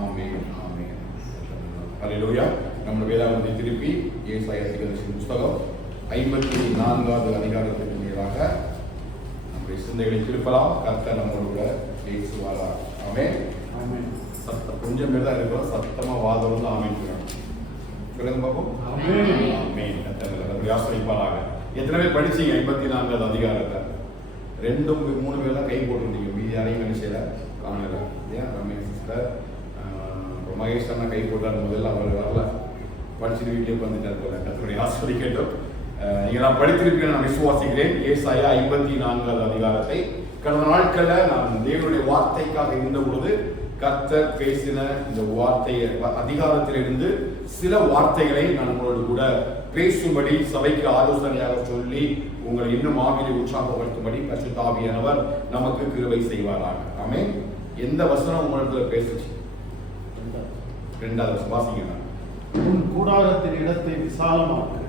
ஆமென் ஆமென். ஹல்லேலூயா. நம்ம வேதாகமத்தை திருப்பி ஏசாயா தீர்க்கதரிசி புத்தகம் 54வது அதிகாரத்துக்கு நேராக நம்முடைய சிந்தைகளை திருப்பலாம். கர்த்தர் நம்மோடு கூட பேசுவாரா. ஆமென் ஆமென். சத்தம் கொஞ்சம் பேர் தான் இருக்கிறோம். சத்தமா வாதம் ஆமென் சொல்லுங்க பாப்போம். ஆமென் ஆமென். கர்த்தர் ஆசீர்வதிப்பாராக. எத்தனை பேர் படிச்சீங்க 54வது அதிகாரத்தை? 2-3 பேர் தான் கை போட்டுருந்தீங்க. மீதி யாரையும் நினைச்சல காணல. ஏன் ரமேஷ் சிஸ்டர் மகேஷ் அண்ணா கை போட்டார். முதல்ல அவர் வரல, படிச்சுட்டு வீட்டிலே வந்துட்டார் போல. கர்த்தருடைய ஆசீர்வதிக்கட்டும். நீங்க நான் படித்திருப்பீங்க நான் விசுவாசிக்கிறேன். ஏசாயா 54வது அதிகாரத்தை கடந்த நாட்களில் நான் தேவனுடைய வார்த்தைக்காக இருந்த பொழுது கர்த்தர் பேசின இந்த வார்த்தையை அதிகாரத்திலிருந்து சில வார்த்தைகளை நான் உங்களோடு கூட பேசும்படி சபைக்கு ஆலோசனையாக சொல்லி உங்களை இன்னும் ஆவியை உற்சாகப்படுத்தும்படி பரிசுத்த ஆவியானவர் நமக்கு கிருபை செய்வாராக. ஆமென். எந்த வசனம் உங்களுக்கு பேசுச்சு? 2வது வாசிங்க. உன் கூடாரத்தின் இடத்தை விசாலமாக்கு,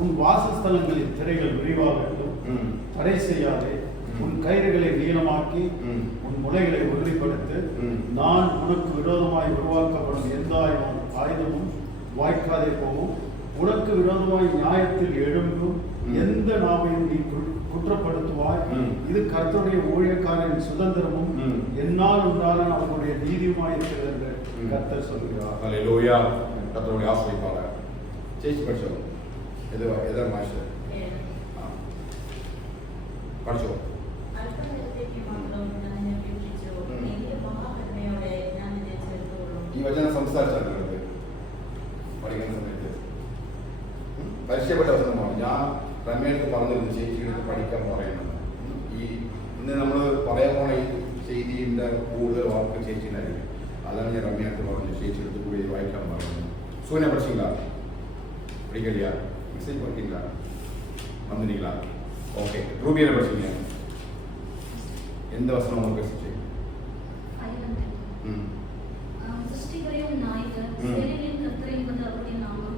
உன் வாசஸ்தலங்களின் திரைகள் விரிவாக வேண்டும், தடை செய்யாதே, உன் கயிறுகளை நீளமாக்கி உன் முளைகளை உறுதிப்படுத்து. நான் உனக்கு விரோதமாய் உருவாக்கப்படும் எந்த ஆயுதமும் வாய்க்காதே போகும். உனக்கு விரோதமாய் நியாயத்தில் எழும்பும் எந்த நாவையும் நீ குற்றப்படுத்துவாய். இது கர்த்தருடைய ஊழியக்காரரின் சுதந்திரமும் என்னால் உண்டான அவருடைய நீதியுமாய் இருக்கிறது என்று கர்த்தர் சொல்கிறார். ஹல்லேலூயா. கர்த்தருடைய ஆசீர்வாதம். சேஞ்ச் படிச்சோம். எதை மாஸ்டர் படிச்சோம். ഈ വചനം സംസാരിച്ചിട്ടുള്ളത് പഠിക്കുന്ന സമയത്ത് പരിചയപ്പെട്ട വചനമാണ്. ഞാൻ രമ്യക്ക് പറഞ്ഞിരുന്നു ചേച്ചിയെടുത്ത് പഠിക്കാൻ പറയണം. ഇന്ന് നമ്മൾ പറയാൻ പോണ ഈ ചെയ്തിൻ്റെ കൂടുതൽ വാക്ക് ചേച്ചിനായിരിക്കും. അതാണ് ഞാൻ രമ്യക്ക് പറഞ്ഞു ചേച്ചിയെടുത്ത് കൂടി വായിക്കാൻ പറയുന്നത്. സൂന പഠിച്ചില്ല? പഠിക്കില്ല? മെസ്സേജ് പഠിക്കില്ല? വന്നിരിക്കില്ല? ஓகே. ரூபியை படிச்சீங்க. எந்த வசனம் உங்களுக்கு பேசிச்சு? சிருஷ்டிகரையும் நாயகர் சேனைகளின் கர்த்தர் என்பது அவருடைய நாமம்.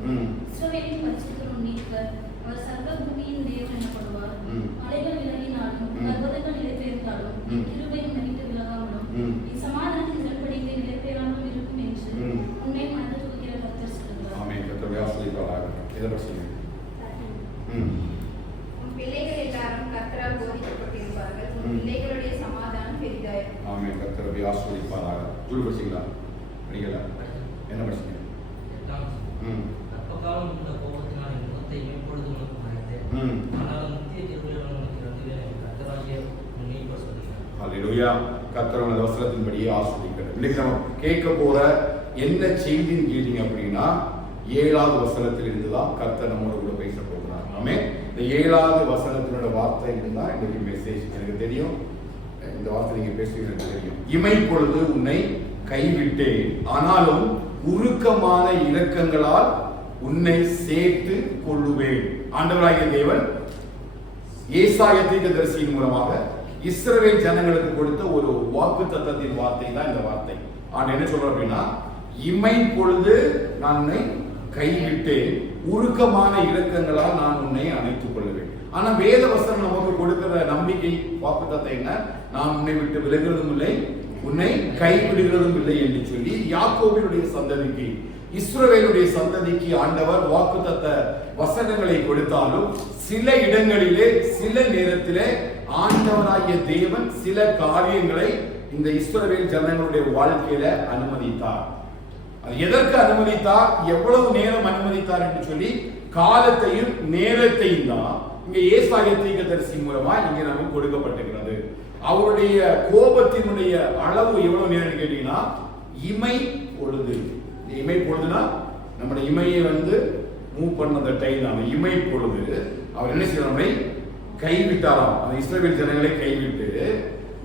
இஸ்ரவேலின் பரிசுத்தரும் மீட்பர். அவர் சர்வ பூமியின் தேவன் எனப்படுவார். மலைகள் விலகினாலும் பர்வதங்கள் நிலைபெயர்ந்தாலும் கிருபையும் மன்னித்து விலகாமலும் சமாதானத்தின் நிலப்படிக்கை நிலைபெயராமலும் இருக்கும் என்று உண்மை மனதில் தூக்கிற கர்த்தர் சொல்கிறார். ஆமென். கர்த்தருடைய ஆசீர்வாதம். இதை படிச்சீங்க. பிள்ளைகள் எல்லாரும் கர்த்தரால் போதிக்கப்பட்டிருப்பார்கள். பிள்ளைகளுடைய சமாதானம் பெரிதாயிருக்கும். ஆமென். கர்த்தருடைய ஆசீர்வாதம். ஜூல் படிச்சீங்களா? படிக்கல? என்ன படிச்சீங்க? அப்பகாலம் உள்ள கோபத்தினால் என் முகத்தை எப்பொழுது உனக்கு மறைத்தேன். ஆனால் நித்திய கிருபையுடன் உனக்கு இரண்டுவேன் என்று கர்த்தராகிய உன் மீட்பர் சொல்கிறார். ஹல்லேலூயா. கர்த்தர் அந்த வசனத்தின்படியே ஆசீர்வதிக்கிறார். இன்னைக்கு நம்ம கேட்க போற என்ன செய்தின்னு கேட்டீங்க அப்படின்னா 7வது வசனத்தில் இருந்துதான் கர்த்தர் நம்மோட கூட பேச போகிறார். ஆமென். இந்த 7வது வசனத்தினோட வார்த்தை இருந்தா இன்னைக்கு மெசேஜ் எனக்கு தெரியும். இந்த வார்த்தை நீங்க பேசுவீங்க எனக்கு தெரியும். இமை பொழுது உன்னை கைவிட்டேன், ஆனாலும் உருக்கமான இரக்கங்களால் உன்னை சேர்த்து கொள்ளுவேன். ஆண்டவராகிய தேவன் ஏசாயா தீர்க்கதரிசியின் மூலமாக இஸ்ரவேல் ஜனங்களுக்கு கொடுத்த ஒரு வாக்குத்தத்தத்தின் வார்த்தை தான் இந்த வார்த்தை. ஆண்டு என்ன சொல்ற அப்படின்னா, இமை பொழுது நான் உன்னை கைவிட்டேன், உருக்கமான இரக்கங்களால் நான் உன்னை அணைத்துக் கொள்ளுவேன். ஆனா வேத வசனம் நமக்கு கொடுக்கிற நம்பிக்கை வாக்குத்தத்தம் என்ன? நான் உன்னை விட்டு விலகிறதும் இல்லை, உன்னை கைவிடுகிறதும் இல்லை என்று சொல்லி யாக்கோபினுடைய சந்ததிக்கு, இஸ்ரவேலுடைய சந்ததிக்கு ஆண்டவர் வாக்குத்தத்த வசனங்களை கொடுத்தாலும் சில இடங்களிலே சில நேரத்திலே ஆண்டவராகிய தேவன் சில காரியங்களை இந்த இஸ்ரவேல் ஜனங்களுடைய வாழ்க்கையில அனுமதித்தார். அது எதற்கு அனுமதித்தார், எவ்வளவு நேரம் அனுமதித்தார் என்று சொல்லி காலத்தையும் நேரத்தையும் தான் இங்க ஏசாயா தீர்க்கதரிசி மூலமா இங்க நமக்கு கொடுக்கப்பட்டிருக்கிறது. அவருடைய கோபத்தினுடைய அளவு எவ்வளவு நேரம் கேட்டீங்கன்னா இமை பொழுது. இமை பொழுதுனா நம்முடைய இமையை மூவ் பண்ண டைம் தான் இமை பொழுது. அவர் என்ன செய்யறார், நம்மை கைவிட்டாராம். அந்த இஸ்ரவேல் ஜனங்களை கைவிட்டு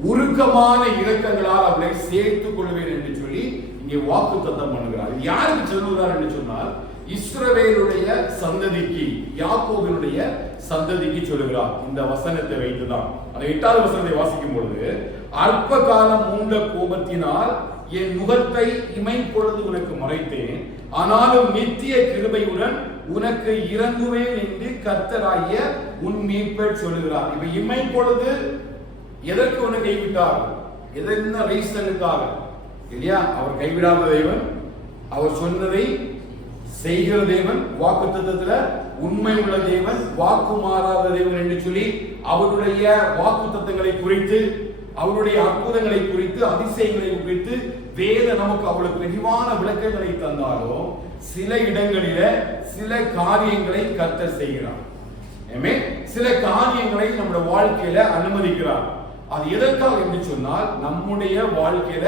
உருக்கமான இரக்கங்களால் அவர்களை சேர்த்துக் கொள்வேன் என்று சொல்லி இங்கே வாக்குத்தத்தம் பண்ணுகிறார். இது யாருக்கு சொல்லுகிறார் என்று சொன்னால் இஸ்ரவேலுடைய சந்ததிக்கு, யாக்கோபினுடைய சந்ததிக்கு சொல்லுகிறார். இந்த வசனத்தை வைத்துதான் அந்த 8வது வசனத்தை வாசிக்கும் பொழுது, அற்ப காலம் மூண்ட கோபத்தினால் என் முகத்தை இமை பொழுது உனக்கு மறைத்தேன், ஆனாலும் நித்திய கிருபையுடன் உனக்கு இறங்குவேன் என்று கர்த்தராகிய உன் மீட்பர் சொல்லுகிறார். இப்ப இமை பொழுது எதற்கு உன்னை கைவிட்டார்? எதென்ன ரீசனுக்காக? இல்லையா? அவர் கைவிடாத தேவன், அவர் சொன்னதை செய்கிற தேவன், வாக்குத்தத்தத்துல உண்மை உள்ள தேவன், வாக்கு மாறாத தேவன் என்று சொல்லி அவருடைய வாக்குத்தத்தங்களை குறித்து, அவருடைய அற்புதங்களை குறித்து, அதிசயங்களை குறித்து வேத நமக்கு அவ்வளவு விரிவான விளக்கங்களை தந்தாலும் சில இடங்களில சில காரியங்களை கர்த்தர் செய்கிறார். சில காரியங்களை நம்முடைய வாழ்க்கையில அனுமதிக்கிறார். அது எதற்காக என்று சொன்னால் நம்முடைய வாழ்க்கையில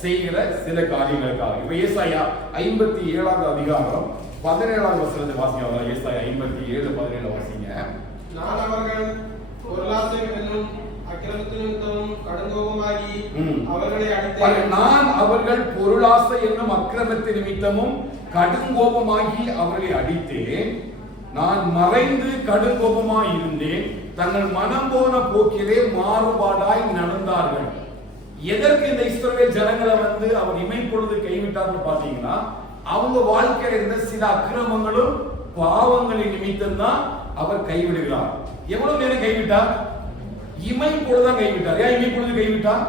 செய்கிற சில காரியங்களுக்காக. இப்ப ஏசாயா 57 அதிகாரம் 17 வசனத்தை வாசிங்க. ஏசாயா 57:17 வாசிங்க. நான் அவர்கள் பொருளாசை என்னும் அக்கிரமத்து நிமித்தமும் கடுங்கோபமாகி அவர்களை அடித்தேன். நான் அவர்கள் பொருளாசை என்னும் அக்கிரமத்து நிமித்தமும் கடுங்கோபமாகி அவர்களை அடித்தேன். நான் மறைந்து கடுங்கோபமாய் இருந்தேன். தங்கள் மனம் போன போக்கிலே மாறுபாடாய் நடந்தார்கள். எதற்கு இந்த இஸ்ரவேல் ஜனங்களை அவர் இமைப்பொழுது கைவிட்டார்னு பாத்தீங்கன்னா, அவங்க வாழ்க்கையில இருந்த சில அக்கிரமங்களும் பாவங்களின் நிமித்தம் தான் அவர் கைவிடுகிறார். எவ்வளவு நேரம் கைவிட்டார்? இமைப்பொழுதுதான் கைவிட்டார். ஏன் இமைப்பொழுது கைவிட்டார்?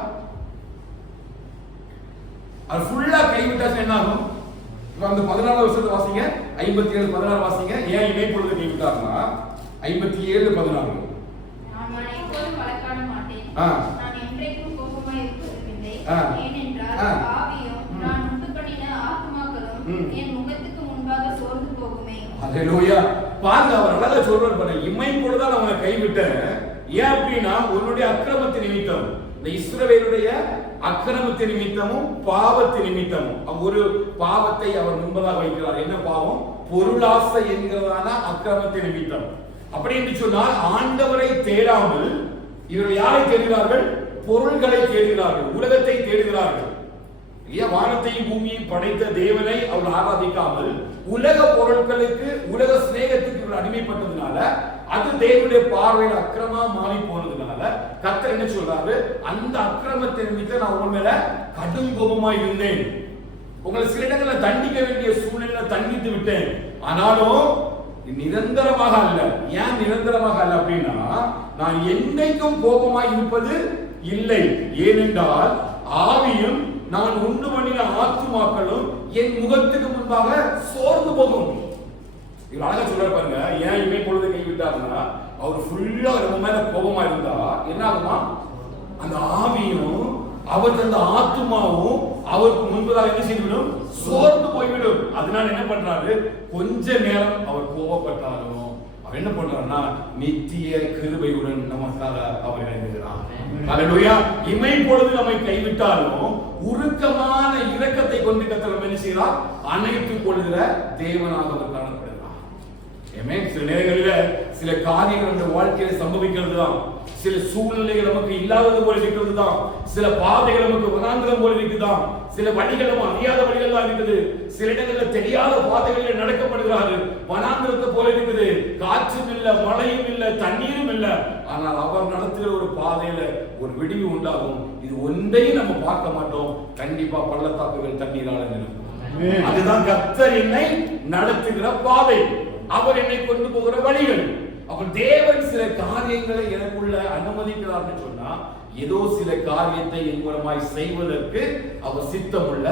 அது ஃபுல்லா கைவிட்டா என்ன ஆகும்? அந்த 14 வருஷத்தை வாசிங்க. 57:16 வாசிங்க. ஏன் இமைப்பொழுது கைவிட்டார்னா 57:16. நான் எப்போதும் வழக்காட மாட்டேன். நான் என்றைக்கும் கோபமாய் இருப்பதில்லை. ஏனென்றால் ஆவியும் நான் உண்டு பண்ணின ஆத்துமாக்களும் என் முகத்துக்கு முன்பாக சோர்ந்து போகுமே. ஹல்லேலூயா. பாருங்க, அவர் அழகா சொல்றாரு பாருங்க, இமைப்பொழுதுதான் அவனை கைவிட்டேன். ஏன் அப்படின்னா உன்னுடைய அக்கிரமத்தின் நிமித்தம், இந்த இஸ்ரவேலுடைய அக்கிரமத்தின் நிமித்தமும் பாவத்தின் நிமித்தமும் ஒரு பாவத்தை அவர் முன்பதாக வைக்கிறார். என்ன பாவம்? பொருளாசை என்கிறதான அக்கிரமத்தின் நிமித்தம். அப்படி என்று சொன்னால் ஆண்டவரை தேடாமல் இவர்கள் யாரை தேடுகிறார்கள்? பொருள்களை தேடுகிறார்கள், உலகத்தை தேடுகிறார்கள். வானத்தையும் பூமியையும் படைத்த தேவனை அவர் ஆராதிக்காமல் உலக பொருட்களுக்கு, உலக சிநேகத்துக்கு இவர் அடிமைப்பட்டதுனால அது தேவனுடைய பார்வையில் அக்கிரமா மாறி போனதுனால கர்த்தர் என்ன சொல்றாரு? அந்த அக்கிரமத்தை நிமித்தம் நான் உங்க மேல கடும் கோபமா இருந்தேன். உங்களை சில இடங்களில் தண்டிக்க வேண்டிய சூழ்நிலை தண்டித்து விட்டேன். ஆனாலும் நிரந்தரமாக அல்ல. ஏன் நிரந்தரமாக அல்ல அப்படின்னா, நான் என்னைக்கும் கோபமாய் இருப்பது இல்லை. ஏனென்றால் ஆவியும் நான் உண்டு பண்ணின ஆத்துமாக்களும் என் முகத்துக்கு முன்பாக சோர்ந்து போகும். இவர் அழகா சொல்ற பாருங்க. ஏன் இமைப்பொழுது கைவிட்டாருன்னா, அவர் ஃபுல்லா நம்ம மேல கோபமா இருந்தா என்ன ஆகுமா? அந்த ஆவியும் அவர் தந்த ஆத்துமாவும் அவருக்கு முன்பதாக என்ன செய்துவிடும்? சோர்ந்து போய்விடும். அதனால என்ன பண்றாரு? கொஞ்ச நேரம் அவர் கோபப்பட்டாலும் அவர் என்ன பண்றாருன்னா நித்திய கிருபையுடன் நமக்காக அவர் இணைகிறார். ஹல்லேலூயா. இமைப்பொழுது நம்மை கைவிட்டாலும் உருக்கமான இரக்கத்தை கொண்டு கர்த்தர் என்ன செய்கிறார்? அணைத்துக் கொள்கிற தேவனாக அவர் காணப்படுகிறார். சில நேரங்களில் சில காரியங்கள் நம்ம வாழ்க்கையில சம்பவிக்கிறது தான். சில சூழ்நிலைகள் நமக்கு இல்லாதது போல இருக்கிறது தான். சில பாதைகள் நமக்கு வனாந்திரம் போல இருக்குதான். சில வழிகள் நம்ம அறியாத வழிகள் தான் இருக்குது. சில இடங்களில் தெரியாத பாதைகளில் நடக்கப்படுகிறாரு. வனாந்திரத்தை போல இருக்குது. காற்றும் இல்ல, மழையும் இல்ல, தண்ணீரும் இல்ல. ஆனால் அவர் நடத்துகிற ஒரு பாதையில ஒரு விடிவு உண்டாகும். இது ஒன்றையும் நம்ம பார்க்க மாட்டோம். கண்டிப்பா பள்ளத்தாக்குகள் தண்ணீரால நிரம்பும். அதுதான் கர்த்தர் என்னை நடத்துகிற பாதை, அவர் என்னை கொண்டு போகிற வழிகள். அப்ப தேவன் சில காரியங்களை எனக்குள்ள அனுமதிக்கிறார்னு சொன்னா ஏதோ சில காரியத்தை என் மூலமாய் செய்வதற்கு அவர் சித்தமுள்ள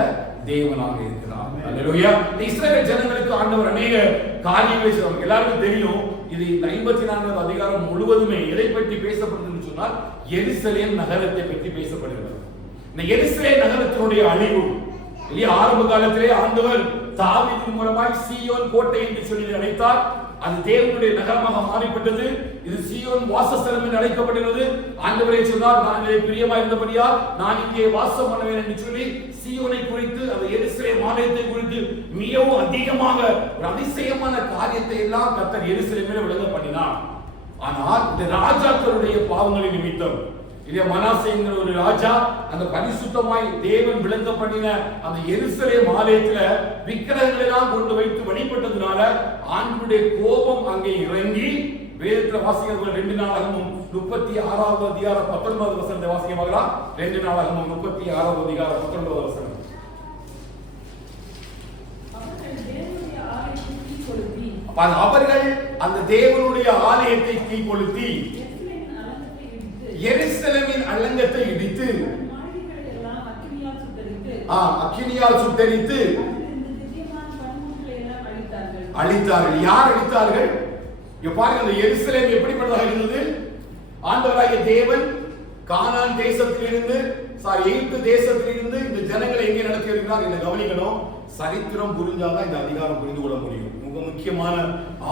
தேவனாக இருக்கிறார். அல்லேலூயா. இஸ்ரவேல் ஜனங்களுக்கு ஆண்டவர் அநேக காரியங்களை செய்வார். எல்லாருக்கும் தெரியும். இது 54வது அதிகாரம் முழுவதுமே எதை பற்றி பேசப்படுதுன்னு சொன்னால் எருசலேம் நகரத்தை பற்றி பேசப்படுகிறது. இந்த எருசலேம் நகரத்தினுடைய அழிவு ஆரம்ப காலத்திலே ஆண்டவர் தாவீதின் மூலமாய் சீயோன் கோட்டை என்று சொல்லி அழைத்தார். அது தேவனுடைய நகரமாக மாறிப்பட்டது. இது சீயோன் வாசஸ்தலம் என்று அழைக்கப்படுகிறது. ஆண்டவரே சொன்னார், நான் இதிலே பிரியமா இருந்தபடியால் நான் இங்கே வாசம் பண்ணுவேன் என்று சொல்லி சீயோனை குறித்து, அந்த எருசலேம் ஆலயத்தை குறித்து மிகவும் அதிகமாக ஒரு அதிசயமான காரியத்தை எல்லாம் கர்த்தர் எருசலேமிலே விளங்க பண்ணினார். ஆனால் இந்த ராஜாக்களுடைய பாவங்களின் நிமித்தம் மனாசே என்கிற ஒரு ராஜா அந்த பரிசுத்தமாய் தேவன் விளங்க பண்ணின அந்த எருசலேம் ஆலயத்துல விக்கிரகங்களை எல்லாம் கொண்டு வைத்து வழிபட்டதுனால ஆண்டவருடைய கோபம் அங்கே இறங்கி வேதத்துல வாசிக்கிறவர்கள் 2 நாளாகமும் 36வது அதிகாரம் 19வது வசனத்தை வாசிக்க பார்க்கலாம். 2 நாளாகமும் 36வது அதிகாரம் 19வது வசனம். அவர்கள் அந்த தேவனுடைய ஆலயத்தை தீக்கொளுத்தி ஈட்டியால் சுட்டெரித்து அழித்தார்கள். யார் அழித்தார்கள்? பாருங்க, அந்த எருசலேம் எப்படிப்பட்டதாக இருந்தது? ஆண்டவராகிய தேவன் கானான் தேசத்திலிருந்து எகிப்து தேசத்திலிருந்து இந்த ஜனங்களை எங்கே நடத்தி இருக்கிறார் என்று கவனிக்கணும். சரித்திரம் புரிஞ்சாதான் இந்த அதிகாரம் புரிந்து கொள்ள முடியும். மிக முக்கியமான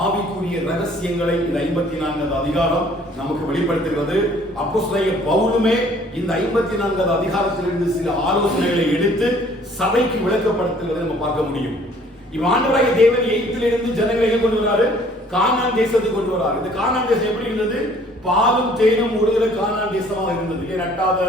ஆவிக்குரிய ரகசியங்களை இந்த 54வது அதிகாரம் நமக்கு வெளிப்படுத்துகிறது. அப்போஸ்தலனாகிய பவுலுமே இந்த 54வது அதிகாரத்திலிருந்து சில ஆலோசனைகளை எடுத்து சபைக்கு விளக்கப்படுத்துவதை நம்ம பார்க்க முடியும். ஆண்டவராகிய தேவன் எகிப்திலிருந்து ஜனங்களை எங்க கொண்டு வராரு? கானான் தேசத்துக்கு கொண்டு வராரு. இந்த கானான் தேசம் எப்படி இருந்தது? பாலும் தேனும் ஓடுகிற கானான் தேசமாக இருந்தது. நட்டாத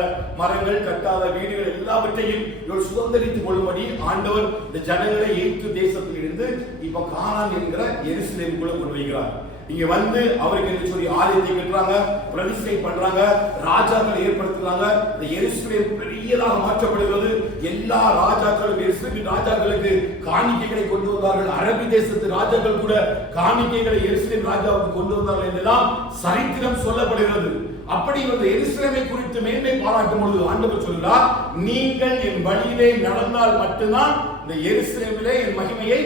மரங்கள், கட்டாத வீடுகள் எல்லாவற்றையும் இவர் சுதந்திரித்துக் கொள்ளும்படி ஆண்டவர் இந்த ஜனங்களை எகிப்து தேசத்தில் இருந்து இப்ப கானான் என்கிற எருசலேமுக்குள்ள கொண்டு வைக்கிறார். இங்க வந்து அவருக்கு என்ன சொல்லி ஆலயத்தை கட்டுறாங்க, பிரதிஷ்டை பண்றாங்க, ராஜாக்களை ஏற்படுத்துறாங்க. இந்த எருசலேம் பெரியதாக மாற்றப்படுகிறது. எல்லா ராஜாக்களும் எருசலேமின் ராஜாக்களுக்கு காணிக்கைகளை கொண்டு வந்தார்கள். அரபி தேசத்து ராஜாக்கள் கூட காணிக்கைகளை எருசலேம் ராஜாவுக்கு கொண்டு வந்தார்கள் என்றெல்லாம் சரித்திரம் சொல்லப்படுகிறது. அப்படி இந்த எருசலேமை குறித்து மேன்மை பாராட்டும் பொழுது ஆண்டவர் சொல்கிறார், நீங்கள் என் வழியிலே நடந்தால் மட்டும்தான் இந்த எருசலேமிலே என் மகிமையை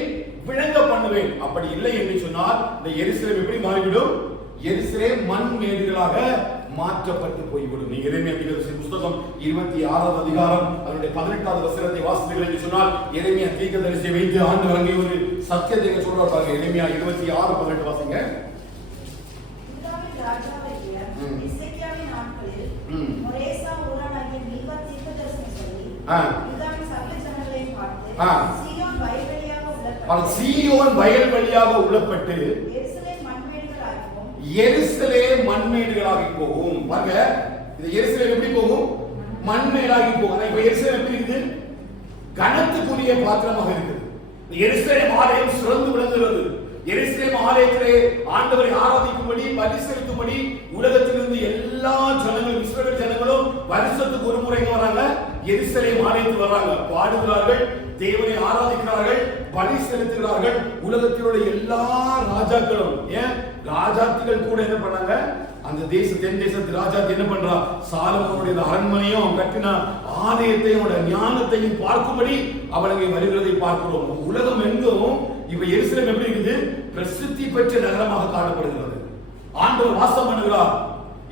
விளங்க பண்ணுவேன். அப்படி இல்லை என்று சொன்னால் இந்த எருசலேம் எப்படி மாறிவிடும்? எருசலேம் மண் மேடுகளாக மாற்றப்பட்டு போய்விடும். நீங்க எரேமியா தீர்க்கதரிசி புத்தகம் 26வது அதிகாரம் அதனுடைய 18வது வசனத்தை வாசித்தீர்கள் என்று சொன்னால், எரேமியா தீர்க்கதரிசியை வைத்து ஆண்டவர் அங்கே ஒரு சத்தியத்தை சொல்றார் பாருங்க. எரேமியா 26:18 வாசிங்க. இசைக்கியாவின் நாட்களில் மொரேசா ஊரானாகிய மீகா தீர்க்கதரிசி சொல்லி யூதாவின் சகல ஜனங்களையும் பார்த்து சீயோன் வயல் வழியாக உள்ளப்பட்டு எருசலேம் மண்மேடுகளாகி போகும். பாருங்க, இந்த எருசலேம் எப்படி போகும்? மண்மேடாகி போகும். இப்ப எருசலேம் எப்படி இருக்குது? கனத்துக்குரிய பாத்திரமாக இருக்குது. எருசலேம் ஆலயம் சிறந்து விளங்குகிறது. எருசலேம் ஆலயத்திலே ஆண்டவரை ஆராதிக்கும்படி, பலி செலுத்தும்படி உலகத்திலிருந்து எல்லா ஜனங்களும், இஸ்ரவேல் ஜனங்களும் வருஷத்துக்கு ஒரு முறை வராங்க, எருசலேம் ஆலயத்துக்கு வராங்க, பாடுகிறார்கள், தேவனை ஆராதிக்கிறார்கள், பலி செலுத்துகிறார்கள். உலகத்தில் உள்ள எல்லா ராஜாக்களும், ஏன் ராஜாத்திகள் கூட என்ன பண்ணாங்க? அந்த தென் தேசத்து ராஜாத்தி என்ன பண்றா? சாலமோனுடைய அரண்மனையும் கட்டின ஆலயத்தையும் ஞானத்தையும் பார்க்கும்படி அவளை வருகிறதை பார்க்கிறோம். உலகம் எங்கும் இப்ப எருசலேம் எப்படி இருக்குது? பிரசித்தி பெற்ற நகரமாக காணப்படுகிறது. ஆண்டவர் வாசம் பண்ணுகிறார்.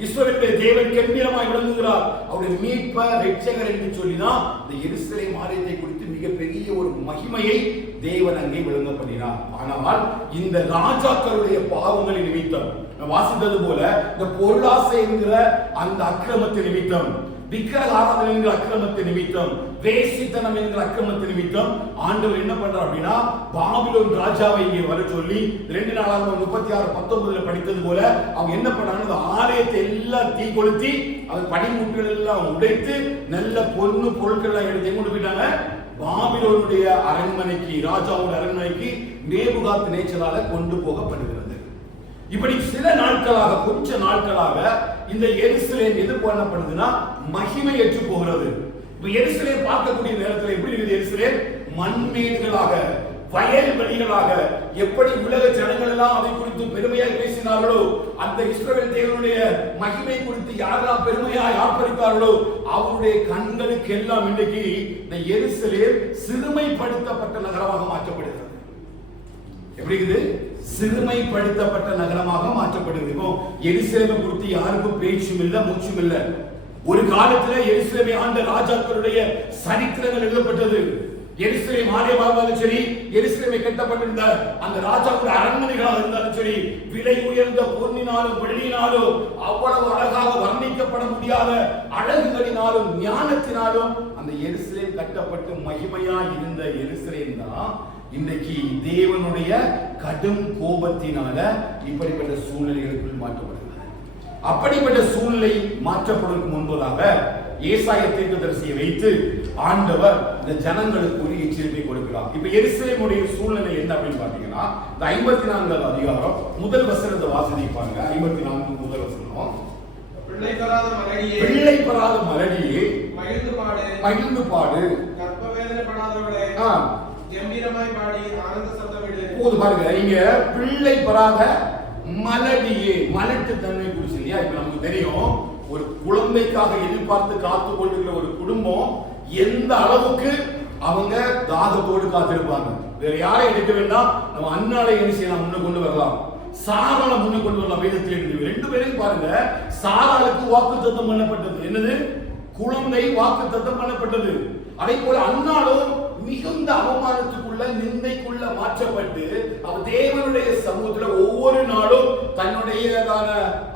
இஸ்ரவேலுடைய தேவன் கம்பீரமாய் விளங்குகிறார். அவருடைய மீட்பர், ரட்சகர் என்று சொல்லிதான் இந்த எருசலேம் ஆலயத்தை குறித்து மிகப்பெரிய ஒரு மகிமையை தேவன் அங்கே விளங்கப்படுகிறார். ஆனால் இந்த ராஜாக்களுடைய பாவங்களின் நிமித்தம் வாசித்தது போல இந்த பொருளாசை என்கிற அந்த அக்கிரமத்தின் நிமித்தம், விக்கிரக ஆராதனை என்கிற அக்கிரமத்தின் நிமித்தம், வேசித்தனம் என்கிற அக்கிரமத்தின் நிமித்தம் ஆண்டவர் என்ன பண்றார் அப்படின்னா, பாபிலோன் ராஜாவை இங்கே வர சொல்லி 2 நாளாகமம் 36:19 படித்தது போல அவங்க என்ன பண்ணாங்க? அந்த ஆலயத்தை எல்லாம் தீ கொளுத்தி அது படிமுட்டுகள் எல்லாம் உடைத்து நல்ல பொண்ணு பொருட்கள் எல்லாம் எடுத்து கொண்டு போயிட்டாங்க பாபிலோனுடைய அரண்மனைக்கு, ராஜாவுடைய அரண்மனைக்கு நேபுகாத் நேச்சரால கொண்டு போகப்படுகிறது. இப்படி சில நாட்களாக, கொஞ்ச நாட்களாக இந்த எருசலேம் எது பண்ணப்படுதுன்னா மகிமையற்று போகிறது. இப்ப எருசலேம் பார்க்கக்கூடிய நேரத்தில் எப்படி இருக்குது? எருசலேம் மண்மேடுகளாக, வயல் வெளிகளாக, எப்படி உலக ஜனங்கள் எல்லாம் அதை குறித்து பெருமையாய் பேசினார்களோ, அந்த இஸ்ரவேல் தேவனுடைய மகிமை குறித்து யாரெல்லாம் பெருமையாய் ஆர்ப்பரித்தார்களோ அவருடைய கண்களுக்கு எல்லாம் இன்றைக்கு இந்த எருசலேம் சிறுமைப்படுத்தப்பட்ட நகரமாக மாற்றப்படுகிறது. எப்படி இருக்குது? சிறுமைப்படுத்தப்பட்ட நகரமாக மாற்றப்படுகிறது. இப்போ எருசலேமை குறித்து யாருக்கும் பேச்சும் இல்லை, மூச்சும் இல்லை. ஒரு காலத்தில் எருசலேமை ஆண்ட ராஜாக்களுடைய சரித்திரங்கள் எழுதப்பட்டது. எருசலேம் ஆலயமாக இருந்தாலும் சரி, எருசலேமை கட்டப்பட்டிருந்த அந்த ராஜாக்களுடைய அரண்மனைகளாக இருந்தாலும் சரி, விலை உயர்ந்த பொன்னினாலும் வெள்ளியினாலும் அவ்வளவு அழகாக வர்ணிக்கப்பட முடியாத அழகுகளினாலும் ஞானத்தினாலும் அந்த எருசலேம் கட்டப்பட்டு மகிமையா இருந்த எருசலேம் தான் இன்னைக்கு தேவனுடைய கடும் கோபத்தினால இப்படிப்பட்ட சூழ்நிலைகளுக்குள் மாற்றப்படுகிறது. அப்படிப்பட்ட சூழ்நிலை மாற்றப்படுவதற்கு முன்பதாக ஏசாயா தீர்க்கதரிசியை வைத்து ஆண்டவர் இந்த ஜனங்களுக்கு ஒரு எச்சரிக்கை கொடுக்கிறார். இப்ப எருசலேமுடைய சூழ்நிலை என்ன அப்படின்னு பாத்தீங்கன்னா, இந்த 54வது அதிகாரம் முதல் வசனத்தை வாசிப்பாங்க. 54 முதல் வசனம், பிள்ளை பெறாத மலடியே மகிழ்ந்து பாடு, கர்ப்ப வேதனைப்படாதவளே கம்பீரமாய் பாடி ஆனந்த சத்தமிடு. போது பாருங்க, இங்க பிள்ளை பெறாத மலடியே, மலட்டு தன்மை குறிச்சு இல்லையா? இப்ப நமக்கு தெரியும், ஒரு குழந்தைக்காக எதிர்பார்த்து காத்து கொண்டிருக்கிற ஒரு குடும்பம் எந்த அளவுக்கு அவங்க தாகத்தோடு காத்திருப்பாங்க. வேற யாரை எடுக்க வேண்டாம், நம்ம அன்னாலை என்ன செய்யலாம், முன்ன கொண்டு வரலாம், சாராள முன்ன கொண்டு வரலாம். வேதத்தில் இருந்து ரெண்டு பேரையும் பாருங்க. சாராளுக்கு வாக்குத்தத்தம் பண்ணப்பட்டது, என்னது, குழந்தை வாக்குத்தத்தம் பண்ணப்பட்டது. அதே போல அன்னாலும் மிகுந்த அவமானத்துக்குள்ள நிந்தைக்குள்ள மாற்றப்பட்டு அவர் தேவனுடைய சமூகத்துல ஒவ்வொரு நாளும் தன்னுடையதான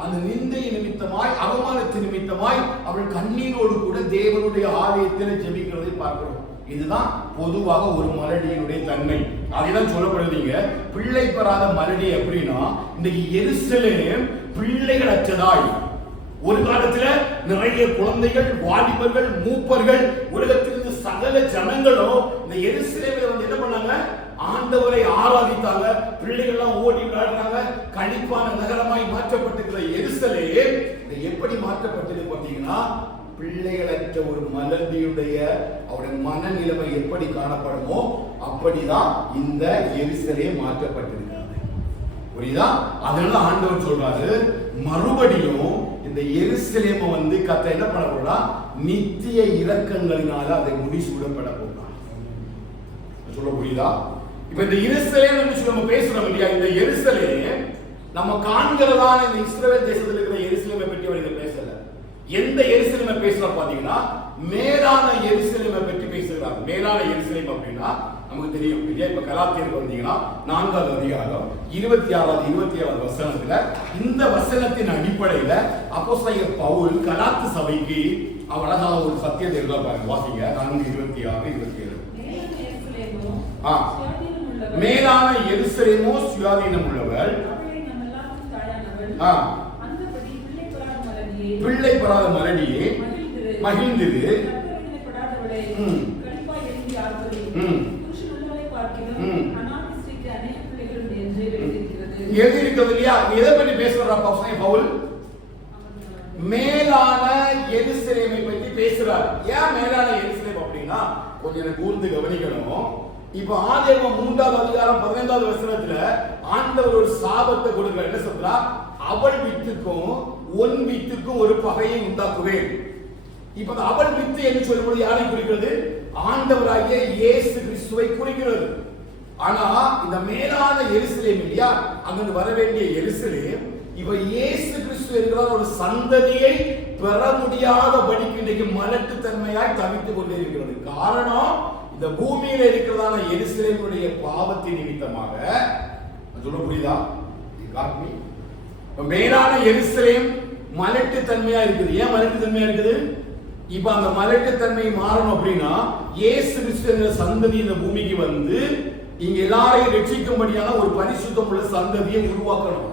அந்த நிந்தை நிமித்தமாய் அவமானத்தின் நிமித்தமாய் அவள் கண்ணீரோடு கூட தேவனுடைய ஆலயத்தில் ஜெபிக்கிறதை பார்க்கிறோம். இதுதான் பொதுவாக ஒரு மலடியினுடைய தன்மை. அதைதான் சொல்லப்படுறீங்க. பிள்ளை பெறாத மலடி அப்படின்னா இன்னைக்கு எருசலேம் பிள்ளைகள் அற்றதாய், ஒரு காலத்துல நிறைய குழந்தைகள், வாலிபர்கள், மூப்பர்கள், உலகத்திலிருந்து சகல ஜனங்களும் இந்த எருசலேமில் வந்து என்ன பண்ணாங்க, ஆண்டவரை ஆராதித்தாங்க. பிள்ளைகள் எல்லாம் ஓடி விளையாடுறாங்க. கழிப்பான நகரமாய் மாற்றப்பட்டிருக்கிற எருசலேம் எப்படி மாற்றப்பட்டது பார்த்தீங்கன்னா, பிள்ளைகளற்ற ஒரு மலர்ந்தியுடைய அவருடைய மனநிலைமை எப்படி காணப்படுமோ அப்படிதான் இந்த எருசலேம் மாற்றப்பட்டிருக்கிறது. புரியுதா? அதனால ஆண்டவர் சொல்றாரு, மறுபடியும் இந்த எருசலேமை வந்து கர்த்தர் என்ன பண்ண போறா, நித்திய இரக்கங்களினால அதை முடிசூடப்பட போறார். சொல்ல புரியுதா? இப்ப இந்த எருசலேம் என்று நம்ம பேசுறோம் இல்லையா, இந்த எருசலேம் நம்ம காண்கிறதான இந்த இஸ்ரவேல் தேசத்தில் இருக்கிற எருசலேமை பற்றி அவர் இங்க பேசல. எந்த எருசலேமை பேசுறா பாத்தீங்கன்னா, மேலான எருசலேமை பற்றி பேசுகிறார். மேலான எருசலேம் அப்படின்னா நமக்கு தெரியும் இல்லையா. இப்ப கலாத்தியருக்கு வந்தீங்கன்னா 4வது அதிகாரம் 26வது வசனத்துல இந்த வசனத்தின் அடிப்படையில அப்போஸ்தலர் பவுல் கலாத்து சபைக்கு அழகான ஒரு சத்தியத்தை எழுத பாருங்க. வாசிங்க 4:26-27. மேலான எருசலேமோ சுயாதீனம் உள்ளவர், பிள்ளை பெறாத மலடியே மகிழ்ந்திரு, எழுதியிருக்கிறது இல்லையா. எதை பற்றி பேசுறார் பவுல்? மேலான எருசலேமை பற்றி பேசுறார். ஏன் மேலான எருசலேம் அப்படின்னா கொஞ்சம் கூர்ந்து கவனிக்கணும். இப்ப ஆதியாகமம் 3வது அதிகாரம் 15வது வசனத்துல ஆண்டவர் ஒரு சாபத்தை கொடுக்கிறார். என்ன சொல்றார்? அவள் வித்துக்கும் உன் வித்துக்கும் ஒரு பகையை உண்டாக்குவேன். இப்ப அவள் வித்து என்று சொல்லும்போது யாரை குறிக்கிறது? ஆண்டவராகிய இயேசு கிறிஸ்துவை குறிக்கிறது. ஆனா இந்த மேலான எருசலேம் இல்லையா, அங்க வர வேண்டிய எருசலேம் இப்ப இயேசு கிறிஸ்து என்கிற ஒரு சந்ததியை பெற முடியாதபடிக்கு இன்னைக்கு மலட்டுத்தன்மையாய் தவித்துக் கொண்டிருக்கிறது. காரணம், இந்த பூமியில இருக்கிறதான எருசலேமுடைய பாவத்தின் நிமித்தமாக. சொல்ல புரியுதா? மேலான எருசலேம் மலட்டுத்தன்மையா இருக்குது. ஏன் மலட்டுத்தன்மையா இருக்குது? இப்ப அந்த மலட்டுத்தன்மை மாறணும் அப்படின்னா இயேசு கிறிஸ்து என்ற சந்ததி இந்த பூமிக்கு வந்து இங்க எல்லாரையும் ரட்சிக்கும்படியான ஒரு பரிசுத்தம் உள்ள சந்ததியை உருவாக்கணும்.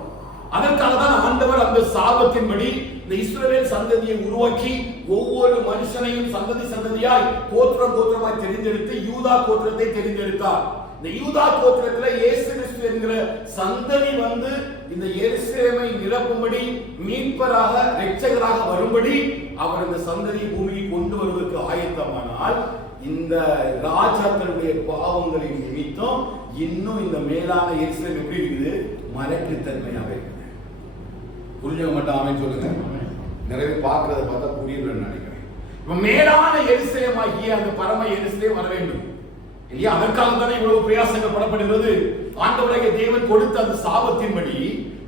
அதற்காக தான் ஆண்டவர் அந்த சாபத்தின்படி இந்த இஸ்ரவேல் சந்ததியை உருவாக்கி ஒவ்வொரு மனுஷனையும் சந்ததி சந்ததியாய் கோத்திரமாய் தெரிந்தெடுத்து யூதா கோத்திரத்தை தெரிந்தெடுத்தார். இந்த யூதா கோத்திரத்துல இயேசு கிறிஸ்து என்கிற சந்ததி வந்து இந்த எருசலேமை நிரப்பும்படி, மீட்பராக, இரட்சகராக வரும்படி அவர் இந்த சந்ததியை பூமிக்கு கொண்டு வருவதற்கு ஆயத்தமானால் இந்த ராஜாக்களுடைய பாவங்களின் நிமித்தம் இன்னும் இந்த மேலான எருசலேம் எப்படி இருக்குது? மலட்டுத்தன்மையாக இருக்குது. புரிஞ்சுக்க மாட்டாமே சொல்லுங்க. நிறைய பார்க்கறத பார்த்தா புரியலன்னு நினைக்கிறேன். இப்ப மேலான எருசலேமாகிய அந்த பரம எருசலேம் வர வேண்டும் இல்லையா? அதற்காக தானே இவ்வளவு பிரயாசங்கள் படப்படுகிறது. ஆண்டவராகிய தேவன் கொடுத்த அந்த சாபத்தின்படி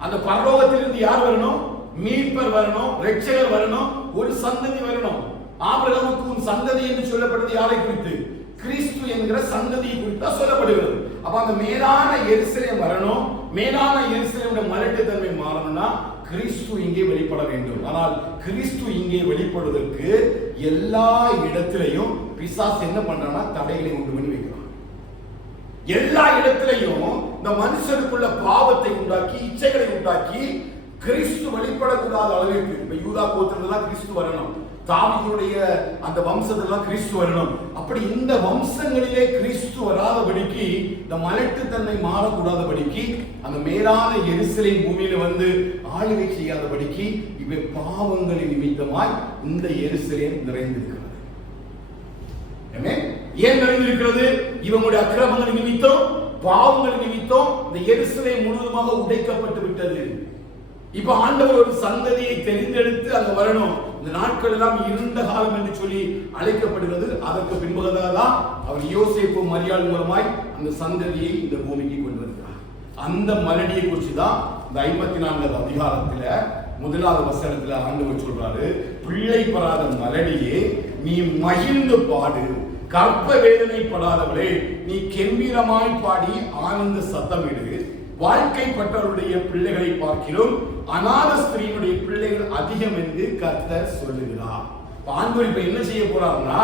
அந்த பரலோகத்திலிருந்து யார் வரணும்? மீட்பர் வரணும், இரட்சகர் வரணும், ஒரு சந்ததி வரணும். ஆபிரகாமுக்கு உன் சந்ததி என்று சொல்லப்படுறது யாரை குறித்து? கிறிஸ்து என்கிற சந்ததியை குறித்து சொல்லப்படுகிறது. அப்ப அந்த மேலான எருசலேம் வரணும். மேலான எருசலேமுடைய மலட்டுத்தன்மை மாறணும்னா கிறிஸ்து இங்கே வெளிப்பட வேண்டும். ஆனால் கிறிஸ்து இங்கே வெளிப்படுவதற்கு எல்லா இடத்திலையும் பிசாசு என்ன பண்றான்னா தடைகளை உண்டு பண்ணி வைக்கிறான். எல்லா இடத்திலையும் இந்த மனுஷனுக்குள்ள பாவத்தை உண்டாக்கி, இச்சைகளை உண்டாக்கி கிறிஸ்து வெளிப்படக்கூடாத அளவிற்கு. இப்ப யூதா கோத்திரத்துல கிறிஸ்து வரணும், தாவீதுடைய அந்த வம்சத்துல கிறிஸ்து வரணும். அப்படி இந்த வம்சங்களிலே கிறிஸ்து வராதபடிக்கு, இந்த மலட்டுத்தன்மை மாறக்கூடாதபடிக்கு, அந்த மேலான எருசலேம் பூமியில வந்து ஆளுகை செய்யாதபடிக்கு இவை பாவங்களின் நிமித்தமாய் இந்த எருசலேம் நிறைந்திருக்கிறது. ஏன் நிறைந்திருக்கிறது? இவங்களுடைய அக்கிரமங்கள் நிமித்தம், பாவங்கள் நிமித்தம் இந்த எருசலேம் முழுவதுமாக உடைக்கப்பட்டு விட்டது. இப்ப ஆண்டவர் ஒரு சந்ததியை தெரிந்தெடுத்து அங்க வரணும். இந்த நாட்கள் எல்லாம் இருண்ட காலம் என்று சொல்லி அழைக்கப்படுகிறது. அதற்கு பின்புதான் அவர் யோசேப்பு மரியாள் மூலமாய் அந்த சந்ததியை இந்த பூமிக்கு கொண்டு வருகிறார். அந்த மலடியை குறித்து தான் இந்த 54வது அதிகாரத்துல 1வது வசனத்துல ஆண்டவர் சொல்றாரு, பிள்ளை பெறாத மலடியே நீ மகிழ்ந்து பாடு, கற்ப வேதனைப்படாதவளே நீ கெம்பீரமாய் பாடி ஆனந்த சத்தமிடு. வாழ்க்கைப்பட்டவருடைய பிள்ளைகளை பார்க்கிறோம், அநாத ஸ்திரீனுடைய பிள்ளைகள் அதிகம் என்று கர்த்தர் சொல்லுகிறார். ஆண்டவர் இப்ப என்ன செய்ய போறாருன்னா,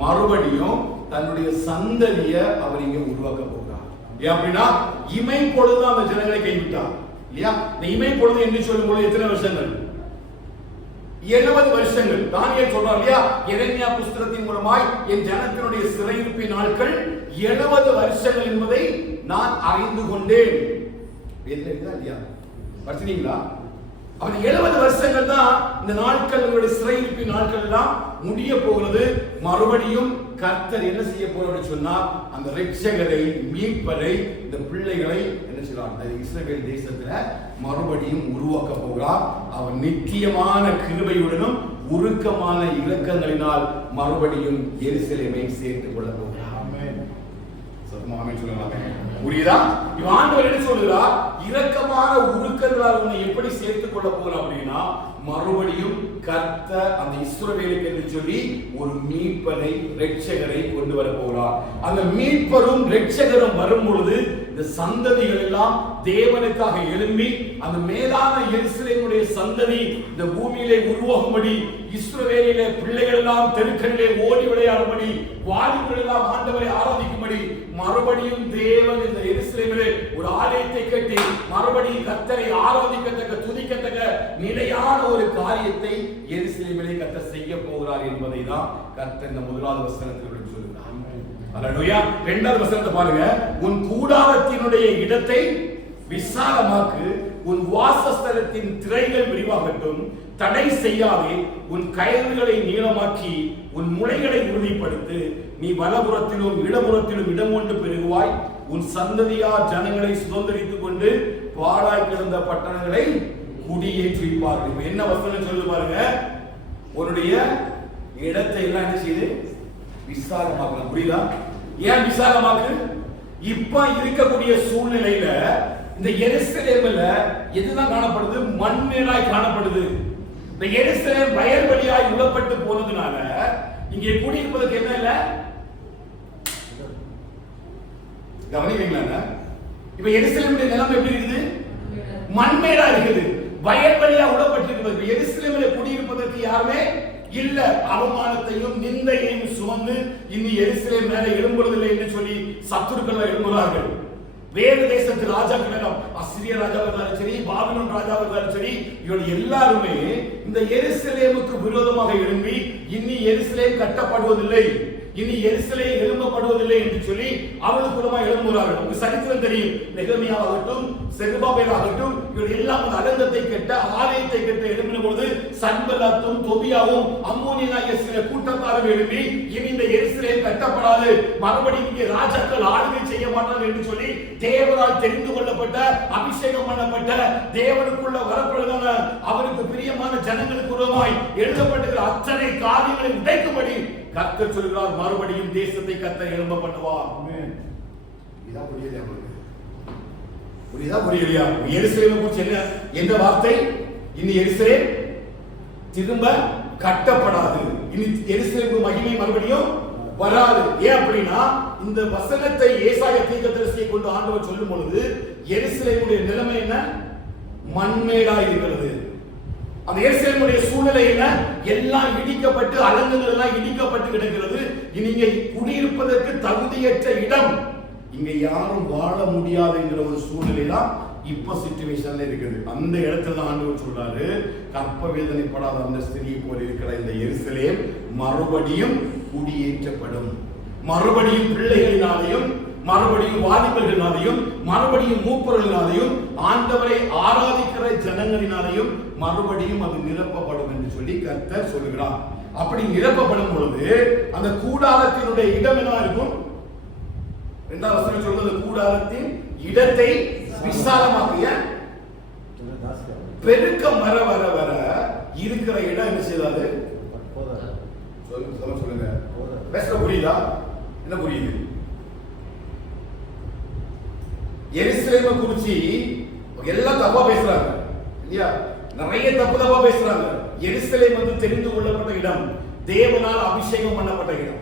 மறுபடியும் தன்னுடைய சந்ததிய அவர் இங்க உருவாக்க போகிறார். அப்படின்னா இமை பொழுது அந்த ஜனங்களை கைவிட்டார் இல்லையா? இந்த இமை பொழுது என்று சொல்லும் பொழுது எத்தனை வருஷங்கள்? 70 வருஷங்கள். தானியேல் சொல்றார் இல்லையா, எரேமியா புஸ்தகத்தின் மூலமாய் என் ஜனத்தினுடைய சிறையிருப்பின் நாட்கள் 70 வருஷங்கள் என்பதை நான் அறிந்து கொண்டேன். இல்லையா படிச்சீங்களா? அப்ப 70 வருஷங்கள் தான் இந்த நாட்கள், உங்களுடைய சிறையிருப்பின் நாட்கள் எல்லாம் முடிய போகிறது. மறுபடியும் கர்த்தர் என்ன செய்ய போறார் சொன்னா, அந்த இரட்சகரை, மீட்பரை, இந்த பிள்ளைகளை என்ன செய்யறார், இஸ்ரவேல் தேசத்துல மறுபடியும் உருவாக்க போகிறார். அவர் நித்தியமான கிருபையுடனும் உருக்கமான இரக்கங்களினால் மறுபடியும் எருசலேமை சேர்த்துக் கொள்ள போகிறார். புரியுதா? ஆண்டவர் என்ன சொல்லுகிறார், இரக்கமான உருக்கங்களால் உன்னை எப்படி சேர்த்துக் கொள்ள போகிறார் அப்படின்னா, மறுபடியும் கர்த்தர் அந்த இஸ்ரவேலுக்கு என்று சொல்லி ஒரு மீட்பரை, இரட்சகரை கொண்டு வர போகிறார். அந்த மீட்பரும் இரட்சகரும் வரும் பொழுது இந்த சந்ததிகள் எல்லாம் தேவனுக்காக எழும்பி அந்த மேலான எருசலேமுடைய சந்ததி இந்த பூமியிலே உருவாகும்படி, இஸ்ரவேலிலே பிள்ளைகள் எல்லாம் தெருக்களிலே ஓடி விளையாடும்படி, வாலிபர்கள் எல்லாம் ஆண்டவரை ஆராதிக்கும்படி, மறுபடியும் தேவன் இந்த எருசலேமிலே ஒரு ஆலயத்தை கட்டி மறுபடியும் கர்த்தரை ஆராதிக்கத்தக்க, துதிக்கத்தக்க நிலையான ஒரு காரியத்தை எருசலேமிலே கர்த்தர் செய்ய போகிறார் என்பதை தான் கர்த்தர் இந்த 1வது வசனத்தில் சொல்கிறார். அல்லேலூயா. 2வது வசனத்தை பாருங்க, உன் கூடாரத்தினுடைய இடத்தை விசாலமாக்கு, உன் வாசஸ்தலத்தின் திரைகள் விரிவாகட்டும், தடை செய்யாதே, உன் கயிறுகளை நீளமாக்கி உன் முளைகளை உறுதிப்படுத்து, நீ வலபுறத்திலும் இடபுறத்திலும் இடம் கொண்டு பெருகுவாய், உன் சந்ததியார் ஜனங்களை சுதந்திரித்துக் கொண்டு பாழாய் கிடந்த பட்டணங்களை குடியேற்றிப்பார்கள். என்ன வசனம் சொல்லு பாருங்க, உன்னுடைய இடத்தை எல்லாம் என்ன செய்து விசாலமாக்க. புரியுதா? ஏன் விசாலமாக்கு? இப்ப இருக்கக்கூடிய சூழ்நிலையில இந்த எருசலேம்ல எதுதான் காணப்படுது? மண்ணிலாய் காணப்படுது. இந்த எருசலேம் வயல்வெளியாய் உழப்பட்டு போனதுனால இங்கே குடியிருப்பதற்கு என்ன இல்ல? கவனிக்கிறீங்களா? இப்ப எருசலேமுடைய நிலைமை எப்படி இருக்குது? மண்மேடா இருக்குது, வயல்வெளியா உழப்பட்டு இருக்கிறது. எருசலேமிலே குடியிருப்பதற்கு யாருமே இல்ல. அவமானத்தையும் நிந்தையையும் சுமந்து இனி எருசலேம் மேலே எழும்புவதில்லை என்று சொல்லி சத்துருக்கள் எழும்புகிறார்கள். வேறு தேசத்து ராஜாக்களிடம், அசிரிய ராஜாவாக இருந்தாலும் சரி, பாபிலோன் ராஜாவாக இருந்தாலும் சரி, இவர்கள் எல்லாருமே இந்த எருசலேமுக்கு விரோதமாக எழும்பி இனி எருசலேம் கட்டப்படுவதில்லை, இனி எருசலேம் எழும்பப்படுவதில்லை என்று சொல்லி அவர்களுக்கு புறமாக எழும்புகிறார்கள். நமக்கு சரித்திரம் தெரியும். நெகமியாவாகட்டும், செருபாபேல் ஆகட்டும், இவர்கள் எல்லாம் அந்த அலங்கத்தை கட்ட, ஆலயத்தை கட்ட எழும்பின பொழுது சன்பல்லாத்தும் தொபியாவும் அம்மோனியனாகிய சில கூட்டத்தாரும் எழுப்பி இனி இந்த எருசலேம் கட்டப்படாது, மறுபடியும் இங்கே ராஜாக்கள் ஆளுகை செய்ய மாட்டார்கள் என்று சொல்லி தேவரால் தெரிந்து கொள்ளப்பட்ட, அபிஷேகம் பண்ணப்பட்ட, தேவனுக்குள்ள வரப்படுகிற அவருக்கு பிரியமான ஜனங்களுக்கு உருவமாய் எழுதப்பட்டிருக்கிற அத்தனை காரியங்களை உடைக்கும்படி கர்த்தர் சொல்கிறார். மறுபடியும் தேசத்தை கர்த்தர் எழும்ப பண்ணுவார். இதான் புரியலையா? புரியுதா? புரியலையா? எருசலேமை குறித்து என்ன வார்த்தை? இனி எருசலேம் திரும்ப கட்டப்படாது, இனி எருசலேமுக்கு மகிமை மறுபடியும் வராது. ஏன் அப்படின்னா, இந்த வசனத்தை ஏசாயா தீர்க்கதரிசியை கொண்டு ஆண்டவர் சொல்லும் பொழுது எருசலேமுடைய நிலைமை என்ன? மண்மேடா இருக்கிறது. அந்த எருசலேமுடைய சூழ்நிலை என்ன? எல்லாம் இடிக்கப்பட்டு, அலங்கங்கள் எல்லாம் இடிக்கப்பட்டு கிடக்கிறது. இங்க குடியிருப்பதற்கு தகுதியற்ற இடம், இங்க யாரும் வாழ முடியாது என்கிற ஒரு சூழ்நிலை தான் இப்ப சிச்சுவேஷன்ல இருக்குது. அந்த இடத்துல தான் ஆண்டவர் சொல்றாரு, கற்ப வேதனைப்படாத அந்த ஸ்திரியை போல இருக்கிற இந்த எருசலேம் மறுபடியும் குடியேற்றப்படும். மறுபடியும் பிள்ளைகளினாலையும், மறுபடியும் வாலிபர்களினாலையும், மறுபடியும் மூப்பர்களினாலையும், ஆண்டவரை ஆராதிக்கிற ஜனங்களினாலையும் மறுபடியும் அது நிரப்பப்படும் என்று சொல்லி கர்த்தர் சொல்லுகிறார். அப்படி நிரப்பப்படும் பொழுது அந்த கூடாரத்தினுடைய இடம் என்ன இருக்கும்? 2வது வசனம் சொல்றது, கூடாரத்தின் இடத்தை விசாலமாக்கிய பெருக்கம் வர வர வர இருக்கிற இடம் என்ன செய்யாது? சொல்லுங்க. பேச புரியுதா? என்ன புரியுது? எருசலேமை குறிச்சு எல்லாம் தப்பா பேசுறாங்க இல்லையா? நிறைய தப்பா பேசுறாங்க. எருசலேம் வந்து தெரிந்து கொள்ளப்பட்ட இடம், தேவனால் அபிஷேகம் பண்ணப்பட்ட இடம்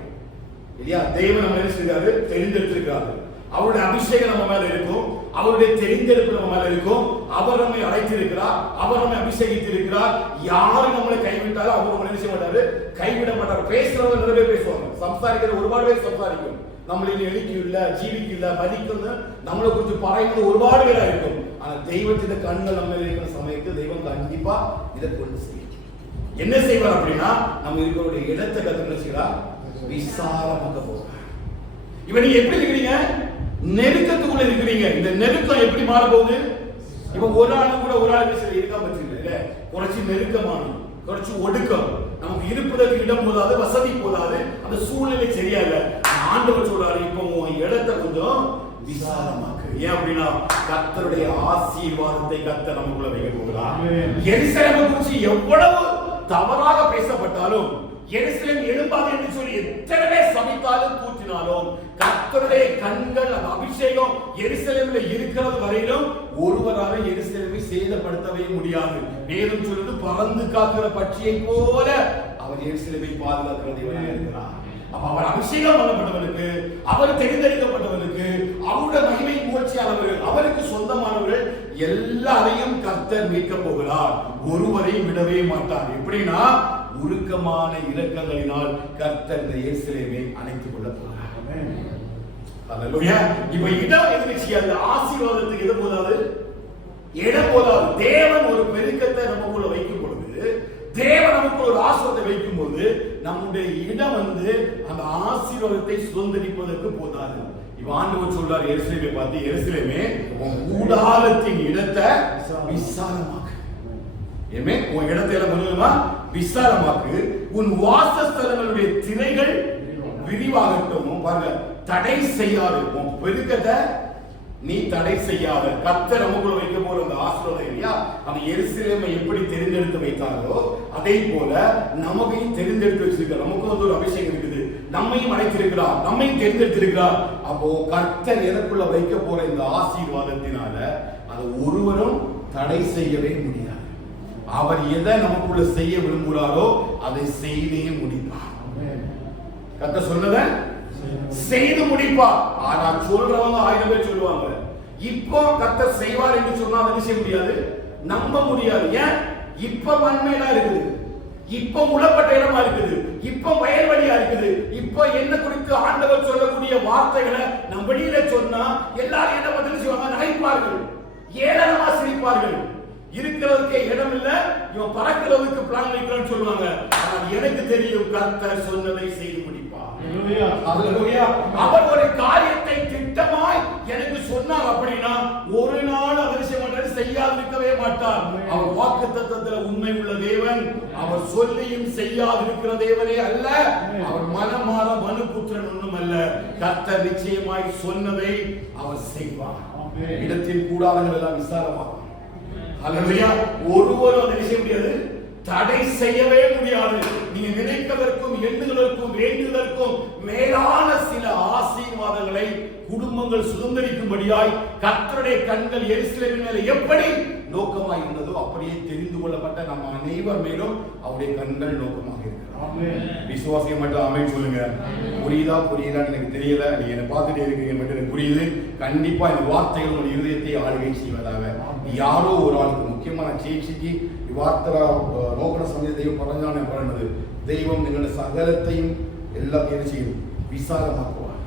இல்லையா? தேவன் நம்ம என்ன செய்றாரு? தெரிந்தெடுத்திருக்கிறாரு. அவருடைய அபிஷேகம் நம்ம மேல இருக்கும், அவருடைய தெரிந்தெடுப்பு நம்ம மேல இருக்கும். அவர் நம்மை அழைத்திருக்கிறார், அவர் நம்மை அபிஷேகித்திருக்கிறார். யாரு நம்மளை கைவிட்டாலும் அவர் நம்மளை என்ன செய்ய மாட்டாரு? கைவிட மாட்டார். பேசுறவங்க நிறைய பேர் பேசுவாங்க, சம்சாரிக்கிற ஒருபாடு பேர் சம்சாரிக்கும். நம்மள எழுக்கி இல்ல, ஜீவிக்கு இல்ல, மதிக்கும், நம்மளை குறித்து பறைந்து ஒருபாடு பேரா இருக்கும். ஆனா தெய்வத்தின் கண்கள் நம்ம இருக்கிற சமயத்து தெய்வம் கண்டிப்பா இதை கொண்டு செய்யும். என்ன செய்வார் அப்படின்னா, நம்ம இருக்கிற இடத்தை கத்துக்க செய்யலாம், விசாலமாக போகிறார். இப்ப நீங்க எப்படி இருக்கிறீங்க? நெருக்கத்துக்குள்ள இருக்கிறீங்க. இந்த நெருக்கம் எப்படி மாற போகுது? இப்ப ஒரு ஆளு கூட ஒரு ஆளு இருக்காம வச்சிருக்கல, குறைச்சி நெருக்கமான, குறைச்சி ஒடுக்கம், நமக்கு இருப்பதற்கு இடம் போதாது, வசதி போதாது, அந்த சூழ்நிலை சரியா இல்ல. ஆண்டவர் சொல்றாரு, இப்ப உன் இடத்தை கொஞ்சம் விசாலமாக்கு. ஏன் அப்படின்னா கர்த்தருடைய ஆசீர்வாதத்தை கர்த்தர் நமக்குள்ள வைக்க போகிறார். எருசலேமை குறித்து எவ்வளவு தவறாக பேசப்பட்டாலும், எருசலேம் எழும்பாது என்று சொல்லி எத்தனை சபித்தாலும் தூற்றினாலும், கர்த்தருடைய கண்கள் அந்த அபிஷேகம் எருசலேமில் இருக்கிறது வரையிலும் ஒருவரால எருசலேமை சேதப்படுத்தவே முடியாது. வேதம் சொல்லுது, பறந்து காக்கிற பட்சியை போல அவர் எருசலேமை பாதுகாக்கிற தேவனாக இருக்கிறார். அவர் அபிஷேகம் பண்ணப்பட்டவனுக்கு, அவர் தெரிந்தெடுக்கப்பட்டவனுக்கு, அவருடைய மகிமை முயற்சியாளர்கள், அவருக்கு சொந்தமானவர்கள் எல்லாரையும் கர்த்தர் மீட்க போகிறார். ஒருவரையும் விடவே மாட்டார். எப்படின்னா உருக்கமான இரக்கங்களினால் கர்த்தர் இந்த எருசலேமை அணைத்துக் கொள்ள போகிறார். ஹல்லேலூயா. இப்ப இடம் எதுக்கு செய்யாது? ஆசீர்வாதத்துக்கு எது போதாது? இடம் போதாது. தேவன் ஒரு பெருக்கத்தை நமக்குள்ள வைக்கும் பொழுது, தேவன் நமக்கு ஒரு ஆசீர்வாதத்தை வைக்கும் போது, நம்முடைய இடம் வந்து அந்த ஆசீர்வாதத்தை சுதந்திரிப்பதற்கு போதாது. இப்ப ஆண்டவர் சொல்றார் எருசலேமை பார்த்து, எருசலேமே உன் கூடாரத்தின் இடத்தை விசாலமாக்கு. ஏமே உன் இடத்தை எல்லாம் கொஞ்சமா விசாலமாக்கு. உன் வாசஸ்தலங்களுடைய திரைகள் விரிவாகட்டும். பாருங்க, தடை செய்யாது. உன் பெருக்கத்தை நீ தடை செய்யாத. கர்த்தர் நமக்குள்ள வைக்க போற அந்த ஆசீர்வாதம் இல்லையா, அந்த எருசலேமை எப்படி தெரிந்தெடுத்து வைத்தாரோ அதே போல நமக்கையும் தெரிந்தெடுத்து வச்சிருக்கார். நமக்கும் வந்து ஒரு அபிஷேகம் இருக்குது, நம்மையும் அழைத்திருக்கிறார், நம்மையும் தெரிந்தெடுத்திருக்கிறார். அப்போ கர்த்தர் எனக்குள்ள வைக்க போற இந்த ஆசீர்வாதத்தினால அதை ஒருவரும் தடை செய்யவே முடியாது. அவர் எதை நமக்குள்ள செய்ய விரும்புகிறாரோ அதை செய்தே முடிப்பார். கர்த்தர் சொன்னதை செய்து முடிப்பார். ஆனா சொல்றவங்க 1000 பேர் சொல்லுவாங்க. இப்போ கர்த்தர் செய்வார் என்று சொன்னா அதை செய்ய முடியாது, நம்ப முடியாது. ஏன்? இப்ப மண்மையா இருக்குது, இப்ப உளப்பட்ட இடமா இருக்குது, இப்ப வயல்வெளியா இருக்குது. இப்ப என்ன குறித்து ஆண்டவர் சொல்லக்கூடிய வார்த்தைகளை நம் வெளியில சொன்னா எல்லாரும் என்ன பதில் செய்வாங்க? நகைப்பார்கள், ஏளனமா சிரிப்பார்கள். இருக்கிறதுக்கே இடம் இல்ல, இவன் பறக்கிறதுக்கு பிளான் வைக்கிறான்னு சொல்லுவாங்க. ஆனால் எனக்கு தெரியும், கர்த்தர் சொன்னதை செய்து முடிப்பார். அவர் ஒரு காரியத்தை திட்டமாய் எனக்கு சொன்னார் அப்படின்னா ஒரு நாள் அதிசயம் செய்யாதிருக்கவே மாட்டார். அவர் வாக்குத்தத்தத்தில் உண்மை உள்ள தேவன். அவர் சொல்லியும் செய்யாதிருக்கிற தேவனே அல்ல. அவர் மனமாற மனுபுத்திரன் ஒன்றும் அல்ல. கர்த்தர் நிச்சயமாய் சொன்னதை அவர் செய்வார். இடத்தின் கூடாரங்கள் எல்லாம் விசாலமாகும். அல்லேலூயா. ஒருவரும் அதை செய்ய முடியாது, தடை செய்யவே முடியாது. நீங்க நினைப்பதற்கும் எண்ணுவதற்கும் வேண்டுவதற்கும் மேலான சில ஆசீர்வாதங்களை குடும்பங்கள் சுதந்திரிக்கும்படியாய் கர்த்தருடைய கண்கள் எருசலேமின் மேலே எப்படி நோக்கமாய் இருந்ததோ அப்படியே தெரிந்து கொள்ளப்பட்ட நம்ம அனைவர் மேலும் அவருடைய கண்கள் நோக்கமாக இருக்கிறது. விசுவாசியம் மட்டும் ஆமென் சொல்லுங்க. புரியுதா புரியல எனக்கு தெரியல, நீங்க என்ன பார்த்துட்டே இருக்கீங்க மட்டும் எனக்கு புரியுது. கண்டிப்பா இந்த வார்த்தைகள் உங்களுடைய இருதயத்தை ஆளுகை செய்வதாக. யாரோ ஒரு ஆளுக்கு முக்கியமான சேச்சிக்கு வார்த்தை லோகன சமய தெய்வம் பரஞ்சான பரண்டது. தெய்வம் நிങ്ങളുടെ சகலத்தையும் எல்லாத்தையும் செய்யும் விசாலமாக்குவார்.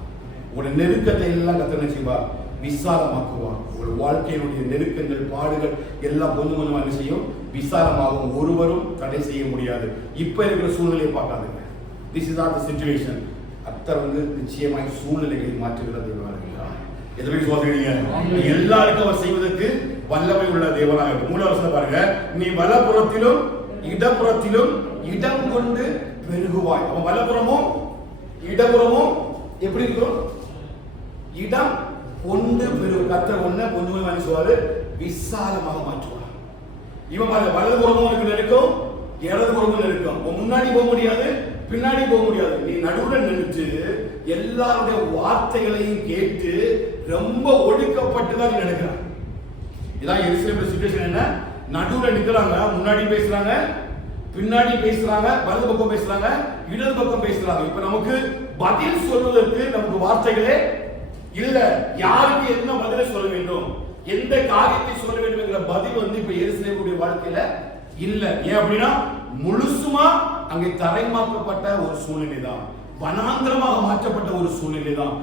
உங்களுடைய நெருக்கத்தை எல்லாம் கத்தனை செய்வார், விசாலமாக்குவார். உங்கள் வாழ்க்கையினுடைய நெருக்கங்கள் பாடுகள் எல்லாம் கொஞ்சம் கொஞ்சமா என்ன செய்யும்? விசாலமாகும். ஒருவரும் தடை செய்ய முடியாது. இப்ப இருக்கிற சூழ்நிலையை பார்க்காதுங்க. This is not the situation. கர்த்தர் வந்து நிச்சயமாய் சூழ்நிலைகளை மாற்றுகிறது. எதுவே சொல்றீங்க, எல்லாருக்கும் அவர் செய்வதற்கு வல்லமை உள்ள தேவனாக இருக்கும். 3வது வசனம் பாருங்க, நீ வலப்புறத்திலும் இடப்புறத்திலும் இடம் கொண்டு பெருகுவாய். அவன் வலப்புறமும் இடப்புறமும் எப்படி இருக்கும்? இடம் கொண்டு பெருகு. கர்த்தர் ஒண்ணு கொஞ்சம் கொஞ்சம் சொல்வாரு, விசாலமாக மாற்றுவார். இவன் வலதுபுறமும் உனக்கு நெருக்கம், இடதுபுறமும் நெருக்கம். முன்னாடி போக முடியாது, பின்னாடி போக முடியாது. நீ நடுவுல நின்று எல்லாருடைய வார்த்தைகளையும் கேட்டு ரொம்ப ஒடுக்கப்பட்டு தான் நினைக்கிறான். இதான் எருசலேம் சிச்சுவேஷன். என்ன, நடுவுல நிக்கிறாங்க, முன்னாடி பேசுறாங்க, பின்னாடி பேசுறாங்க, வலது பக்கம் பேசுறாங்க, இடது பக்கம் பேசுறாங்க. இப்ப நமக்கு பதில் சொல்வதற்கு நமக்கு வார்த்தைகளே இல்ல. யாருக்கு என்ன பதிலை சொல்ல வேண்டும், எந்த காரியத்தை சொல்ல வேண்டும் என்கிற பதில் இப்ப எருசலேமுடைய வாழ்க்கையில இல்ல. ஏன் அப்படின்னா முழுசுமா அங்கே தரைமாக்கப்பட்ட ஒரு சூழ்நிலை தான், வனாந்திரமாக மாற்றப்பட்ட ஒரு சூழ்நிலை தான்.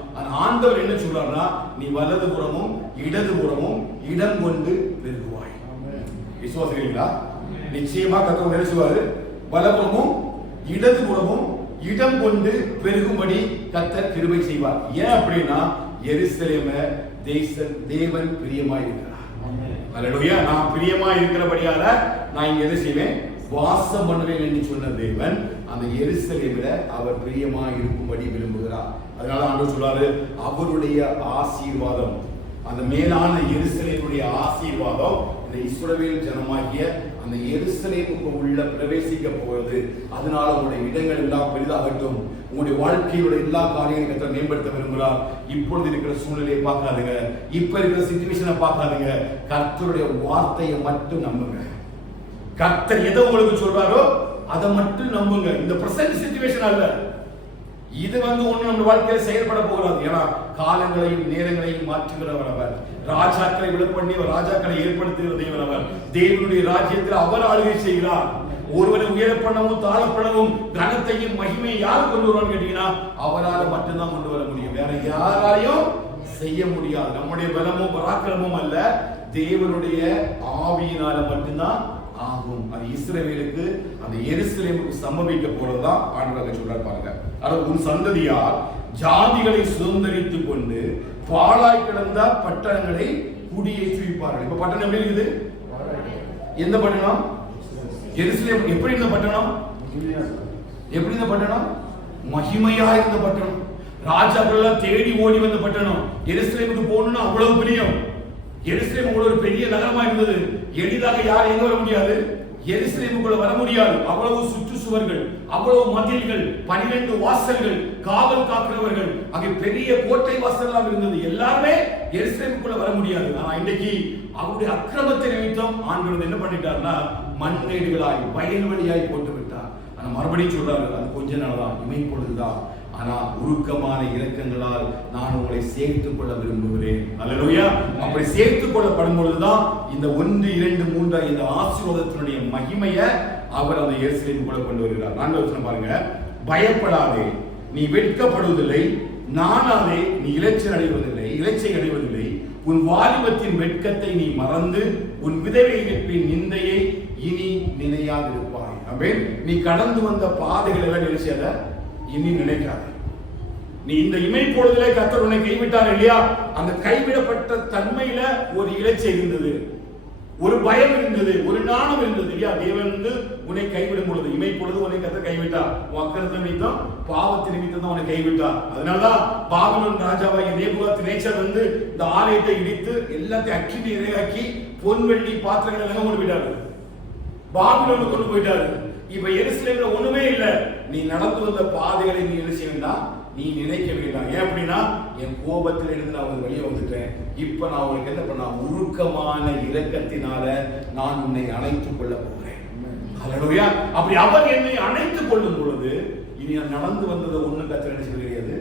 ஆண்டவர் என்ன சொல்றாருன்னா, நீ வலதுபுறமும் இடதுபுறமும் இடம் கொண்டு பெருகுவாய். விசுவாசிக்கிறீங்களா? நிச்சயமா கர்த்தர் நிறைவேற்றுவாரு. வலதுபுறமும் இடதுபுறமும் இடம் கொண்டு பெருகும்படி கர்த்தர் கிருபை செய்வார். ஏன் அப்படின்னா எருசலேமை தேவன் பிரியமாய் இருக்கிறார். அல்லேலூயா. நான் பிரியமாய் இருக்கிறபடியால நான் இங்க எதை செய்வேன், வாசம் பண்ணுவேன் என்று சொன்ன தேவன் அந்த எருசலேமில அவர் பிரியமாய் இருக்கும்படி விரும்புகிறார். அதனால ஆண்டவர் சொல்றாரு, அவருடைய ஆசீர்வாதம், அந்த மேலான எருசலேமுடைய ஆசீர்வாதம் இந்த இஸ்ரவேல் ஜனமாகிய அந்த எருசலேமுக்கு உள்ள பிரவேசிக்க போகிறது. அதனால உங்களுடைய இடங்கள் எல்லாம் பெரிதாகட்டும், உங்களுடைய வாழ்க்கையோட எல்லா காரியங்களையும் கர்த்தர் மேம்படுத்த விரும்புகிறார். இப்பொழுது இருக்கிற சூழ்நிலையை பார்க்காதுங்க, இப்ப இருக்கிற சிச்சுவேஷனை பார்க்காதுங்க, கர்த்தருடைய வார்த்தையை மட்டும் நம்புங்க. கர்த்தர் எதை உங்களுக்கு சொல்றாரோ அதை மட்டும் நம்புங்க. இந்த பிரசன்ட் சிச்சுவேஷன் அல்ல, இது ஒண்ணு நம்ம வாழ்க்கையில செயல்பட போகிறது. ஏன்னா காலங்களையும் நேரங்களையும் மாற்றுகிறவர் அவர், ராஜாக்களை விடப்பண்ணி ராஜாக்களை ஏற்படுத்துகிற தேவன் அவர். தேவனுடைய ராஜ்யத்தில் அவர் ஆளுகை செய்கிறார். ஒருவரை உயர பண்ணவும் தாழ பண்ணவும் கனத்தையும் மகிமையை யார் கொண்டு வருவான்னு கேட்டீங்கன்னா அவரால் மட்டும்தான் கொண்டு வர முடியும், வேற யாராலையும் செய்ய முடியாது. நம்முடைய பலமும் பராக்கிரமும் அல்ல, தேவனுடைய ஆவியினால மட்டும்தான் ஆகும். அது இஸ்ரவேலுக்கு அந்த எருசலேமுக்கு சம்பவிக்க போறதுதான் ஆண்டவர் சொல்றார் பாருங்க. அதாவது உன் சந்ததியார் ஜாதிகளை சுதந்தரித்துக் கொண்டு பாழாய் கிடந்த பட்டணங்களை குடியேற்றுவிப்பார்கள். இப்ப பட்டணம் எப்படி இருக்குது? எந்த பட்டணம்? எருசலேம். எப்படி இந்த பட்டணம்? எப்படி இந்த பட்டணம்? மகிமையா இருந்த பட்டணம், ராஜாக்கள் தேடி ஓடி வந்த பட்டணம். எருசலேமுக்கு போகணும்னு அவ்வளவு பிரியம். எருசலேம் ஒரு பெரிய நகரமா இருந்தது. எளிதாக யாரும் எங்க வர முடியாது, எருசலேமுக்குள்ள வர முடியாது. அவ்வளவு சுற்றுச்சுவர்கள், அவ்வளவு மதில்கள், 12 வாசல்கள், காவல் காக்கிறவர்கள், அங்கே பெரிய கோட்டை வாசல்லாம் இருந்தது. எல்லாருமே எருசலேமுக்குள்ள வர முடியாது. ஆனா இன்னைக்கு அவருடைய அக்கிரமத்தை நிமித்தம் ஆண்டவர் என்ன பண்ணிட்டார்னா மண்மேடுகளாய் வயல்வெளியாய் போட்டு விட்டார். ஆனா மறுபடியும் சொல்றாரு, அது கொஞ்ச நாள் தான், இமைப்பொழுதுதான். ஆனா உருக்கமான இரக்கங்களால் நான் உங்களை சேர்த்துக் கொள்ள விரும்புகிறேன். அல்லேலூயா. அப்படி சேர்த்துக் கொள்ளப்படும் பொழுதுதான் இந்த 1, 2, 3 இந்த ஆசீர்வாதத்தினுடைய மகிமையை அவர் அந்த எருசலேமுக்குள்ள கொண்டு வருகிறார். 4வது வசனம் பாருங்க. பயப்படாதே, நீ வெட்கப்படுவதில்லை, நானாதே, நீ இளைச்சை அடைவதில்லை. உன் வாலிபத்தின் வெட்கத்தை நீ மறந்து உன் விதவைகளின் நிந்தையை இனி நினையாதிருப்பாய். ஆமென். நீ கடந்து வந்த பாதைகள் எல்லாம் நினைச்சாத இனி நினைக்காத. நீ இந்த இமைப்பொழுதிலே கர்த்தர் உன்னை கைவிட்டார் இல்லையா, அந்த கைவிடப்பட்ட தன்மையில ஒரு இளைச்சை இருந்தது, ஒரு பயம் இருந்தது, ஒரு நாணம் இருந்தது இல்லையா. தேவன் உன்னை கைவிடும் பொழுது இமைப்பொழுது உன்னை கர்த்தர் கைவிட்டார். உன் அக்கிரமத்தின் நிமித்தம் பாவத்தின் நிமித்தம் தான் உன்னை கைவிட்டார். அதனாலதான் பாபிலோன் ராஜாவாகிய நேபுகாத்நேச்சர் இந்த ஆலயத்தை இடித்து எல்லாத்தையும் அக்கினி இரையாக்கி பொன் வெள்ளி பாத்திரங்கள் எல்லாம் கொண்டு போயிட்டாரு, பாபிலோனுக்கு கொண்டு போயிட்டாரு. இப்ப எருசலேம்ல ஒண்ணுமே இல்ல. நீ நடந்து வந்த பாதைகளை நீ என்ன செய்ய வேண்டாம், நீ நினைக்க வேண்டாம். ஏன் அப்படின்னா என் கோபத்தில் இருந்து நான் வெளியே வந்துட்டேன். இப்ப நான் உனக்கு என்ன பண்ண, உருக்கமான இரக்கத்தினால நான் உன்னை அணைத்துக் கொள்ள போகிறேன். அல்லேலூயா. அப்படி அவர் என்னை அணைத்துக் கொள்ளும் பொழுது இனி நான் நடந்து வந்ததை ஒண்ணு கர்த்தர் என்ன செய்கிறது,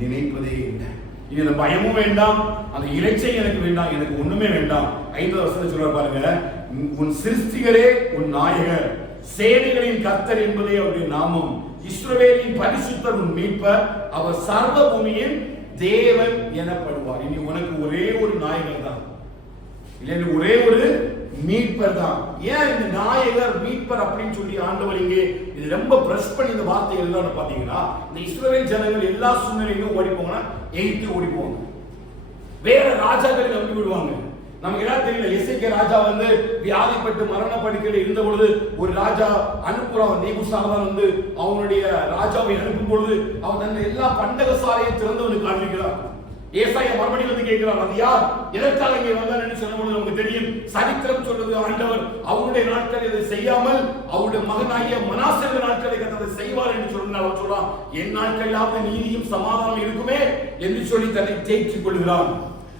நினைப்பதே இல்லை. இனி அந்த பயமும் வேண்டாம், அந்த இளைச்சை எனக்கு வேண்டாம், எனக்கு ஒண்ணுமே வேண்டாம். 5வது வசனத்தை சொல்ற பாருங்க. உன் சிருஷ்டிகரே உன் நாயகர், சேனைகளின் கர்த்தர் என்பதே அவருடைய நாமம், இஸ்ரவேலின் பரிசுத்தர் உன் மீட்பர், அவர் சர்வ பூமியின் தேவன் எனப்படுவார். இனி உனக்கு ஒரே ஒரு நாயகர் தான், இல்ல ஒரே ஒரு மீட்பர் தான். ஏன் இந்த நாயகர் மீட்பர் அப்படின்னு சொல்லி ஆண்டவர் இங்கே இது ரொம்ப பிரஸ் பண்ணி இந்த வார்த்தைகள் எல்லாம் பாத்தீங்கன்னா, இந்த இஸ்ரவேல் ஜனங்கள் எல்லா சூழ்நிலையிலும் ஓடி போங்கன்னா எகிப்து ஓடி போவாங்க, வேற ராஜாக்களை நம்பி விடுவாங்க. நமக்கு என்ன தெரியல, எசேக்கியா ராஜா வியாதிப்பட்டு மரண படுக்கையில் இருந்த பொழுது ஒரு ராஜா அனுப்புறான், நேபுசாரதான் அவனுடைய ராஜாவை அனுப்பும் பொழுது அவன் தன்னை எல்லா பண்டகசாலையும் திறந்தவனுக்கு காண்பிக்கிறான். ஏசாயா மறுபடியும் வந்து கேட்கிறார், அது யார், எதற்காக இங்கே வந்தார் என்று சொல்லும்போது நமக்கு தெரியும். சரித்திரம் சொல்றது ஆண்டவர் அவருடைய நாட்கள் இதை செய்யாமல் அவருடைய மகனாகிய மனாசேவின் நாட்களை கத்ததை செய்வார் என்று சொன்னால் அவர் சொல்றான், என் நாட்களாவது நீதியும் சமாதானம் இருக்குமே என்று சொல்லி தன்னை தேய்ச்சிக் கொள்கிறான்.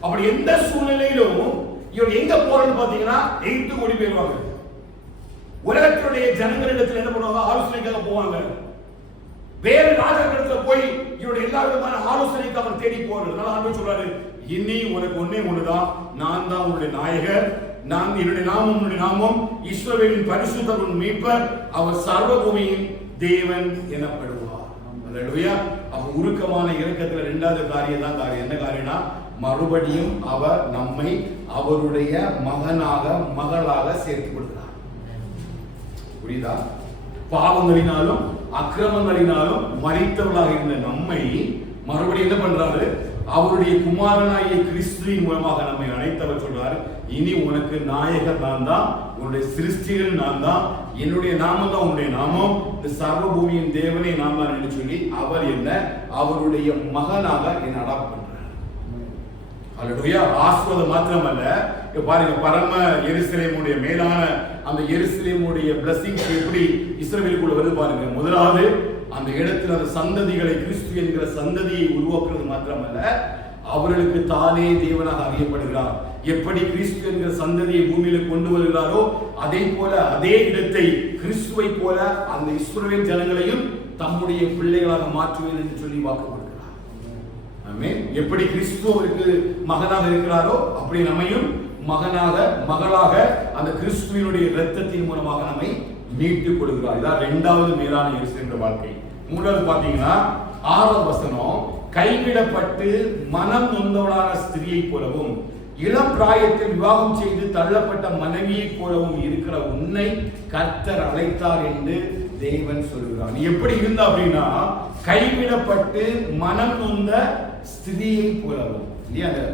அப்படி எந்த சூழ்நிலையிலும் இவர் எங்க போறன்னு பாத்தீங்கன்னா எகிப்து ஓடி போயிடுவாங்க. உலகத்தினுடைய ஜனங்களிடத்தில் என்ன பண்ணுவாங்க, ஆலோசனைக்காக போவாங்க. வேறு ராஜாக்களிடத்துல போய் இவருடைய எல்லா விதமான ஆலோசனைக்கு அவர் தேடி போறதுனால ஆண்டவர் சொல்றாரு, இனி உனக்கு ஒன்னே ஒண்ணுதான், நான் தான் உன்னுடைய நாயகர், நான் என்னுடைய நாமம் உன்னுடைய நாமம், இஸ்ரவேலின் பரிசுத்தர் உன் மீட்பர், அவர் சர்வபூமியின் தேவன் எனப்படுவார். அல்லேலூயா. அப்ப உருக்கமான இரக்கத்துல இரண்டாவது காரியம் தான் காரியம். என்ன காரியம்னா, மறுபடியும் அவர் நம்மை அவருடைய மகனாக மகளாக சேர்த்துக் கொள்கிறார். புரியுதா? பாவங்களினாலும் அக்கிரமங்களினாலும் மரித்தவர்களாக இருந்த நம்மை மறுபடியும் என்ன பண்றாரு, அவருடைய குமாரனாகிய கிறிஸ்துவின் மூலமாக நம்மை அழைத்தவர் சொல்றாரு, இனி உனக்கு நாயகர் நான் தான், உன்னுடைய சிருஷ்டிகள் நான் தான், என்னுடைய நாமம் தான் உன்னுடைய நாமம், இந்த சர்வபூமியின் தேவனை நான் தான் என்று சொல்லி அவர் என்ன அவருடைய மகனாக என்னை அடாப்ட் பண்றார். அல்லேலூயா. ஆசீர்வாதம் மாத்திரமல்ல, பாருங்க, பரம எருசலேமுடைய மேலான அந்த எருசலேமுடைய பிளஸிங்ஸ் எப்படி இஸ்ரவேலுக்குள்ள வருது பாருங்க. முதலாவது அந்த இடத்துல அந்த சந்ததிகளை, கிறிஸ்து என்கிற சந்ததியை உருவாக்குறது மாத்திரமல்ல, அவர்களுக்கு தானே தேவனாக அறியப்படுகிறார். எப்படி கிறிஸ்து என்கிற சந்ததியை பூமியில கொண்டு வருகிறாரோ அதே போல அதே இடத்தை கிறிஸ்துவை போல அந்த இஸ்ரவேல் ஜனங்களையும் தம்முடைய பிள்ளைகளாக மாற்றுவேன் என்று சொல்லி வாக்கு கொடுக்கிறார். ஆமென். எப்படி கிறிஸ்து அவருக்கு மகனாக இருக்கிறாரோ அப்படி நம்மையும் மகனாக மகளாக அந்த கிறிஸ்துவினுடைய இரத்தத்தின் மூலமாக நம்மை மீட்டுக் கொடுக்கிறார். இதான் இரண்டாவது மேலான என்ற வாழ்க்கை. மூன்றாவது பாத்தீங்கன்னா 6வது வசனம், கைவிடப்பட்டு மனம் நொந்தவளான ஸ்திரியை போலவும் இளம் பிராயத்தில் விவாகம் செய்து தள்ளப்பட்ட மனைவியை போலவும் இருக்கிற உன்னை கர்த்தர் அழைத்தார் என்று தேவன் சொல்கிறார். நீ எப்படி இருந்தா அப்படின்னா, கைவிடப்பட்டு மனம் நொந்த ஸ்திரியை போலவும்.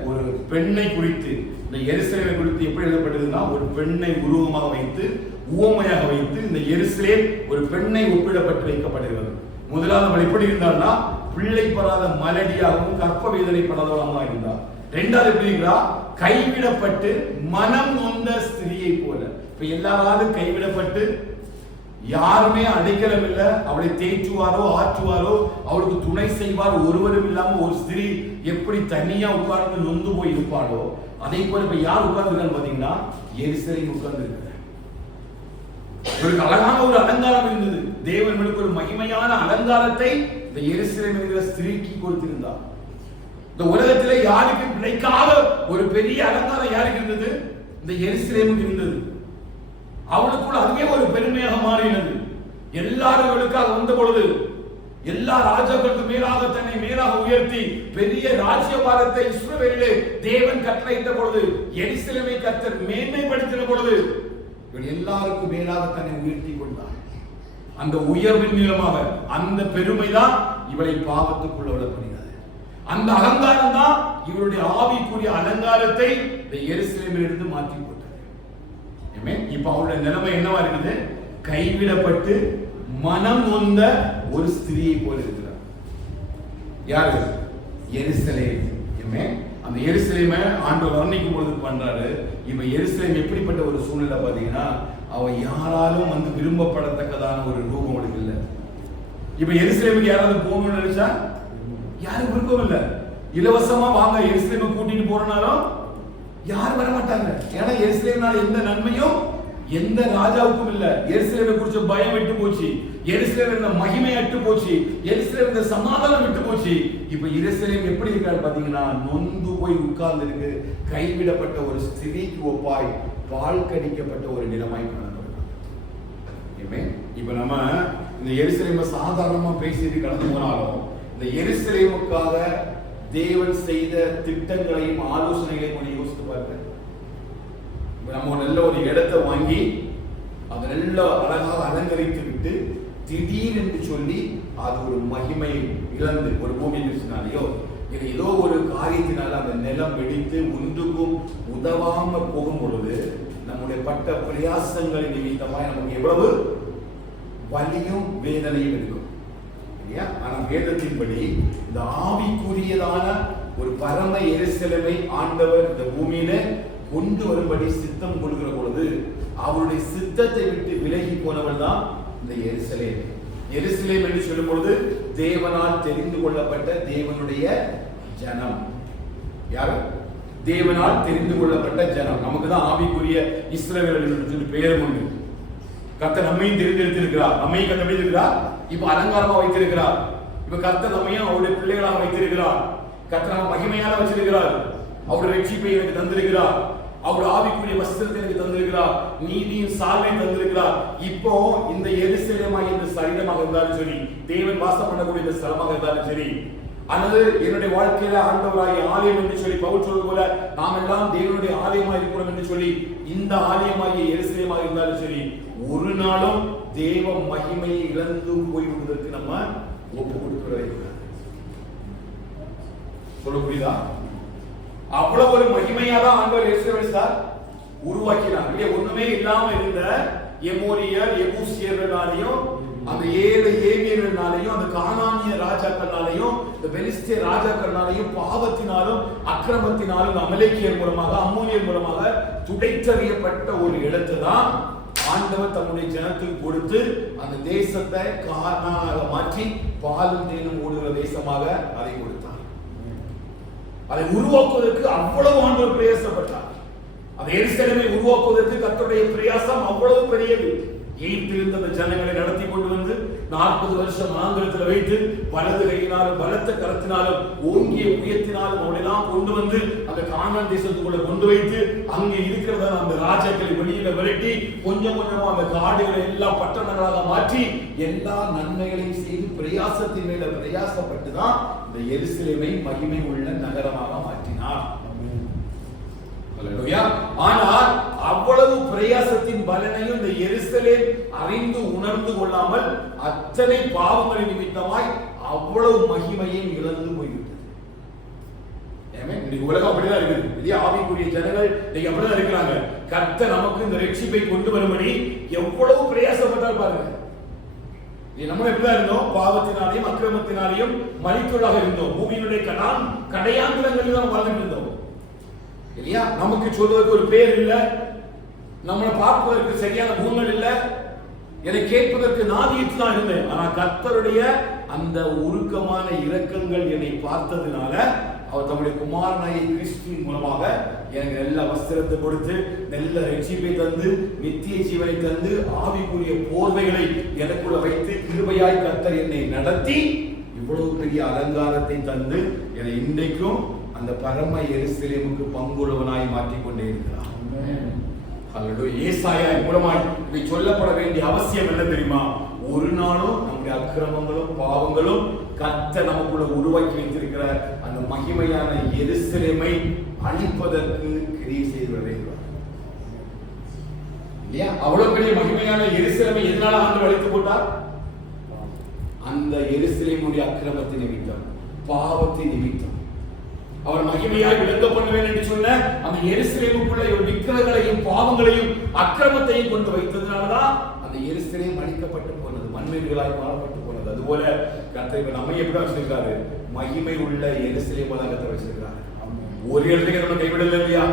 ஒரு பெண்ணை குறித்து இந்த எருசலேமை குறித்து எப்படி எழுதப்பட்டதுன்னா, ஒரு பெண்ணை உருவமாக வைத்து உவமையாக வைத்து இந்த எருசலேம் ஒரு பெண்ணை ஒப்பிடப்பட்டு வைக்கப்படுகிறது. முதலாவது அவள் எப்படி இருந்தால்னா, பிள்ளை பெறாத மலடியாகவும் கற்ப வேதனை படாதவளாக இருந்தார். இரண்டாவது எப்படி இருக்கிறா, கைவிடப்பட்டு மனம் நொந்த ஸ்திரியை போல. இப்ப எல்லாராலும் கைவிடப்பட்டு யாருமே அடைக்கலம் இல்ல, அவளை தேற்றுவாரோ ஆற்றுவாரோ அவளுக்கு துணை செய்வார் ஒருவரும் இல்லாம ஒரு ஸ்திரீ எப்படி தனியா உட்கார்ந்து நொந்து போய் இருப்பாளோ அதே போல இப்ப யார் உட்கார்ந்து பாத்தீங்கன்னா எருசலேம் உட்கார்ந்து இருக்கிறார். இவருக்கு அழகான ஒரு அலங்காரம் இருந்தது. தேவன் ஒரு மகிமையான அலங்காரத்தை இந்த எருசலேம் என்கிற ஸ்திரீக்கு கொடுத்திருந்தார். இந்த உலகத்திலே யாருக்கு கிடைக்காத ஒரு பெரிய அலங்காரம் யாருக்கு இருந்தது, இந்த எருசலேமுக்கு இருந்தது. அவளுக்குள்ள அதுவே ஒரு பெருமையாக மாறினது. எல்லாரும் அவளுக்காக வந்த பொழுது எல்லா ராஜாக்களுக்கு மேலாக தன்னை மேலாக உயர்த்தி பெரிய ராஜ்யபாரத்தை இஸ்ரவேலிலே தேவன் கட்டளையிட்ட பொழுது, எருசலேமை கர்த்தர் மேன்மைப்படுத்தின பொழுது இவள் எல்லாருக்கும் மேலாக தன்னை உயர்த்தி கொண்டார். அந்த உயர்வின் மூலமாக அந்த பெருமை தான் இவளை பாவத்துக்குள்ள விடப்படுகிறது. அந்த அலங்காரம் தான் இவருடைய ஆவிக்குரிய அலங்காரத்தை இந்த எருசலேமில் இருந்து மாற்றி போட்டது. இப்ப அவருடைய நிலைமை என்னவா இருக்குது, கைவிடப்பட்டு மனம் நொந்த ஒரு ஸ்திரியை போல இருக்கிறார். யாரு, எருசலேம். அந்த எருசலேமை ஆண்டவர் வர்ணிக்கும் பொழுது பண்றாரு. இப்ப எருசலேம் எப்படிப்பட்ட ஒரு சூழ்நிலை பாத்தீங்கன்னா, அவ யாராலும் வந்து விரும்பப்படத்தக்கதான ஒரு ரூபம் அவளுக்கு இல்லை. இப்ப எருசலேமுக்கு யாராவது போகணும்னு நினைச்சா யாரும் விருப்பம் இல்லை. இலவசமா வாங்க எருசலேமை கூட்டிட்டு போறனாலும் யாரும் வர மாட்டாங்க. ஏன்னா எருசலேம்னால எந்த நன்மையும் எந்த ராஜாவுக்கும் இல்ல. எருசலேமை குறிச்ச பயம் விட்டு போச்சு, எருசலேம் இருந்த மகிமை அட்டு போச்சு, எருசலேம் இருந்த சமாதானம் விட்டு போச்சு. இப்ப எருசலேம் எப்படி இருக்காரு பாத்தீங்கன்னா, நொந்து போய் உட்கார்ந்து இருக்கு. கைவிடப்பட்ட ஒரு ஸ்திரீக்கு ஒப்பாய் பால் கடிக்கப்பட்ட ஒரு நிலைமை காணப்படுது. இப்ப நம்ம இந்த எருசலேமை சாதாரணமா பேசிட்டு கடந்து போனாலும், இந்த எருசலேமுக்காக தேவன் செய்த திட்டங்களையும் ஆலோசனைகளையும் கொஞ்சம் யோசித்து பாருங்க. நம்ம நல்ல ஒரு இடத்தை வாங்கி அதை நல்ல அழகாக அலங்கரித்து விட்டு திடீரென்று சொல்லி அது ஒரு மகிமை இழந்து ஒரு பூமி இருந்துச்சுனாலையோ ஏதோ ஒரு காரியத்தினால அந்த நிலம் வெடித்து ஒன்றுக்கும் உதவாம போகும் பொழுது நம்முடைய பட்ட பிரயாசங்களின் நிமித்தமாய் நமக்கு எவ்வளவு வலியும் வேதனையும் இருக்கும் இல்லையா? ஆனா வேதத்தின்படி இந்த ஆவிக்குரியதான ஒரு பரம எருசலேமை ஆண்டவர் இந்த பூமியில கொண்டு வரும்படி சித்தம் கொள்கிற பொழுது அவருடைய சித்தத்தை விட்டு விலகி போனவள் தான் இந்த எருசலேம். எருசலேம் என்று சொல்லும் பொழுது தேவனால் தெரிந்து கொள்ளப்பட்ட தேவனுடைய ஜனம். யாரு? தேவனால் தெரிந்து கொள்ளப்பட்ட ஜனம். நமக்கு தான் ஆவிக்குரிய இஸ்ரவேலர் என்று சொல்லி பெயர் உண்டு. கர்த்தர் நம்மையும் தெரிந்தெடுத்திருக்கிறார். நம்மையும் கர்த்தர் வைத்திருக்கிறார். இப்ப அலங்காரமா வைத்திருக்கிறார். இப்ப கர்த்தர் நம்மையும் அவருடைய பிள்ளைகளாக வைத்திருக்கிறார். கர்த்தர் மகிமையாக வச்சிருக்கிறார். அவருடைய ரட்சிப்பை எனக்கு தந்திருக்கிறார். அவருடைய ஆவிக்குரிய வஸ்திரத்தை எனக்கு தந்திருக்கிறார். நீதியின் சால்வை தந்திருக்கிறார். இப்போ இந்த எருசலேமாய் இந்த சரீரமாக இருந்தாலும் சரி, தேவன் வாசம் பண்ணக்கூடிய இந்த ஸ்தலமாக இருந்தாலும் சரி, அல்லது என்னுடைய வாழ்க்கையில ஆண்டவராகிய ஆலயம் என்று சொல்லி பவுல் சொல்வது போல நாம் எல்லாம் தேவனுடைய ஆலயமாக இருக்கிறோம் என்று சொல்லி இந்த ஆலயமாகிய எருசலேமாக இருந்தாலும் சரி, ஒரு நாளும் தேவ மகிமையை இழந்து போய்விடுவதற்கு நம்ம ஒப்பு கொடுக்கிறதே சொல்ல புரியுதா? அவ்வளவு ஒரு மகிமையாதான் ஆண்டவர் எருசலேமை உருவாக்கினார். ஒண்ணுமே இல்லாம இருந்த எமோரியர், எபூசியர்களாலையும், அந்த 7 ஏவியர்களாலையும், அந்த கானானிய ராஜாக்களாலையும், இந்த பெலிஸ்திய ராஜாக்களாலையும், பாவத்தினாலும் அக்கிரமத்தினாலும் அமலேக்கியர் மூலமாக, அம்மோனியர் மூலமாக துடைத்தறியப்பட்ட ஒரு இடத்தை தான் ஆண்டவர் தன்னுடைய ஜனத்துக்கு கொடுத்து அந்த தேசத்தை கானானாக மாற்றி பாலும் தேனும் ஓடுகிற தேசமாக அதை கொடுத்தார். அதை உருவாக்குவதற்கு அவ்வளவு ஆண்டவர் பிரயாசப்பட்டார். அந்த எருசலேமை உருவாக்குவதற்கு கர்த்தருடைய பிரயாசம் அவ்வளவு பெரியது. எகிப்திலிருந்து அந்த ஜனங்களை நடத்தி கொண்டு வந்து 40 வருஷம் ஆந்திரத்தில் வைத்து வலது கையினாலும் பலத்த கரத்தினாலும் ஓங்கிய உயர்த்தினாலும் அவளெல்லாம் கொண்டு வந்து அந்த கானான் தேசத்துக்குள்ள கொண்டு வைத்து அங்கே இருக்கிறத அந்த ராஜாக்களை வெளியில விரட்டி கொஞ்சம் கொஞ்சமா அந்த காடுகளை எல்லாம் பட்டணங்களாக மாற்றி எல்லா நன்மைகளையும் செய்து பிரயாசத்தின் மேல பிரயாசப்பட்டு தான் இந்த எருசலேமை மகிமை உள்ள நகரமாக மாற்றினார். ஆனால் அவ்வளவு பிரயாசத்தின் பலனையும் இந்த எருசலேம் அறிந்து உணர்ந்து கொள்ளாமல் அத்தனை பாவங்களின் நிமித்தமாய் அவ்வளவு மகிமையும் இழந்து போய்விட்டது. உலகம் அப்படிதான் இருக்குது. பெரிய ஆவிக்குரிய ஜனங்கள் இன்னைக்கு அப்படிதான் இருக்கிறாங்க. கர்த்தர் நமக்கு இந்த ரட்சிப்பை கொண்டு வரும்படி எவ்வளவு பிரயாசப்பட்டால் பாருங்க. நம்ம எப்படிதான் இருந்தோம்? பாவத்தினாலையும் அக்கிரமத்தினாலையும் மலிக்குள்ளாக இருந்தோம். பூமியினுடைய கடையாந்திரங்களில் நாம் வாழ்ந்துட்டு இருந்தோம் இல்லையா? நமக்கு சொல்வதற்கு ஒரு பேர் இல்ல, நம்மளை பார்ப்பதற்கு சரியான பூமிகள் இல்ல, என்னை கேட்பதற்கு நாதியிட்டு தான் இருந்தேன். ஆனா கர்த்தருடைய அந்த உருக்கமான இரக்கங்கள் என்னை பார்த்ததுனால அவர் தம்முடைய குமாரனாகிய கிறிஸ்துவின் மூலமாக எனக்கு நல்ல வஸ்திரத்தை கொடுத்து நல்ல ரட்சிப்பை தந்து நித்திய ஜீவனை தந்து ஆவிக்குரிய போர்வைகளை எனக்குள்ள வைத்து கிருபையாய் கர்த்தர் என்னை நடத்தி இவ்வளவு பெரிய அலங்காரத்தை தந்து என்னை இன்றைக்கும் அந்த பரம எருசலேமுக்கு பங்குள்ளவனாய் மாற்றிக்கொண்டே இருக்கிறார். ஏசாயா மூலமாய் இவை சொல்லப்பட வேண்டிய அவசியம் என்ன தெரியுமா? ஒரு நாளும் நம்முடைய அக்கிரமங்களும் பாவங்களும் கர்த்தர் நமக்குள்ள உருவாக்கி வைத்திருக்கிற அந்த மகிமையான எருசலேமை அழிப்பதற்கு கிரியை செய்து வருகிறார் இல்லையா? அவ்வளவு பெரிய மகிமையான எருசலேமை எதனால ஆண்டவர் அழித்து போட்டார்? அந்த எருசலேமுடைய அக்கிரமத்தின் நிமித்தம், பாவத்தின் நிமித்தம். அவர் மகிமையாய் விளங்க பண்ணுவேன் என்று சொன்ன அந்த எருசலேமுக்குள்ள விக்கிரகங்களையும் பாவங்களையும் அக்கிரமத்தையும் கொண்டு வைத்ததுனாலதான் அந்த எருசலேம் அழிக்கப்பட்டு போனது, மண்மேடுகளாய் மாறப்பட்டு போனது. அதுபோல கர்த்தர் நம்மை எப்படி வச்சிருக்காரு? மகிமை உள்ள எருசலேமாக கர்த்தர் வச்சிருக்கிறார். ஒரு இடத்துக்கு நம்ம கைவிடல இல்லையா?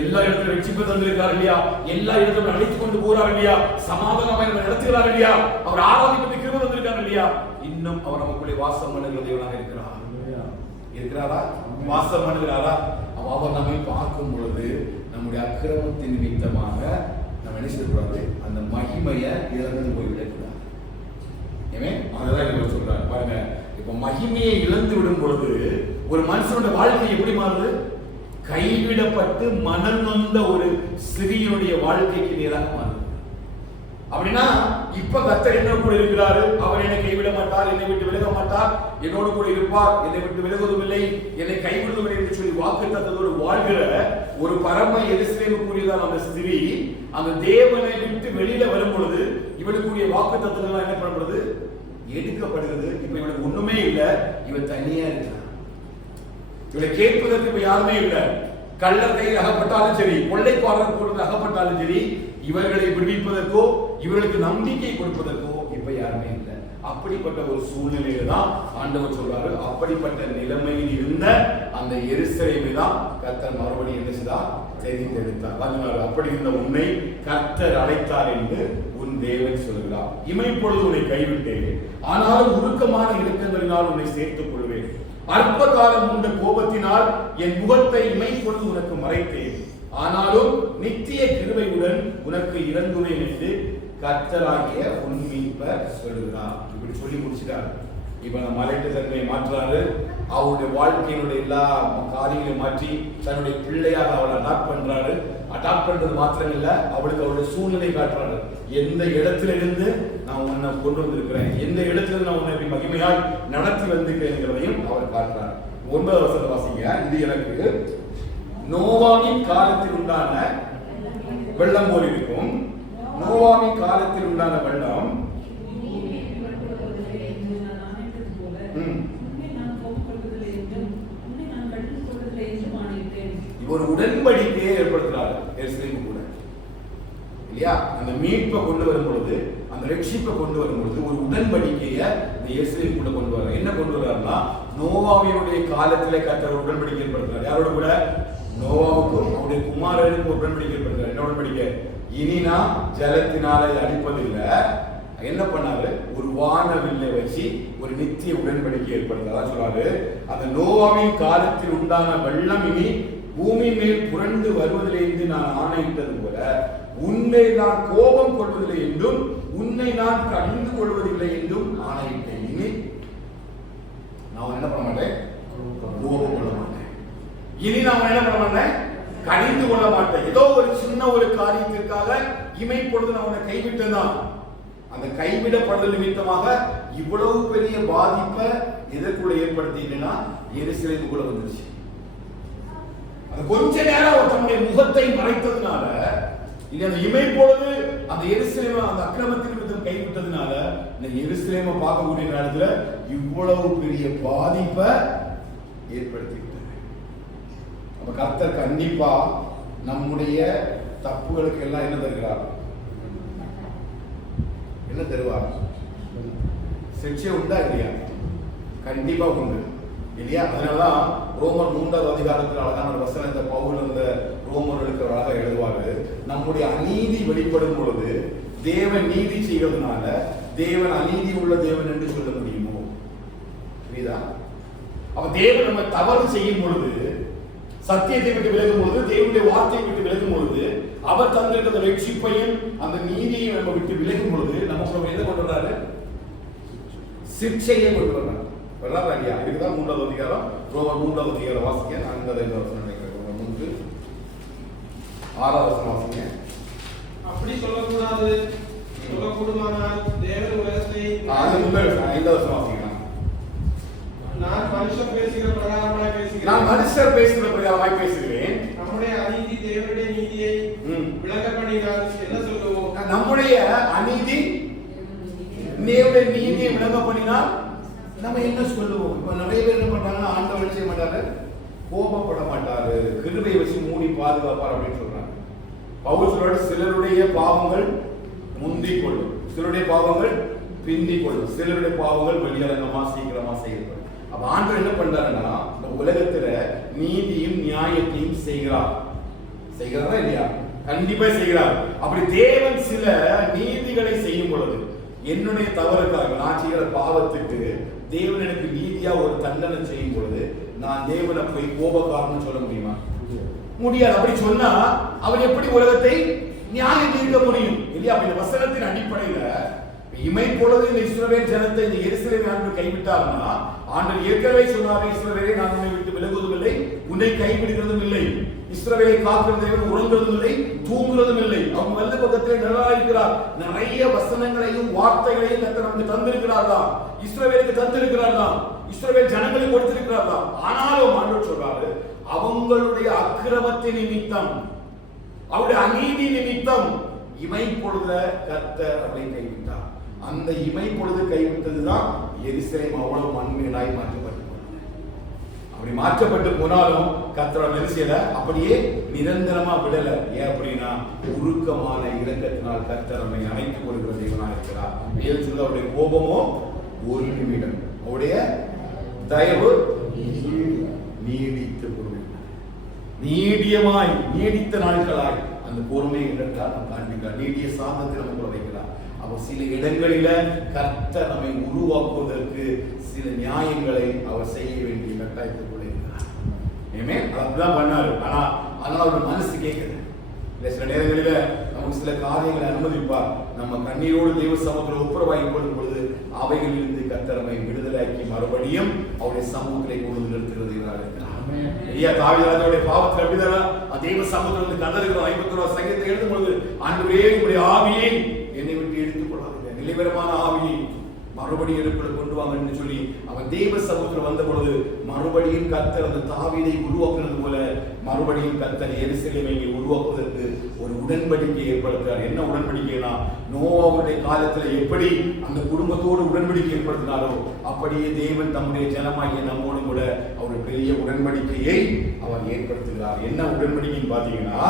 எல்லா இடத்துல ரட்சிப்பு தந்திருக்காரு இல்லையா? எல்லா இடத்துல அழைத்துக் கொண்டு போறார் இல்லையா? சமாதானமாய் நடத்துகிறார் இல்லையா? அவர் ஆராதிப்பது கிருபை தந்திருக்காரு இல்லையா? இன்னும் அவர் நமக்குள்ளே வாசம் பண்ணுகிற தேவனாக இருக்கிறார். இருக்கிறாரா? வாசம் பண்ணுகிறாரா? அவர் நம்மை பார்க்கும் பொழுது நம்முடைய அக்கிரமத்தின் நிமித்தமாக நம்ம என்ன செய்யக்கூடாது? அந்த மகிமையை இழந்து போய்விடக்கூடாது. அதுதான் சொல்றாரு பாருங்க. இப்ப மகிமையை இழந்து விடும் பொழுது ஒரு மனுஷனோட வாழ்க்கை எப்படி மாறுது? கைவிடப்பட்டு மனம் நொந்த ஒரு சிறியனுடைய வாழ்க்கைக்கு நேராக மாறுது. அப்படின்னா இப்ப கர்த்தர் என்ன கூட இருக்கிறாரு? அவர் என்னை கைவிட மாட்டார், என்னை விட்டு விலக மாட்டார், என்னோடு கூட இருப்பார், என்னை விட்டு விலகுவதில்லை, என்னை கைவிடுவதில்லை என்று சொல்லி வாக்குத்தத்தத்தோடு வாழ்கிற ஒரு பரம எருசலேமுக்குரியதான் அந்த ஸ்திரீ அந்த தேவனை விட்டு வெளியில வரும் பொழுது இவளுக்குரிய வாக்குத்தத்தங்கள் என்ன பண்றது? எடுக்கப்படுகிறது. இப்ப இவனுக்கு ஒண்ணுமே இல்லை, இவன் தனியா இருக்கிறான். இவளை கேட்பதற்கு இப்ப யாருமே இல்லை. கள்ளர் கையில் அகப்பட்டாலும் சரி, கொள்ளைக்காரர் கூட அகப்பட்டாலும் சரி, இவர்களை விடுவிப்பதற்கோ இவர்களுக்கு நம்பிக்கை கொடுப்பதற்கோ இப்ப யாருமே இல்லை. அப்படிப்பட்ட ஒரு சூழ்நிலையில தான் ஆண்டவர் சொல்றாரு. அப்படிப்பட்ட நிலைமையில் இருந்த அந்த எருசலேமை தான் கர்த்தர் மறுபடியும் என்ன செய்தார்? தெரிந்தெடுத்தார். அப்படி இருந்த உன்னை கர்த்தர் அழைத்தார் என்று உன் தேவன் சொல்கிறார். இமைப்பொழுது உன்னை கைவிட்டேன், ஆனாலும் உருக்கமான இலக்கங்களினால் உன்னை சேர்த்துக் கொள்வேன். அற்ப காலம் உண்ட கோபத்தினால் என் முகத்தை இமைப்பொழுது உனக்கு மறைத்தேன், ஆனாலும் நித்திய கிருபையுடன் உனக்கு இறந்துவேன் என்று கர்த்தராகிய உன் மீட்பர் சொல்லுகிறார். இப்படி சொல்லி முடிச்சிட்டார். இப்ப நம்ம மலைட்டு தன்மையை மாற்றாரு. அவருடைய வாழ்க்கையினுடைய எல்லா காரியங்களையும் மாற்றி தன்னுடைய பிள்ளையாக அவளை அடாப்ட் பண்றாரு. அடாப்ட் பண்றது மாத்திரம் இல்ல, அவளுக்கு அவருடைய சூழ்நிலை காட்டுறாரு. எந்த இடத்துல இருந்து நான் உன்னை கொண்டு வந்திருக்கிறேன், எந்த இடத்துல இருந்து நான் உன்னை மகிமையால் நடத்தி வந்திருக்கிறேங்கிறதையும் அவர் காட்டுறாரு. 9வது வசனத்தை வாசிங்க. இது எனக்கு நோவாவின் காலத்தில் உண்டான வெள்ளம் போல் இருக்கும். நோவாவின் காலத்தில் உண்டான வெள்ளம் ஒரு உடன்படிக்கையை ஏற்படுத்துறாரு எருசலேம் கூட, இல்லையா? அந்த மீட்பை கொண்டு வரும் பொழுது, அந்த ரட்சிப்பை கொண்டு வரும் பொழுது ஒரு உடன்படிக்கையை இந்த எருசலேம் கூட கொண்டு வர. என்ன கொண்டு வர்றாருன்னா, நோவாவினுடைய காலத்திலே கர்த்தர் உடன்படிக்கை ஏற்படுத்துறாரு. யாரோட கூட? நோவாவுக்கும் அவருடைய குமாரனுக்கும் உடன்படிக்கை ஏற்படுத்துறாரு. என்ன உடன்படிக்கை? இனி நான் ஜலத்தினால அடிப்பதில்லை. என்ன பண்ணாரு? ஒரு வானவில்லை வச்சு ஒரு நித்திய உடன்படிக்கை ஏற்படுத்தாதான் சொல்றாரு. அந்த நோவாவின் காலத்தில் உண்டான வெள்ளம் இனி பூமி மேல் புரண்டு வருவதிலிருந்து நான் ஆணையிட்டது போல உன்னை நான் கோபம் கொள்வதில்லை என்றும் உன்னை நான் கடிந்து கொள்வதில்லை என்றும் ஆணையிட்டேன். இனி நான் என்ன பண்ண மாட்டேன்? கோபம் கொள்ள மாட்டேன். இனி நான் என்ன பண்ண மாட்டேன்? கடிந்து கொள்ள மாட்டேன். ஏதோ ஒரு சின்ன ஒரு காரியத்திற்காக இமைப்பொழுது நான் உன்னை கைவிட்டேன். அந்த கைவிடப்படுதல் நிமித்தமாக இவ்வளவு பெரிய பாதிப்பை எதற்குள்ள ஏற்படுத்தினா எருசலேமுக்குள்ள வந்துருச்சு. அது கொஞ்ச நேரம் தன்னுடைய முகத்தை மறைத்ததுனால, இல்ல அந்த இமைப்பொழுது அந்த எருசலேமை அந்த அக்கிரமத்தின் நிமித்தம் கைவிட்டதுனால இந்த எருசலேமை பார்க்கக்கூடிய நேரத்துல இவ்வளவு பெரிய பாதிப்பை ஏற்படுத்தி விட்டது. அப்ப கர்த்தர் கண்டிப்பா நம்முடைய தப்புகளுக்கு எல்லாம் என்ன தருகிறார்? என்ன தருவார்? சிக்ஷை உண்டா இல்லையா? கண்டிப்பா உண்டு, இல்லையா? அதனாலதான் ரோமர் 3வது அதிகாரத்தில் அழகான வசனத்தை பவுல் அந்த ரோமர்களுக்கு அழகாக எழுதுவாரு. நம்முடைய அநீதி வெளிப்படும் பொழுது தேவன் நீதி செய்வதனால தேவன் அநீதி உள்ள தேவன் என்று சொல்ல முடியுமோ? புரியுதா? அப்ப தேவன் நம்ம தவறு செய்யும் பொழுது, சத்தியத்தை விட்டு விலகும் பொழுது, தேவனுடைய வார்த்தையை விட்டு விலகும் பொழுது, அவர் தந்திருக்கிற ரட்சிப்பையும் அந்த நீதியையும் நம்ம விட்டு விலகும் பொழுது நமக்கு என்ன கொண்டு வர்றாரு? சிக்ஷையை கொண்டு வர்றாரு. வரலாறு ஐயா, இதுதான் 3வது அதிகாரம். ரோமர் 3வது அதிகாரம் வாசிக்க. நான் இந்த வசனம் நினைக்கிறேன். 3 6வது வசனம் வாசிக்க. அப்படி சொல்லக்கூடாது. சொல்லக்கூடுமானால் தேவன் உலகத்தை 5வது வசனம் வாசிக்கலாம். நான் மனுஷர் பேசுகிற பிரகாரமாய் பேசுகிறேன். நான் மனுஷர் பேசுகிற பிரகாரமாய் பேசுகிறேன். நம்முடைய அநீதி தேவனுடைய நீதியை விளங்க பண்ணினால் என்ன சொல்லுவோம்? நம்முடைய அநீதி தேவனுடைய நீதியை விளங்க பண்ணினால் நம்ம என்ன சொல்லுவோம்? இப்ப நிறைய பேர் என்ன பண்றாங்க? ஆண்டவர் செய்ய மாட்டாரு, கோபப்பட மாட்டாரு, கிருபையை வச்சு மூடி பாதுகாப்பார் அப்படின்னு சொல்றாங்க. பவுல் சொல்றாரு, சிலருடைய பாவங்கள் முந்திக் கொள்ளும், சிலருடைய பாவங்கள் பிந்திக் கொள்ளும், சிலருடைய பாவங்கள் வெளியரங்கமா சீக்கிரமா செய்யப்படும். அப்ப ஆண்டவர் என்ன பண்றாருன்னா, இந்த உலகத்துல நீதியும் நியாயத்தையும் செய்கிறார். செய்கிறாரா இல்லையா? கண்டிப்பா செய்கிறார். அப்படி தேவன் சில நீதிகளை செய்யும் பொழுது, என்னுடைய தவறுக்காக நான் செய்கிற பாவத்துக்கு தேவன் எனக்கு நீதியா ஒரு தண்டனை செய்யும் பொழுது நான் தேவனை போய் கோபக்காரன்னு சொல்ல முடியுமா? முடியாது. அப்படி சொன்னா அவர் எப்படி உலகத்தை நியாயம் தீர்க்க முடியும்? இல்லையா? அப்ப இந்த வசனத்தின் அடிப்படையில இமைப்பொழுது இந்த இஸ்ரவேல் ஜனத்தை இந்த எருசலேமை ஆண்டவர் கைவிட்டார்னா, ஆண்டவர் ஏற்கனவே சொன்னார், இஸ்ரவேலை நான் உன்னை விட்டு விலகுவதும் இல்லை, உன்னை கைவிடுகிறதும் இல்லை. இஸ்ரவேலை காக்கிற தேவன் உறங்குவதும் இல்லை, தூங்குவதும் இல்லை. அவங்க வலது பக்கத்திலே நல்லா இருக்கிறார். நிறைய வசனங்களையும் வார்த்தைகளையும் கர்த்தர் நமக்கு தந்திருக்கிறார் தான், இஸ்ரவேலுக்கு தந்திருக்கிறார் தான், இஸ்ரவேல் ஜனங்களுக்கு கொடுத்திருக்கிறார் தான். ஆனாலும் ஆண்டவர் சொல்றாரு, அவங்களுடைய அக்கிரமத்தின் நிமித்தம், அவருடைய அநீதி நிமித்தம் இமைப்பொழுத கர்த்தர் அவரை கைவிட்டார். அந்த இமைப்பொழுது கைவிட்டதுதான் எருசலேம் அவ்வளவு மண்மேடாய் மாற்றப்பட்டது. அப்படி மாற்றப்பட்டு போனாலும் கர்த்தர் மெரிசியல அப்படியே நிரந்தரமா விடல. ஏன் அப்படின்னா உருக்கமான இரக்கத்தினால் கர்த்தர் நம்மை அணைத்துக் கொள்கிற தேவனா இருக்கிறார். ஏன் சொல்ல அவருடைய கோபமோ ஒரு நிமிடம், அவருடைய தயவு நீடித்து பொறுமை, நீடித்த நாட்களாய் அந்த பொறுமை என்றால் நாம் காண்பிக்கிறார். நீடிய சாந்தத்தில் நம்ம வைக்கிறார். அவர் சில இடங்களில கர்த்தர் நம்மை உருவாக்குவதற்கு சில நியாயங்களை அவர் செய்ய வேண்டிய கட்டாயத்துக்குள்ள இருக்கிறார். அப்படிதான் பண்ணாரு. ஆனா அவர் மனசு கேட்குது. சில நேரங்களில நமக்கு சில காரியங்களை அனுமதிப்பார். நம்ம கண்ணீரோடு தெய்வ சமூகத்தில் ஒப்புரவாகி கொள்ளும் பொழுது அவைகளிலிருந்து கர்த்தர் நம்மை விடுதலாக்கி மறுபடியும் அவருடைய சமூகத்தை கொண்டு நிறுத்துகிறது இருக்கிறார். தாவீதுடைய பாவத்தில் அப்படிதான் தெய்வ சமூகத்தில் கதறுகிறோம். 51 சங்கீதத்தை எழுதும் பொழுது ஆண்டவரே உம்முடைய ஆவியை என்னை விட்டு எடுத்துக் கொள்ளாதீங்க, நிலைவரமான ஆவியை மறுபடியும் எனக்குள்ள கொண்டு வாங்கன்னு சொல்லி அவன் தெய்வ சமூகத்தில் வந்த பொழுது மறுபடியும் கர்த்தர் அந்த தாவீதை உருவாக்குறது போல மறுபடியும் கர்த்தர் எருசலேமை உருவாக்குவதற்கு ஒரு உடன்படிக்கை ஏற்படுத்துறார். என்ன உடன்படிக்கைனா, நோவாவுடைய காலத்துல எப்படி அந்த குடும்பத்தோடு உடன்படிக்கை ஏற்படுத்தினாரோ அப்படியே தேவன் தம்முடைய ஜனமாகிய நம்மோடு கூட அவர் பெரிய உடன்படிக்கையை அவர் ஏற்படுத்துகிறார். என்ன உடன்படிக்கைன்னு பாத்தீங்கன்னா,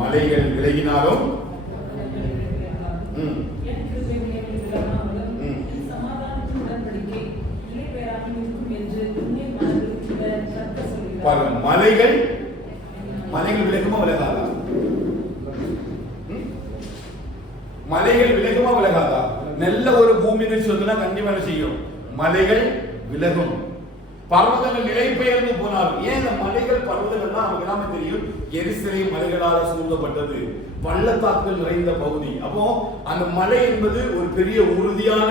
மலைகள் விலகினாலும் மலைகள் விலகுமா விலகாதா? மலைகள் விலகுமா விலகாதா? நல்ல ஒரு பூமி சொன்னா கண்டிப்பா செய்யும். மலைகள் விலகும், பர்வதங்கள் நிலை பெயர்ந்து போனாலும். ஏன் இந்த மலைகள் பர்வதங்கள் தான் நமக்கு எல்லாமே தெரியும். எருசலேம் மலைகளால் சூழப்பட்டது, பள்ளத்தாக்குகள் நிறைந்த பகுதி. அப்போ அந்த மலை என்பது ஒரு பெரிய உறுதியான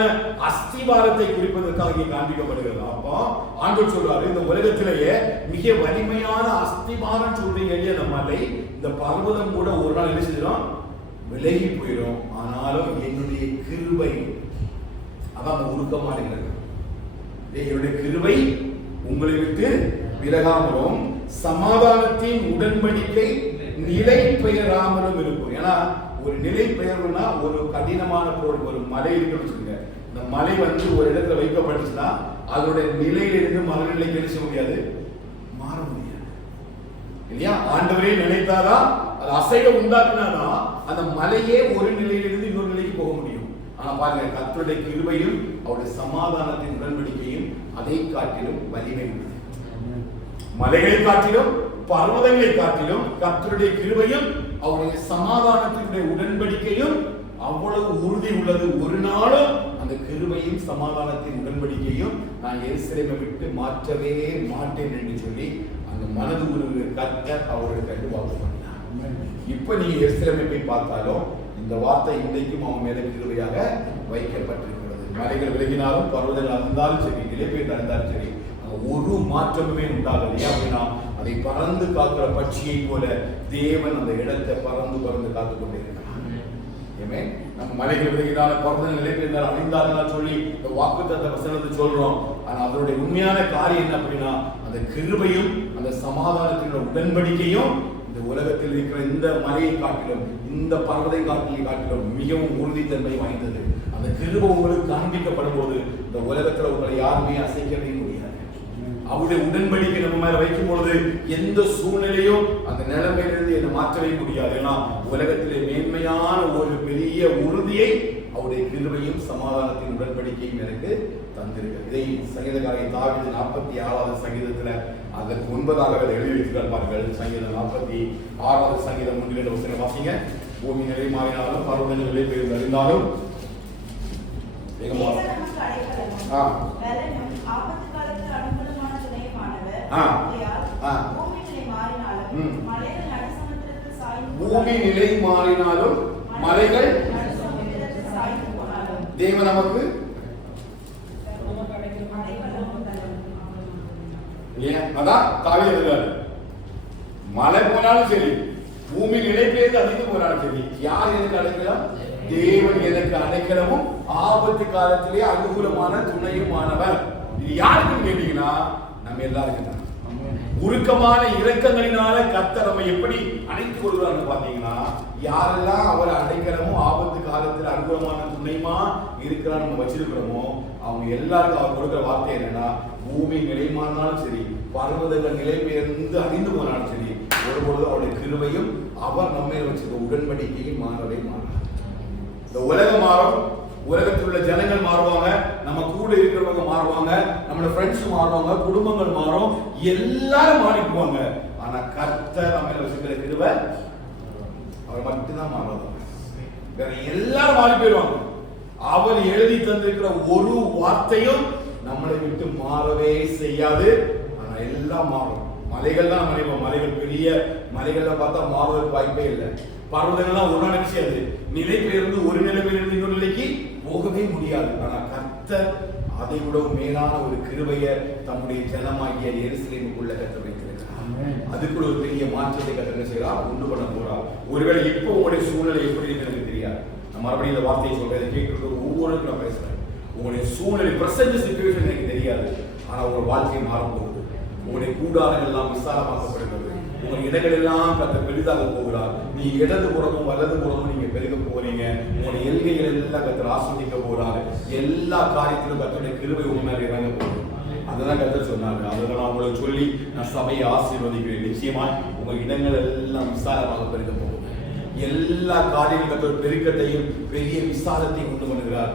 அஸ்திவாரத்தை குறிப்பதற்காக இங்கே காண்பிக்கப்படுகிறது. அப்போ ஆண்டவர் சொல்றாரு, இந்த உலகத்திலேயே மிக வலிமையான அஸ்திவாரம் சொல்றீங்க இல்லையா அந்த மலை, இந்த பர்வதம் கூட ஒரு நாள் என்ன செஞ்சிடும், விலகி போயிடும். ஆனாலும் என்னுடைய கிருபை அதான் உருக்கமா இருக்கிறது. என்னுடைய கிருபை உங்களை விட்டு விலகாமலும் சமாதானத்தின் உடன்படிக்கை நிலை பெயராமலும் இருக்கும். ஏன்னா ஒரு நிலை பெயர்வுனா ஒரு கடினமான பொருள், ஒரு மலை இருக்குன்னு வச்சுக்கோங்க. இந்த மலை ஒரு இடத்துல வைக்கப்பட்டுச்சுன்னா அதனுடைய நிலையிலிருந்து மறுநிலைக்கு என்ன செய்ய முடியாது, மாற முடியாது இல்லையா? ஆண்டவரே நினைத்தாதான், அது அசைவை உண்டாக்குனாதான் அந்த மலையே ஒரு நிலையிலிருந்து இன்னொரு நிலைக்கு போக முடியும். ஆனா பாருங்க, கர்த்தருடைய கிருபையும் அவருடைய சமாதானத்தின் உடன்படிக்கையும் அதை காட்டிலும் வலிமை உள்ளது. மலைகளை காட்டிலும் பர்வதங்களை காட்டிலும் கர்த்தருடைய கிருபையும் அவருடைய சமாதானத்தினுடைய உடன்படிக்கையும் அவ்வளவு உறுதி உள்ளது. ஒரு நாளும் அந்த கிருபையும் சமாதானத்தின் உடன்படிக்கையும் நான் எருசலேமை விட்டு மாற்றவே மாட்டேன் என்று சொல்லி அந்த மனது உருவு கர்த்தர் அவருடைய கட்டுவாக்கு பண்ணார். இப்ப நீங்க எருசலேமை போய் பார்த்தாலும் இந்த வார்த்தை இன்றைக்கும் அவன் மேல கிருபையாக வைக்கப்பட்டிருக்கிறது. மலைகள் விலகினாலும் பர்வதங்கள் இருந்தாலும் சரி, நிலைப்பெயர் நடந்தாலும் சரி, ஒரு மாற்றமுமே உண்டாகலையா அப்படின்னா அதை பறந்து காக்கிற பட்சியை போல தேவன் அந்த இடத்தை பறந்து காத்துக் கொண்டிருக்கிறார். நம்ம மலைகள் விலகினாலும் பர்வதங்கள் நிலைப்பெயர் அணிந்தார்கள் சொல்லி இந்த வாக்குத்தத்த வசனத்தை சொல்றோம். ஆனா அதனுடைய உண்மையான காரியம் என்ன அப்படின்னா, அந்த கிருபையும் அந்த சமாதானத்தினுடைய உடன்படிக்கையும் இந்த உலகத்தில் இருக்கிற இந்த மலையை காட்டிலும் இந்த பர்வதை காட்டிலும் மிகவும் உறுதித்தன்மை வாய்ந்தது. அந்த கிருபை உங்களுக்கு காண்பிக்கப்படும் போது இந்த உலகத்துல உங்களை யாருமே அசைக்கவே முடியாது. அவருடைய உடன்படிக்கை நம்ம மேல வைக்கும் பொழுது எந்த சூழ்நிலையும் அந்த நிலைமையிலிருந்து என்னை மாற்றவே முடியாது. ஏன்னா உலகத்திலே மேன்மையான ஒரு பெரிய உறுதியை அவருடைய கிருபையும் சமாதானத்தின் உடன்படிக்கையும் எனக்கு தந்திருக்கிறது. இதை சங்கீதக்காரர் தாவீது 46வது சங்கீதத்துல அதற்கு 9ஆக எழுதி வைத்திருப்பார்கள். சங்கீதம் 46வது சங்கீதம் 1 வசனம் வாசிங்க. பூமி நிலை மாறினாலும் பர்வதங்கள் நிலை பெயர்ந்து அறிந்தாலும் பூமி நிலை மாறினாலும் மலைகள் தேவன் நமக்கு அதான் தாவீது மலை போனாலும் சரி, பூமி நிலை பெயர்ந்து அதிகம் போனாலும் சரி, யார் எனக்கு அடைக்கலாம்? தேவன் எனக்கு அடைக்கலமும் ஆபத்து காலத்திலே அனுகூலமான துணையுமானவர். இது யாருக்குன்னு கேட்டீங்கன்னா நம்ம எல்லாருக்கும் தான். உருக்கமான இரக்கங்களினால கர்த்தர் நம்ம எப்படி அணைத்துக் கொள்வார்னு பாத்தீங்கன்னா, யாரெல்லாம் அவர் அடைக்கலமோ ஆபத்து காலத்தில் அனுகூலமான துணைமா இருக்கிறான்னு நம்ம வச்சிருக்கிறோமோ அவங்க எல்லாருக்கும் அவர் கொடுக்குற வார்த்தை என்னன்னா, பூமி நிலைமானாலும் சரி, பர்வதங்கள் நிலை பெயர்ந்து அறிந்து போனாலும் சரி, ஒருபொழுது அவருடைய கிருபையும் அவர் நம்ம வச்சிருக்க உடன்படிக்கையும் மாறவே மாறாது. இந்த உலகம் மாறும், உலகத்தில் உள்ள ஜனங்கள் மாறுவாங்க, நம்ம கூட இருக்கிறவங்க மாறுவாங்க, நம்மளோட ஃப்ரெண்ட்ஸ் மாறுவாங்க, குடும்பங்கள் மாறும், எல்லாரும் மாறிக்குவாங்க. ஆனா கர்த்தர் நம்ம வச்சிருக்கிற கிருபை அவர் மட்டும்தான் மாறுவாங்க. வேற எல்லாரும் மாறி போயிடுவாங்க. அவர் எழுதி தந்திருக்கிற ஒரு வார்த்தையும் நம்மளை விட்டு மாறவே செய்யாது. ஆனா எல்லாம் மாறும். மலைகள் தான் மறைவோம். மலைகள் பெரிய மலைகள்ல பார்த்தா மாறுவதற்கு வாய்ப்பே இல்லை. பர்வதங்கள்லாம் ஒரு நாள் செய்யாது. நிலை பெயர்ந்து ஒரு நிலைமையிலிருந்து இன்னொரு நிலைக்கு போகவே முடியாது. ஆனா கர்த்தர் அதை விட மேலான ஒரு கிருபையை தம்முடைய ஜனமாகிய எருசலேமுக்குள்ள கர்த்தர் வைத்திருக்கிறார். அதுக்குள்ள ஒரு பெரிய மாற்றத்தை கர்த்தர் செய்கிறார், உண்டு பண்ண போறார். ஒருவேளை இப்போ உங்களுடைய சூழ்நிலை எப்படி எனக்கு தெரியாது. நான் மறுபடியும் இந்த வார்த்தையை சொல்றேன், கேட்கறது ஒவ்வொருக்கும் நான் பேசுறேன். உங்களுடைய சூழ்நிலை பிரசன்ட் சிச்சுவேஷன் எனக்கு தெரியாது. ஆனா உங்க வாழ்க்கை மாறும் போகுது. உங்களுடைய கூடாரங்கள் எல்லாம் விசாலமாக்கப்படுகிறது. உங்கள் இடங்கள் எல்லாம் கர்த்தர் பெரிதாக போகிறார். நீ இடது புறமும் வலது புறமும் நீங்க பெருக போறீங்க. உங்களுடைய எல்கைகள் எல்லாம் கர்த்தர் ஆஸ்வதிக்க போறாரு. எல்லா காரியத்திலும் கர்த்தருடைய கிருபை உங்க மேல இறங்க போகுது. அதுதான் கர்த்தர் சொன்னாங்க. அதை நான் உங்களுக்கு சொல்லி நான் சபையை ஆசீர்வதிக்கிறேன். நிச்சயமா உங்க இடங்கள் எல்லாம் விசாலமாக பெருக போகும். எல்லா காரியங்களும் பெருக்கத்தையும் பெரிய விசாலத்தையும் கொண்டு வருகிறார்.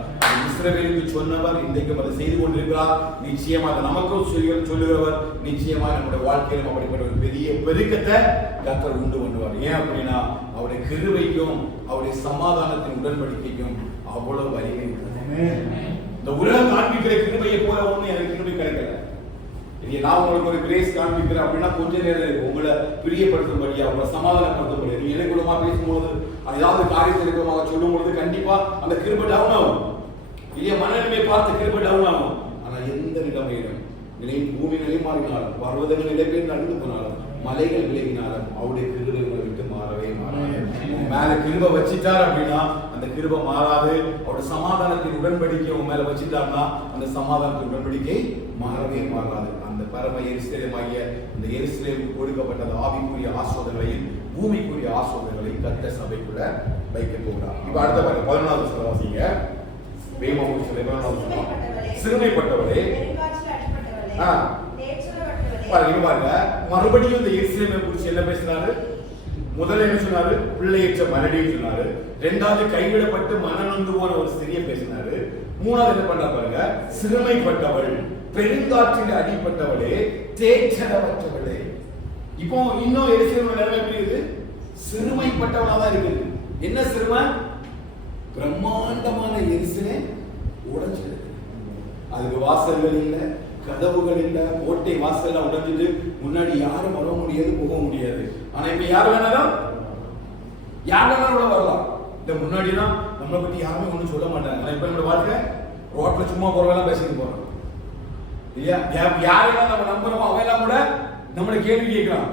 இஸ்ரவேலுக்கு சொன்னவர் இன்றைக்கும் அதை செய்து கொண்டிருக்கிறார். நிச்சயமாக நமக்கும் சொல்லுகிறவர் நிச்சயமாக நம்முடைய வாழ்க்கையிலும் அப்படிப்பட்ட ஒரு பெரிய பெருக்கத்தை கர்த்தர் உண்டு பண்ணுவார். ஏன் அப்படின்னா அவருடைய கிருபைக்கும் அவருடைய சமாதானத்தின் உடன்படிக்கைக்கும் அவ்வளவு வலிமை உள்ளது. இந்த உலகம் காண்பிக்கிற கிருபையை போல ஒண்ணு எனக்கு கிருபை கிடைக்கல. நான் உங்களுக்கு ஒரு கிரேஸ் காண்பிக்கிறேன் அப்படின்னா கொஞ்ச நேரம் இருக்கு. உங்களை பிரியப்படுத்தும்படியா, உங்களை சமாதானப்படுத்தும்படியா, நீங்க இலைக்குலமா பேசும்போது ஏதாவது காரியத்தை இருக்கிறமாக சொல்லும் பொழுது கண்டிப்பா அந்த கிருபை டவுன் ஆகும். இல்லையா, மனநிலைமை பார்த்து கிருபை டவுன் ஆகும். ஆனா எந்த நிலைமையிலும் பூமி நிலை மாறினாலும், பர்வதங்கள் நிலை பெயர்ந்து நடந்து போனாலும், மலைகள் விலகினாலும் அவருடைய கிருபை உங்களை விட்டு மாறவே மாறாது. மேல கிருபை வச்சிட்டார் அப்படின்னா அந்த கிருபை மாறாது. அவருடைய சமாதானத்தின் உடன்படிக்கை உங்க மேல வச்சிட்டார்னா அந்த சமாதானத்தின் உடன்படிக்கை மாறவே மாறாது. அந்த பரம எருசலேமாகிய இந்த எருசலேமுக்கு கொடுக்கப்பட்ட ஆவிக்குரிய ஆசீர்வாதங்களையும் பூமிக்குரிய ஆசீர்வாதங்களையும் கர்த்தர் சபைக்குள்ள வைக்க போகிறார். இப்ப அடுத்த பாருங்க 14வது வசனம் வாசிங்க. வேகமாக சொல்லுங்க. 14வது வசனம். சிறுமைப்பட்டவளே, பாருங்க மறுபடியும் இந்த எருசலேமை குறித்து என்ன பேசுறாரு? முதல்ல என்ன சொன்னாரு? பிள்ளையற்ற மலடின்னு சொன்னாரு. இரண்டாவது கைவிடப்பட்டு மனநொந்து போன ஒரு ஸ்திரியை பேசினாரு. மூணாவது என்ன பண்றா பாருங்க, சிறுமைப்பட்டவள், பெருங்காற்றில் அடிப்பட்டவளே, தேற்றரவற்றவளே. இப்போ இன்னும் எருசலேம் நிலைமை எப்படி இருக்கு? சிறுமைப்பட்டவளா தான் இருக்குது. என்ன சிறுமை? பிரம்மாண்டமான எருசலேம் உடைஞ்சிருக்கு. அதுக்கு வாசல்கள் இல்லை, கதவுகள் இல்லை, கோட்டை வாசல்லாம் உடைஞ்சிட்டு முன்னாடி யாரும் வர முடியாது, போக முடியாது. ஆனா இப்ப யார் வேணாலும் உள்ள வரலாம். இந்த முன்னாடிதான் நம்மளை பத்தி யாருமே ஒண்ணும் சொல்ல மாட்டாங்க. ஆனா இப்ப நம்மளோட வாழ்க்கை ரோட்ல சும்மா போறவெல்லாம் பேசிட்டு போறோம் இல்லையா? யாரெல்லாம் நம்ம நம்புறோமோ அவையெல்லாம் கூட நம்மளை கேள்வி கேட்கிறான்.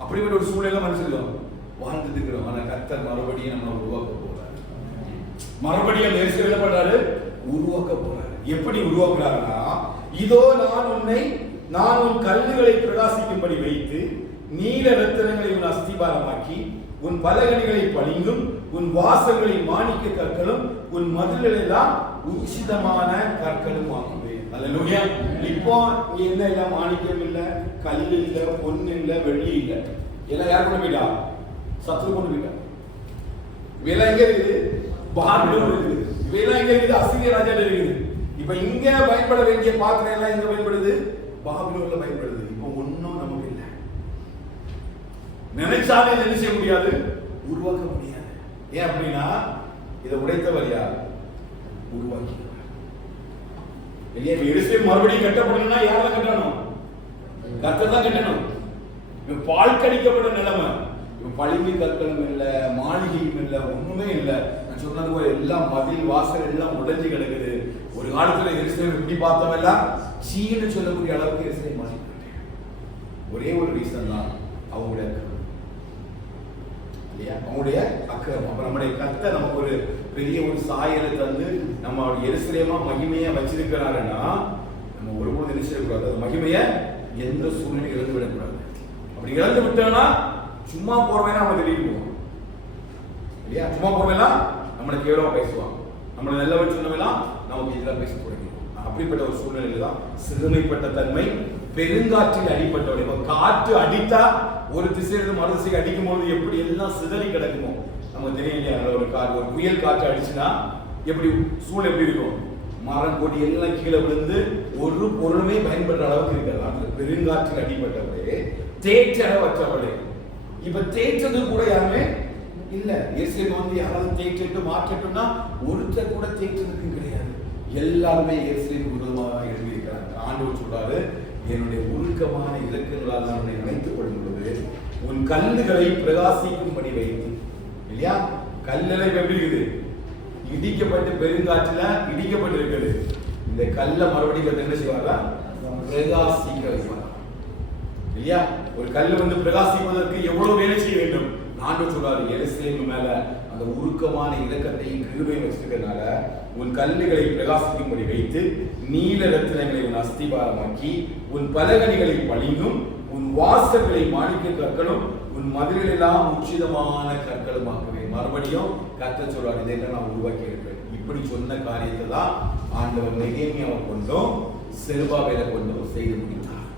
அப்படிப்பட்ட ஒரு சூழ்நிலை மனுஷன் வாழ்ந்துட்டு இருக்கிறோம். ஆனா கர்த்தர் மறுபடியும் நம்ம உருவாக்க போறாரு. மறுபடியும் என்ன பண்றாரு? உருவாக்க போறாரு. எப்படி உருவாக்குறாருன்னா, இதோ நான் உன் கல்லுகளை பிரகாசிக்கும்படி வைத்து நீல ரத்தினங்களை உன் அஸ்திபாரமாக்கி உன் பலகணிகளை பளிங்கும் உன் வாசல்களை மாணிக்க கற்களும் உன் மதில்கள் எல்லாம் உச்சிதமான கற்களும் ஆக்குவேன். அல்லேலூயா. இப்போ என்ன இல்ல, மாணிக்கம் இல்ல, கல் இல்ல, பொன் இல்ல, வெள்ளி இல்ல, எல்லாம் யார் கொண்டு போயிட்டா? சத்துரு கொண்டு போயிட்டா. வேலை எங்க இருக்குது? பாபிலோன் இருக்குது. வேலை எங்க இருக்குது? அசீரிய ராஜா இருக்குது. இப்ப இங்க பயன்பட வேண்டிய பாத்திரம் எல்லாம் எங்க பயன்படுது? பாபிலோன்ல பயன்படுது. இப்போ ஒன்னும் நமக்கு இல்லை. நினைச்சாலே என்ன செய்ய முடியாது? உருவாக்க முடியாது. ஏன் அப்படின்னா இதை உடைத்தவர் யார்? உருவாக்கியவர். எருசலேம் மறுபடியும் கட்டப்படணும்னா யாரெல்லாம் கட்டணும்? கர்த்தர் தான் கட்டணும். பால் கடிக்கப்பட்ட நிலைமை. பளிங்கு கற்களும் இல்லை, மாளிகையும் இல்லை, ஒண்ணுமே இல்லை. நான் சொன்னது போல எல்லாம் மதில் வாசல் எல்லாம் உடைஞ்சு கிடக்குது. ஒரு காலத்துல எருசலேம் எப்படி பார்த்தோம் எல்லாம் சீன்னு சொல்லக்கூடிய அளவுக்கு எருசலேம் மாறி. ஒரே ஒரு ரீசன் தான், அவங்களுடைய இல்லையா, அவங்களுடைய அக்கிரமம். அப்ப நம்முடைய கர்த்தர் நமக்கு ஒரு பெரிய ஒரு சாயலை தந்து நம்ம எருசலேமா மகிமையா வச்சிருக்கிறாருன்னா நம்ம ஒருபோது என்ன செய்யக்கூடாது? அது மகிமைய எந்த சூழ்நிலை இழந்து விடக்கூடாது. அப்படி இழந்து விட்டோம்னா சும்மா போறவங்க நம்ம வெளியே போவோம். இல்லையா? சும்மா போறவெல்லாம் நம்மளை கேவலமா பேசுவாங்க, நம்மளை நல்லவன் சொன்னவெல்லாம் நமக்கு இதெல்லாம் பேச தொடங்கிடும். அப்படிப்பட்ட ஒரு சூழ்நிலையில தான் சிறுமைப்பட்ட தன்மை பெருங்காற்றில் அடிப்பட்டவரை. காற்று அடித்தா ஒரு திசையிலிருந்து மறு திசைக்கு அடிக்கும் போது எப்படி எல்லாம் சிதறி கிடக்குமோ நமக்கு தெரியும் இல்லையா? ஒரு புயல் காற்று அடிச்சுன்னா எப்படி சூழ்நிலை எப்படி இருக்கும்? மரம் கொடி எல்லாம் கீழே விழுந்து ஒரு பொருளுமே பயன்படுற அளவுக்கு இருக்கிறது. அந்த பெருங்காற்றில் அடிப்பட்டவரே தேய்ச்சட வச்சவளே. இப்ப தேய்ச்சது கூட யாருமே இல்ல. எருசலேம் வந்து யாராவது தேய்ச்சிட்டு மாற்றட்டும்னா ஒருத்தர் கூட தேய்ச்சதுக்கு கிடையாது. எல்லாருமே எருசலேம் விரோதமாக எழுதியிருக்கிறாங்க. ஆண்டவர் சொல்றாரு, என்னுடைய உருக்கமான இலக்கங்களால் நான் உன்னை நினைத்துக் கொள்ளும் பொழுது உன் கல்லுகளை பிரகாசிக்கும்படி வைத்து. இல்லையா? கல்லறை எப்படி இருக்குது? இடிக்கப்பட்டு பெருங்காற்றுல இடிக்கப்பட்டு இருக்குது. இந்த கல்ல மறுபடியும் என்ன செய்வாங்க? பிரகாசிக்க வைப்பாங்க. இல்லையா? ஒரு கல் வந்து பிரகாசிப்பதற்கு எவ்வளவு வேலை செய்ய வேண்டும்? ஆண்டவர் சொல்றாரு, எருசலேம் மேல அந்த உருக்கமான இரக்கத்தையும் கிருபையும் வச்சிருக்கிறதுனால உன் கல்லுகளை பிரகாசிக்கும்படி வைத்து நீல ரத்தினங்களை உன் அஸ்திபாரமாக்கி உன் பலகணிகளை பளிங்கும் உன் வாசல்களை மாணிக்க கற்களும் உன் மதிலெல்லாம் உச்சிதமான கற்களும் ஆக்குவேன். மறுபடியும் கர்த்தர் சொல்றாரு, இதெல்லாம் நான் உருவாக்கி இருக்கிறேன். இப்படி சொன்ன காரியத்தை தான் ஆண்டவர் நெகேமியாவை கொண்டும் செருபாபேலை கொண்டும் செய்து முடித்தார்.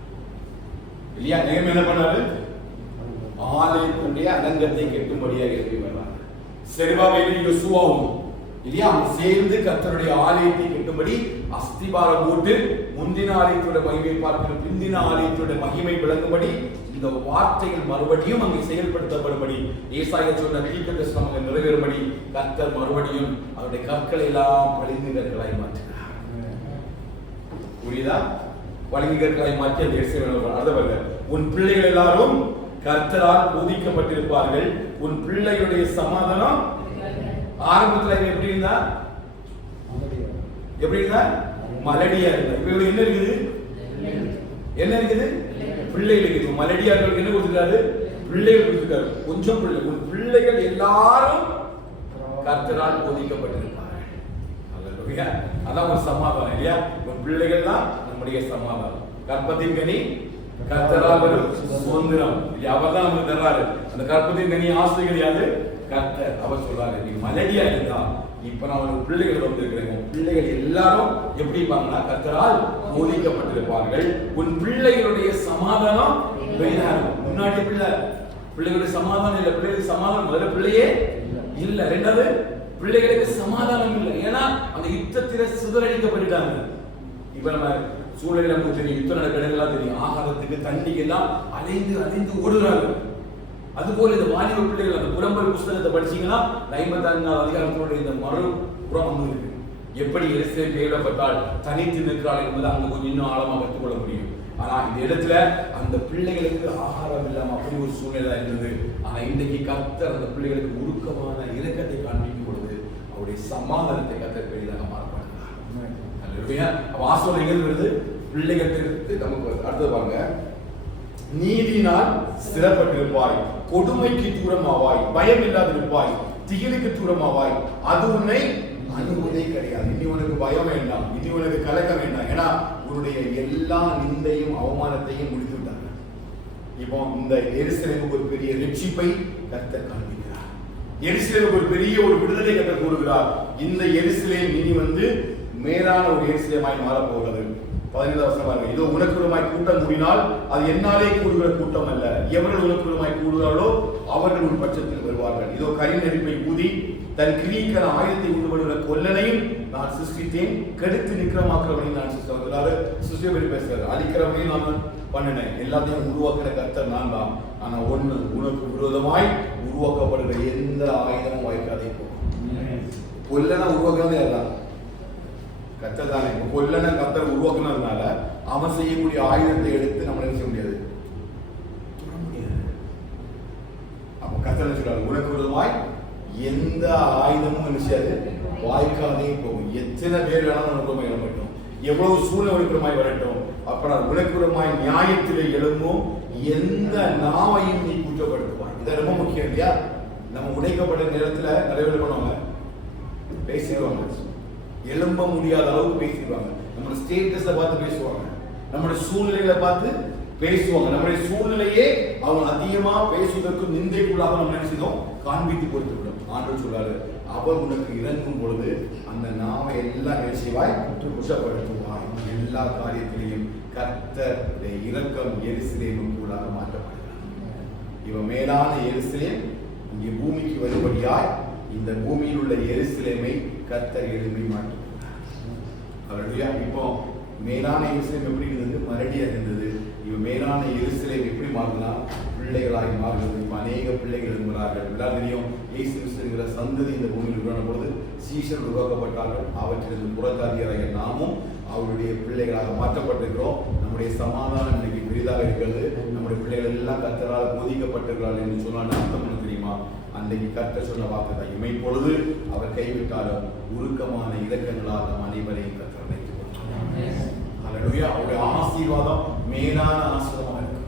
இல்லையா? நெகேமியா என்ன பண்ணாரு? ஆலயத்தினுடைய அலங்கத்தை கெட்டும்படியாக எழுதி வர்றாங்க. செருபாபேலும் யோசுவாவும் இல்லையா சேர்ந்து கர்த்தருடைய ஆலயத்தை கெட்டும்படி அஸ்திபாரம் போட்டு முந்தின ஆலயத்தோட மகிமை பார்க்கிற பிந்தின ஆலயத்தோட மகிமை விளங்கும்படி இந்த வார்த்தைகள் மறுபடியும் அங்கே செயல்படுத்தப்படும்படி ஏசாயா சொன்ன தீர்க்கதரிசனம் அங்கே நிறைவேறும்படி கர்த்தர் மறுபடியும் அவருடைய கற்களை எல்லாம் பளிங்கு கற்களாய் மாற்றினார். புரியுதா? பளிங்கு கற்களாய் மாற்றி அந்த எருசலேமில் உன் பிள்ளைகள் எல்லாரும் கர்த்தரால் போதிக்கப்பட்டிருப்பார்கள். உன் பிள்ளைகளுடைய சமாதானம் ஆரம்பத்துல எப்படி இருந்தா? எப்படி இருந்தா? மலடியா இருந்தா. இப்ப என்ன இருக்குது? என்ன இருக்குது? பிள்ளைகள் இருக்குது. மலடியார்களுக்கு என்ன கொடுத்துருக்காரு? பிள்ளைகள் கொடுத்துருக்காரு. கொஞ்சம் பிள்ளை. உன் பிள்ளைகள் எல்லாரும் கர்த்தரால் போதிக்கப்பட்டிருப்பார்கள். அதான் ஒரு சமாதானம் இல்லையா? உன் பிள்ளைகள் தான் நம்முடைய சமாதானம். கர்ப்பத்தின் கனி கர்த்தரால் வரும் சுதந்திரம். அவர் தான் நமக்கு தர்றாரு. அந்த கர்ப்பத்தின் கனி ஆசை கிடையாது, கர்த்தர். அவர் சொல்றாரு, நீ மலடியா இருந்தா இப்ப நான் ஒரு பிள்ளைகள் வந்திருக்கிறேன். பிள்ளைகள் எல்லாரும் எப்படி இருப்பாங்கன்னா கர்த்தரால் போதிக்கப்பட்டிருப்பார்கள். உன் பிள்ளைகளுடைய சமாதானம் முன்னாடி பிள்ளைகளுடைய சமாதானம் இல்ல. பிள்ளைகளுக்கு சமாதானம் முதல்ல பிள்ளையே இல்ல. ரெண்டாவது பிள்ளைகளுக்கு சமாதானம் இல்லை. ஏன்னா அந்த யுத்தத்தில சிதறடிக்கப்பட்டுட்டாங்க. இப்ப நம்ம சூழலில் நமக்கு தெரியும், யுத்தம் நடக்கிற இடங்கள்லாம் தெரியும். ஆகாரத்துக்கு தண்ணிக்கு எல்லாம் அலைந்து அலைந்து ஓடுறாங்க. அதுபோல இந்த வாலிப பிள்ளைகள் அந்த புறம்பல் புஸ்தகத்தை படிச்சீங்கன்னா 54 அதிகாரத்தோட இந்த மறு புறம் வந்து இருக்கு. எப்படி எருசலேம் கைவிடப்பட்டால் தனித்து நிற்கிறாள் என்பதை அங்க கொஞ்சம் இன்னும் ஆழமா கற்றுக்கொள்ள முடியும். ஆனா இந்த இடத்துல அந்த பிள்ளைகளுக்கு ஆகாரம் இல்லாம அப்படி ஒரு சூழ்நிலை இருந்தது. ஆனா இன்றைக்கு கர்த்தர் அந்த பிள்ளைகளுக்கு உருக்கமான இரக்கத்தை காண்பிக்கும் பொழுது அவருடைய சமாதானத்தை கர்த்தர் பெரிதாக மாறப்படுகிறார். வாசல் எங்கிருந்து வருது? பிள்ளைகளுக்கு நமக்கு அடுத்தது பாருங்க. நீதினால் ஸ்திரப்பட்டிருப்பாய், கொடுமைக்கு தூரமாவாய், பயம் இல்லாதிருப்பாய், திகிலுக்கு தூரமாவாய், அது உன்னை அணுகுவதே கிடையாது. இனி உனக்கு பயம் வேண்டாம், இனி உனக்கு கலக்கம் வேண்டாம். ஏன்னா உன்னுடைய எல்லா நிந்தையும் அவமானத்தையும் முடித்து விட்டாங்க. இப்போ இந்த எருசலேமுக்கு ஒரு பெரிய ரட்சிப்பை கர்த்தர் காண்பிக்கிறார். எருசலேமுக்கு ஒரு பெரிய ஒரு விடுதலை கர்த்தர் கூறுகிறார். இந்த எருசலேம் இனி வந்து மேலான ஒரு எருசலேமாய் மாறப்போகிறது. 15 வசனம் பாருங்க. இதோ உனக்குமாய் கூட்டம் கூடினால் அது என்னாலே கூடுகிற கூட்டம் அல்ல. எவர்கள் உனக்குமாய் கூடுகிறார்களோ அவர்கள் உன் பட்சத்தில் வருவார்கள். இதோ கரிநெருப்பை ஊதி தன் கிரீக்கன ஆயுதத்தை உண்டுபடுகிற கொல்லனையும் நான் சிருஷ்டித்தேன், கெடுத்து நிக்கிரமாக்குறவனையும் நான் சிருஷ்டியை பற்றி பேசுகிறார். அழிக்கிறவனையும் நான் பண்ணினேன். எல்லாத்தையும் உருவாக்குற கர்த்தர் நான் தான். ஆனா ஒண்ணு, உனக்கு விரோதமாய் உருவாக்கப்படுகிற எந்த ஆயுதமும் வாய்க்காதே போகும். கொல்லனை உருவாக்குறதே அதுதான் கர்த்தர் தானே. கொல்லனை கர்த்தர் உருவாக்குனதுனால அவன் செய்யக்கூடிய ஆயுதத்தை எடுத்து நம்ம என்ன செய்ய முடியாது, தொட முடியாது. அப்ப கர்த்தர் சொல்றாரு, உனக்கு விரோதமாய் எந்த ஆயுதமும் என்ன செய்யாது, வாய்க்காதே போகும். எத்தனை பேர் வேணாலும் உனக்கு இடப்பட்டோம், எவ்வளவு சூழ்நிலை உனக்குமாய் வரட்டும், அப்புறம் உனக்குமாய் நியாயத்திலே எழும்பும் எந்த நாவையும் நீ குற்றப்படுத்துவாய். இதை ரொம்ப முக்கியம் இல்லையா? நம்ம உடைக்கப்பட்ட நேரத்துல நிறைய பேர் பண்ணுவாங்க, பேசிடுவாங்க, எழும்ப முடியாத அளவுக்கு பேசிடுவாங்க. நம்மளோட ஸ்டேட்டஸை பார்த்து பேசுவாங்க, நம்மளுடைய சூழ்நிலைகளை பார்த்து பேசுவாங்க. நம்முடைய சூழ்நிலையே அவங்க அதிகமா பேசுவதற்கு நிந்தைக்குள்ளாக நம்ம நினைச்சதும் காண்பித்து கொடுத்து விடும். ஆண்டவர் சொல்றாரு, அவர் உனக்கு இறங்கும் பொழுது அந்த நாம எல்லாம் நிகழ்ச்சிவாய் குற்றப்படுத்துவாய். எல்லா காரியத்திலையும் கர்த்தருடைய இரக்கம் எருசலேமுக்குள்ளாக மாற்றப்படுகிறார். இவன் மேலான எருசலேம் இங்கே பூமிக்கு வரும்படியாய் இந்த பூமியில் உள்ள எருசலேமை கர்த்தர் எழுப்பி மாற்றுகிறார். அவருடைய இப்போ மேலான எருசலேம் எப்படி இருந்தது? மரடியாக இருந்தது. இவன் மேலான எருசலேம் எப்படி மாறுதுன்னா பிள்ளைகளாய் மாறுகிறது. இப்போ அநேக பிள்ளைகள் இருக்கிறார்கள். எல்லாரும் தெரியும், இயேசு கிறிஸ்துங்கிற சந்ததி இந்த பூமியில் உருவான பொழுது சீஷர்கள் உருவாக்கப்பட்டார்கள். அவற்றிலிருந்து புறத்தாதியராக நாமும் அவருடைய பிள்ளைகளாக மாற்றப்பட்டிருக்கிறோம். நம்முடைய சமாதானம் இன்னைக்கு பெரிதாக இருக்கிறது. நம்முடைய பிள்ளைகள் எல்லாம் கர்த்தரால் போதிக்கப்பட்டிருக்கிறார்கள் என்று சொன்னால் அர்த்தம் என்ன தெரியுமா? அன்றைக்கு கர்த்தர் சொன்ன வாக்கு தான், இமைப்பொழுது அவர் கைவிட்டாலும் உருக்கமான இரக்கங்களால் நம் அனைவரையும் கர்த்தர் அழைத்துக் கொண்டார். அல்லேலூயா. அவருடைய ஆசீர்வாதம் மேலான ஆசீர்வாதமாக இருக்கு.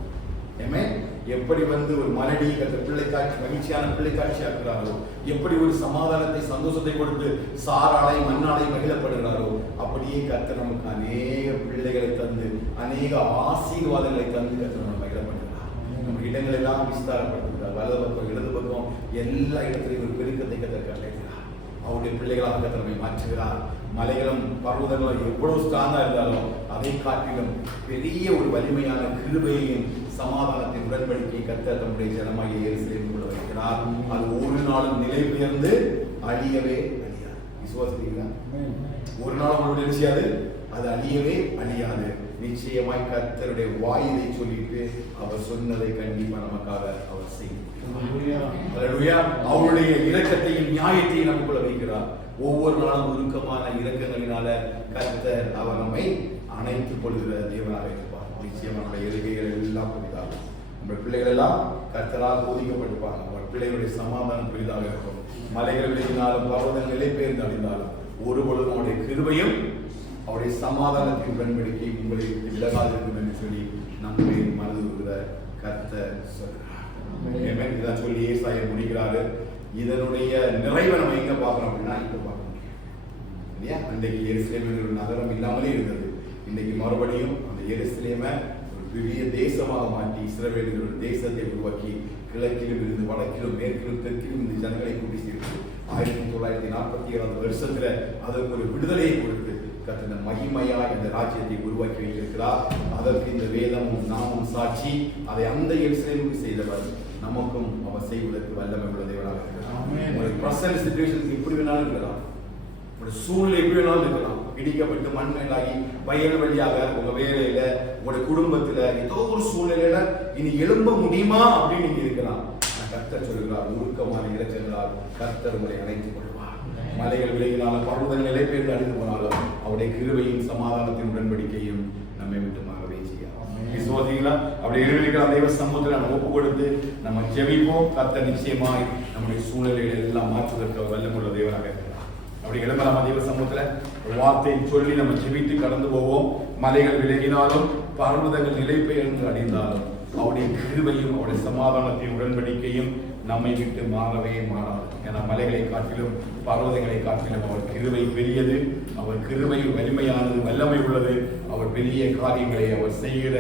ஆமென். எப்படி ஒரு மலடி கர்த்தர் பிள்ளை காட்சி மகிழ்ச்சியான பிள்ளை காட்சி ஆக்குறாரோ, எப்படி ஒரு சமாதானத்தை சந்தோஷத்தை கொடுத்து சாராளை மண்ணாலை மகிழப்படுகிறாரோ, அப்படியே கர்த்தர் நமக்கு அநேக பிள்ளைகளை தந்து அநேக ஆசீர்வாதங்களை தந்து கர்த்தர் நம்ம மகிழப்படுகிறார். நம்ம இடங்கள் எல்லாம் விஸ்தாரப்படுத்துகிறார். வலது பக்கம் இடது பக்கம் எல்லா இடத்திலையும் ஒரு பெருக்கத்தை கர்த்தர் கட்டளையிடுகிறார். அவருடைய பிள்ளைகளாக கர்த்தர் நம்மை மாற்றுகிறார். மலைகளும் பர்வதங்களும் எவ்வளவு ஸ்ட்ராங்கா இருந்தாலும் அதை காட்டிலும் பெரிய ஒரு வலிமையான கிருபையையும் சமாதானத்தின் உடன்படிக்கையை கர்த்தர் தம்முடைய ஜனமாகிய எருசலேமுக்குள்ள வைக்கிறார். அது ஒரு நாளும் நிலை பெயர்ந்து அழியவே அழியாது. விசுவாசிக்கிறீங்களா? ஒரு நாள் உங்களுடைய நிச்சயாது, அது அழியவே அழியாது. நிச்சயமாய் கர்த்தருடைய வாயிலை சொல்லிட்டு அவர் சொன்னதை கண்டிப்பா நமக்காக அவர் செய்யும். அவருடைய இரக்கத்தையும் நியாயத்தையும் நமக்குள்ள வைக்கிறார். ஒவ்வொரு நாளும் உருக்கமான இரக்கங்களினால கர்த்தர் அவர் நம்மை அணைத்துக் கொள்கிற தேவனாக இருப்பார். நிச்சயம் நம்முடைய எதிரிகள் எல்லாம் புரிதாகும். நம்முடைய பிள்ளைகள் எல்லாம் கர்த்தரால் போதிக்கப்பட்டிருப்பாங்க. நம்ம பிள்ளைகளுடைய சமாதானம் புரிதாக இருக்கும். மலைகள் விலகினாலும் பர்வதங்களே பெயர்ந்து அழிந்தாலும் ஒரு பொழுதும் அவருடைய கிருபையும் அவருடைய சமாதானத்தின் உடன்படிக்கை உங்களை விட்டு விலகாதிருக்கும் என்று சொல்லி நம்முடைய மனதுகிற கர்த்தர் சொல்கிறார். இதான் சொல்லி ஏசாயா முடிக்கிறாரு. இதனுடைய நிறைவை நம்ம எங்க பார்க்கணும் அப்படின்னா இப்ப பார்க்க முடியும் இல்லையா? அன்றைக்கு எருசலேம் ஒரு நகரம் இல்லாமலே இருந்தது. இன்னைக்கு மறுபடியும் அந்த எருசலேமை ஒரு பெரிய தேசமாக மாற்றி இஸ்ரவேலின் ஒரு தேசத்தை உருவாக்கி கிழக்கிலும் இருந்து வடக்கிலும் மேற்கிலும் தெற்கிலும் இந்த ஜனங்களை கூட்டி சேர்த்து 1947 வருஷத்துல அதற்கு ஒரு விடுதலையை கொடுத்து கர்த்தர் மகிமையாய் இந்த ராஜ்யத்தை உருவாக்கி வைத்திருக்கிறார். அதற்கு இந்த வேதமும் நாமும் சாட்சி. அதை அந்த எருசலேமுக்கு செய்தவர் நமக்கும் அவர் செய்வதற்கு வல்லமை உள்ள தேவனாக இருக்கிறார். ஒரு பிரசன்ட் சிச்சுவேஷன் எப்படி வேணாலும் இருக்கலாம், ஒரு சூழ்நிலை எப்படி வேணாலும் இருக்கலாம். இடிக்கப்பட்டு மண்மேலாகி வயல் வழியாக உங்க வேலையில உங்களுடைய குடும்பத்துல ஏதோ ஒரு சூழ்நிலையில இனி எழும்ப முடியுமா அப்படின்னு நீங்க இருக்கலாம். கர்த்தர் சொல்கிறார், உருக்கமான இரக்கங்களால் கர்த்தர் உங்களை அழைத்துக் கொள்வார். மலைகள் விலகினாலும் பர்வதங்கள் நிலை பெயர்ந்து அழிந்து போனாலும் அவருடைய கிருபையும் சமாதானத்தின் உடன்படிக்கையும் நம்மை விட்டு மாறவே செய்யாது. விசுவாசிங்களா? அப்படி இருக்கிற தெய்வ சமூகத்தில் நம்ம ஒப்பு கொடுத்து நம்ம ஜெபிப்போம். கர்த்தர் நிச்சயமாய் நம்முடைய சூழ்நிலைகளை எல்லாம் மாற்றுவதற்கு வல்லமுள்ள தேவனாக இருக்கிறார். அப்படி எழுமலாம தெய்வ சமூகத்துல ஒரு வார்த்தையை சொல்லி நம்ம ஜெபித்து கடந்து போவோம். மலைகள் விலகினாலும் பர்வதங்கள் நிலை பெயர்ந்து அடைந்தாலும் அவருடைய கிருபையும் அவருடைய சமாதானத்தின் உடன்படிக்கையும் நம்மை விட்டு மாறவே மாறாது. ஏன்னா மலைகளை காட்டிலும் பர்வதங்களை காட்டிலும் அவர் கிருபை பெரியது. அவர் கிருபை வலிமையானது, வல்லமை உள்ளது. அவர் பெரிய காரியங்களை அவர் செய்கிற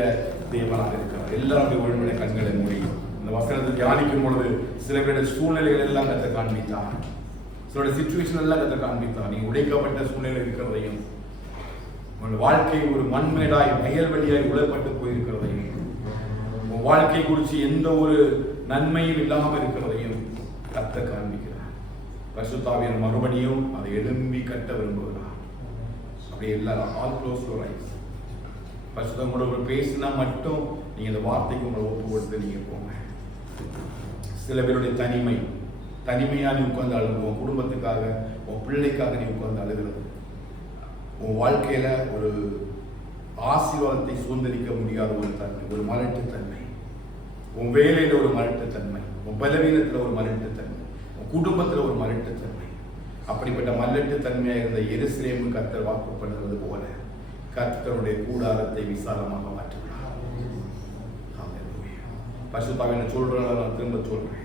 தேவனாக இருக்கிறார். எல்லாருடைய ஒழுங்குமுறை கண்களை மூடி இந்த வசனத்தை தியானிக்கும் பொழுது சில பேருடைய சூழ்நிலைகள் எல்லாம் கற்று காண்பித்தார். சிலருடைய சிச்சுவேஷன் எல்லாம் கற்று காண்பித்தார். நீங்க உடைக்கப்பட்ட சூழ்நிலை இருக்கிறதையும் உங்கள் வாழ்க்கை ஒரு மண்மேடாய் வயல்வெளியாய் உழப்பட்டு போயிருக்கிறதையும் உன் வாழ்க்கை குறித்து எந்த ஒரு நன்மையும் இல்லாமல் இருக்கிறதையும் கத்த காண்பிக்கிறார். பரிசுத்தாவியர் மறுபடியும் அதை எழும்பி கட்ட விரும்புகிறார். அப்படி எல்லாரும் ஆல் க்ளோஸ் யுவர் ஐஸ். பரிசுத்தம் கூட பேசினா மட்டும் நீங்க இந்த வார்த்தைக்கு உங்களை ஒப்பு கொடுத்து நீங்க போங்க. சில பேருடைய தனிமையா நீ உட்கார்ந்து அழுது, உன் குடும்பத்துக்காக உன் பிள்ளைக்காக நீ உட்கார்ந்து அழுகிறது, உன் வாழ்க்கையில ஒரு ஆசீர்வாதத்தை சுதந்திரிக்க முடியாத ஒரு தன்மை, ஒரு மலட்டுத்தன்மை, உன் வேலையில ஒரு மலட்டுத்தன்மை, உன் பலவீனத்துல ஒரு மலட்டுத்தன்மை, உன் குடும்பத்துல ஒரு மலட்டுத்தன்மை. அப்படிப்பட்ட மலட்டுத்தன்மையாக இருந்த எருசலேம் கர்த்தர் வாக்குப்படுவது போல கர்த்தருடைய கூடாரத்தை விசாலமாக மாற்றுகிறார். பரிசுத்தாவின் சொல்றேன், நான் திரும்ப சொல்றேன்.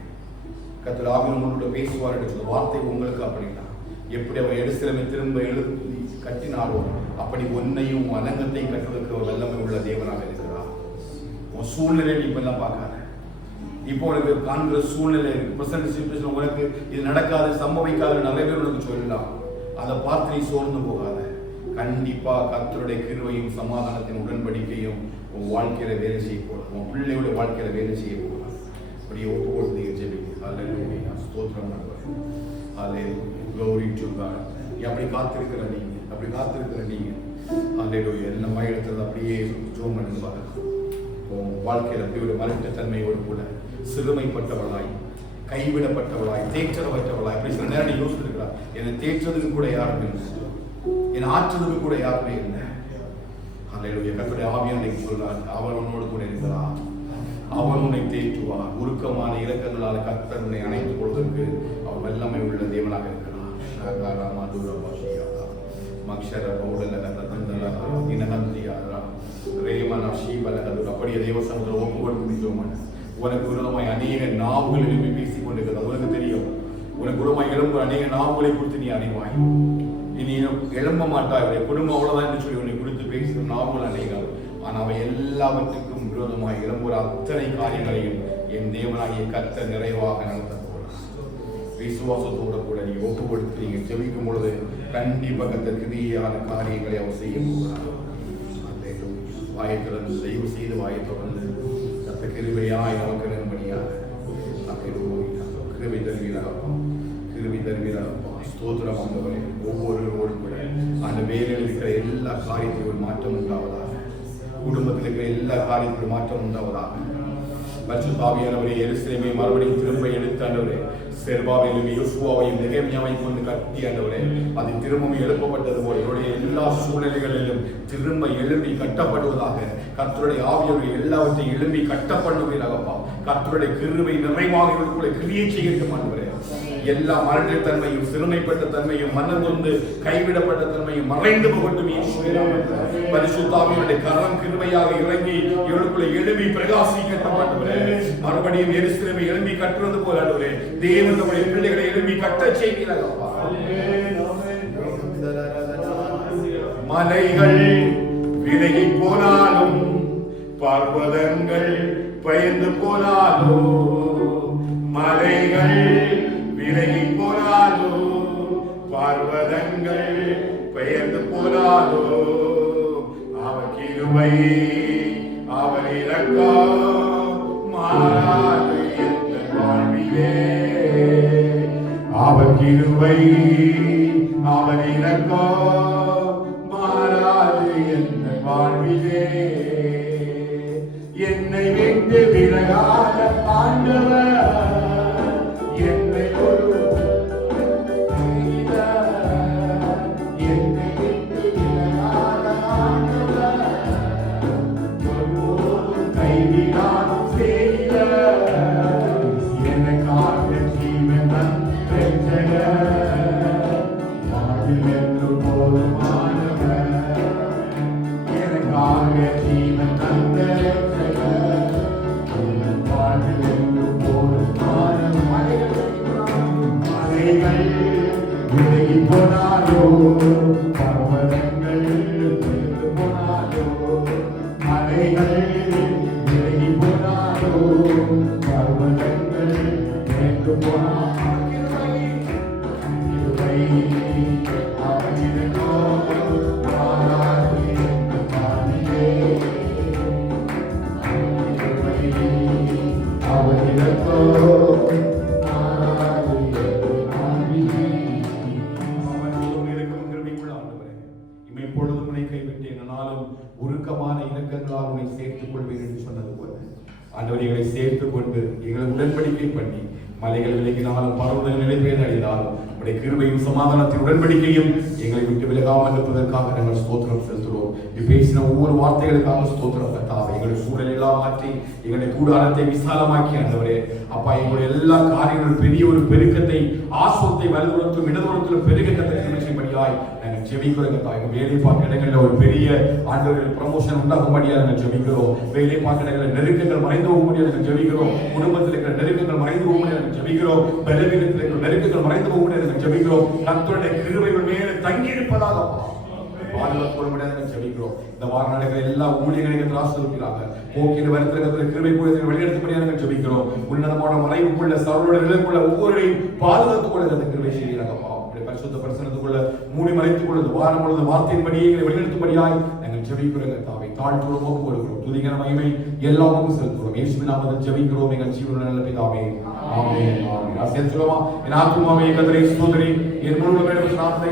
கர்த்தர் ஆவியின் உங்களோட பேசுவார் என்று சொல்ற வார்த்தை உங்களுக்கு அப்படின்னா எப்படி அவர் எருசலேமை திரும்ப எழுதி கட்டினாரோ அப்படி ஒன்னையும் அலங்கத்தையும் கட்டுவதற்கு ஒரு வல்லமை உள்ள தேவனாக இருக்கிறார். உன் சூழ்நிலை நீ இப்பெல்லாம் பார்க்காத. இப்போ உனக்கு காண்கிற சூழ்நிலை இருக்கு, பிரசன்ட் சிச்சுவேஷன் உனக்கு இது நடக்காது, சம்பவிக்காது நிறைய பேர் உனக்கு சொல்லலாம். அதை பார்த்து நீ சோர்ந்து போகாத. கண்டிப்பா கர்த்தருடைய கிருபையும் சமாதானத்தின் உடன்படிக்கையும் உன் வாழ்க்கையில வேலை செய்ய போறது, உன் பிள்ளையோட வாழ்க்கையில வேலை செய்ய போறது. அப்படியே ஒப்பு கொடுத்து நீங்க ஜெபிங்க. ஹல்லேலூயா, ஸ்தோத்திரம் ஆண்டவரே, ஹல்லேலூயா, glory to God. அப்படி காத்திருக்கிற நீங்க, அப்படி காத்திருக்கிற நீங்க, ஹல்லேலூயா, நம்ம இடத்துல அப்படியே ஜோம் பண்ணி பாருங்க. உன் வாழ்க்கையில அப்படி ஒரு மறைத்த தன்மையோடு கூட சிறுமைப்பட்டவளாய், கைவிடப்பட்டவளாய், தேற்றப்பட்டவளாய், அப்படி சில நேரம் யோசித்து இருக்கிறார். என்னை தேற்றதுக்கு கூட யாருமே இல்லை, என்னை ஆற்றுறதுக்கு கூட யாருமே இல்லை. ஹல்லேலூயா, கர்த்தருடைய ஆவியானவர் சொல்றார், அவர் உன்னோடு கூட இருக்கிறார், அவர் உன்னை தேற்றுவார். உருக்கமான இரக்கங்களால் கர்த்தர் உன்னை அணைத்துக் கொள்வதற்கு அவர் வல்லமை உள்ள தேவனாக இருக்கிறார். அப்படியே தேவ சமுதிரம் ஒப்பு கொடுத்து உனக்கு விரோதமாய் அநேக நாவுகள் எழுப்பி பேசிக் கொண்டிருக்கிறது. உனக்கு தெரியும், உனக்கு விரோதமாய் எழும்பு அநேக நாவுகளை குறித்து நீ அறிவாய். இனி எழும்ப மாட்டாய், குடும்பம் அவ்வளவுதான் என்று சொல்லி உன்னை குறித்து பேசும் நாவுகள் அநேகம். ஆனால் அவை எல்லாவற்றுக்கும் விரோதமாய் எழும்புகிற அத்தனை காரியங்களையும் என் தேவனாகிய கர்த்தர் நிறைவாக நடத்த போகிறார். விசுவாசத்தோட கூட நீ ஒப்பு கொடுத்து நீங்க ஜெபிக்கும் பொழுது கண்டிப்பாக கர்த்தர் கிரியான காரியங்களை அவர் செய்ய போகிறார். வாயை திறந்து, தயவு செய்து வாயை தொடர்ந்து கர்த்தர் கிருபையாய் நமக்கு நம்படியாக கிருபை தருவீராகப்பா, கிருபை தருவீராகப்பா. ஸ்தோத்திரம் ஆண்டவரே. ஒவ்வொருவரோடு கூட அந்த வேலையில் இருக்கிற எல்லா காரியத்திலும் மாற்றம் உண்டாவதாக, குடும்பத்தில் இருக்கிற எல்லா காரியத்திலும் மாற்றம் உண்டாவதாக. பரிசுத்த ஆவியானவரே, எருசலேமை மறுபடியும் திரும்ப எடுத்து ஆண்டவரே, செர்பாபேலையும் யோசுவாவையும் நெகேமியாவையும் கொண்டு கட்டி ஆண்டவரே, அது திரும்பவும் எழுப்பப்பட்டது போல என்னுடைய எல்லா சூழ்நிலைகளிலும் திரும்ப எழும்பி கட்டப்படுவதாக. கர்த்தருடைய ஆவியானவர் எல்லாவற்றையும் எழும்பி கட்டப்படுவீராகப்பா. கர்த்தருடைய கிருபை நிறைவாக இவர்களுக்குள்ளே கிரியை செய்யட்டும் ஆண்டவரே. எல்லா மரண தன்மையும், சிறுமைப்பட்ட தன்மையும், மனம் கொண்டு கைவிடப்பட்ட தன்மையும் மறைந்து போகட்டும். பரிசுத்த ஆவியானவருடைய கரம் கிருபையாக இறங்கி இவர்களுக்குள்ளே எழும்பி பிரகாசிக்கட்டும் ஆண்டவரே. மறுபடியும் எருசலேமை எழும்பி கட்டுறது போல ஆண்டவரே, தேவன் நம்முடைய பிள்ளைகளை எழும்பி கட்டச் செய்கிறாரப்பா. மலைகள் விலகி போனாலும், பர்வதங்கள் பயந்து போனாலும், மலைகள் விலகி போனாலும், பர்வதங்கள் பெயர்ந்து போனாலும், அவர் கிருபை அவர் இரக்கம் மாறாது என்ற வாழ்விலே. அவர் கிருபை அவர் இரக்கம் மாறாது என்ற வாழ்விலே. என்னை விட்டு விலகாத ஆண்டவர், என்னை ஒரு என்னை விட்டு விலகாத ஆண்டவர், ஒருபோதும் கைவிடாமல் செய்தவர். எனக்காக ஜீவன் தந்தவர், வாழ்வில் என்று போதுமானவர். எனக்காக ஜீவன் தந்தவர், வாழ்வில் என்று போதுமானவர். மலைகள் விலகி போனாலோ, பர்வதங்கள் விலகி போனாலோ, மலைகள் விலகி போனாலோ, பர்வதங்கள் விலகி போனாலோ, கிருபை அவர் இரக்கம் மாறாது என்ற வாழ்விலே. கிருபை அவர் இரக்கம் மாறாது என்ற வாழ்விலே. இப்பொழுது உன்னை கைவிட்டேன், ஆனாலும் உருக்கமான இரக்கங்களால் உன்னை சேர்த்துக் கொள்வேன் என்று சொன்னது போல ஆண்டவர் எங்களை சேர்த்துக் கொண்டு எங்களை உடன்படிக்கை பண்ணி, மலைகள் விலகினாலும் பர்வதங்கள் நிலைபெயர்ந்து அடைந்தாலும் உடைய கிருபையும் சமாதானத்தின் உடன்படிக்கையும் எங்களை விட்டு விலகாமல் இருப்பதற்காக நாங்கள் ஸ்தோத்திரம் செலுத்துகிறோம். நீ பேசின ஒவ்வொரு வார்த்தைகளுக்காக ஸ்தோத்திரம் கர்த்தாவே. எங்களுடைய சூழலெல்லாம் மாற்றி எங்களுடைய கூடாரத்தை விசாலமாக்கி ஆண்டவரே அப்பா, எங்களுடைய எல்லா காரியங்களும் பெரிய ஒரு பெருக்கத்தை, ஆசோத்தை வலதுபுறத்திலும் இடதுபுறத்திலும் பெருக்கத்தை செய்யும்படியாய் நாங்கள் ஜெபிக்கிறோம் கர்த்தாவே. எங்கள் வேலை பார்க்க இடங்களில் ஒரு பெரிய ஆண்டவர்கள் ப்ரமோஷன் உண்டாகும்படியாக நாங்கள் ஜெபிக்கிறோம். வேலை பார்க்க இடங்களில் நெருக்கங்கள் மறைந்து போகும்படியாக நாங்கள் ஜெபிக்கிறோம். குடும்பத்தில் இருக்கிற நெருக்கங்கள் மறைந்து போகும்படியாக நாங்கள் ஜெபிக்கிறோம். பலவீனத்தில் இருக்கிற நெருக்கங்கள் மறைந்து போகும்படியாக நாங்கள் ஜெபிக்கிறோம். கர்த்தருடைய கிருபை மேலே தங்கி இருப்பதாக பாதுகாத்து கொள்ள முடியாத ஜெபிக்கிறோம். இந்த வாரம் நடக்கிற எல்லா ஊழியர்களையும் ஆசீர்வதிக்கிறாங்க. போக்கிற வரத்திற்கு கிருபை கூடத்தில் வெளியெடுத்தபடியாக ஜெபிக்கிறோம். உன்னதமான மறைவுக்குள்ள சர்வரோட நிலைக்குள்ள ஒவ்வொருவரையும் பாதுகாத்துக் கொள்ள அந்த கிருபை செய்கிறாங்கப்பா. பரிசுத்த பிரசன்னத்துக்குள்ள மூடி மறைத்துக் கொள்ள வாரம் பொழுது வார்த்தையின்படியே வெளியெடுத்தபடியாய் நாங்கள் ஜெபிக்கிறோம். தாவை தாழ்த்துறோம், ஒப்புக் கொடுக்கிறோம். துதிகர மகிமை எல்லாமும் செலுத்துகிறோம். இயேசுவின் நாமத்தில் ஜெபிக்கிறோம் எங்கள் ஜீவனுள்ள நல்ல பிதாவே. ஆமென். ஆமென். ஆசீர்வதித்து சொல்லுமா, என் ஆத்துமாவே கர்த்தரை ஸ்தோத்திரி, என் முழு உள்ளமே நாமத்தை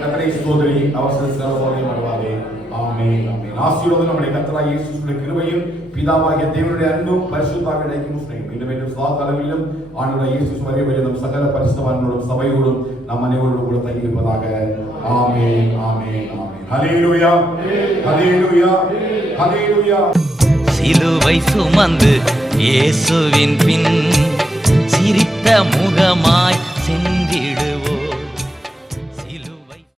கர்த்தரை ஸ்தோத்திரி, அவசர செலவோதை மறவாதே. ஆமென். ஆமென். ஆசீர்வாதம் நம்முடைய கர்த்தராகிய இயேசு கிறிஸ்துவின் கிருபையும் பிதாவாகிய தேவனுடைய அன்பும் பரிசுத்த ஆவியின் ஐக்கியமும் மீண்டும் சதா காலங்களிலும் ஆண்டவராகிய இயேசு கிறிஸ்துவின் சகல பரிசுத்தவான்களோடும் சபையோடும் நம் அனைவரோடும் கூட தங்கி இருப்பதாக. ஆமென். ஆமென். ஆமென். ஹல்லேலூயா, ஹல்லேலூயா, ஹல்லேலூயா. சிலுவை சுமந்து இயேசுவின் பின் சிரித்த முகமாய் சென்றிடு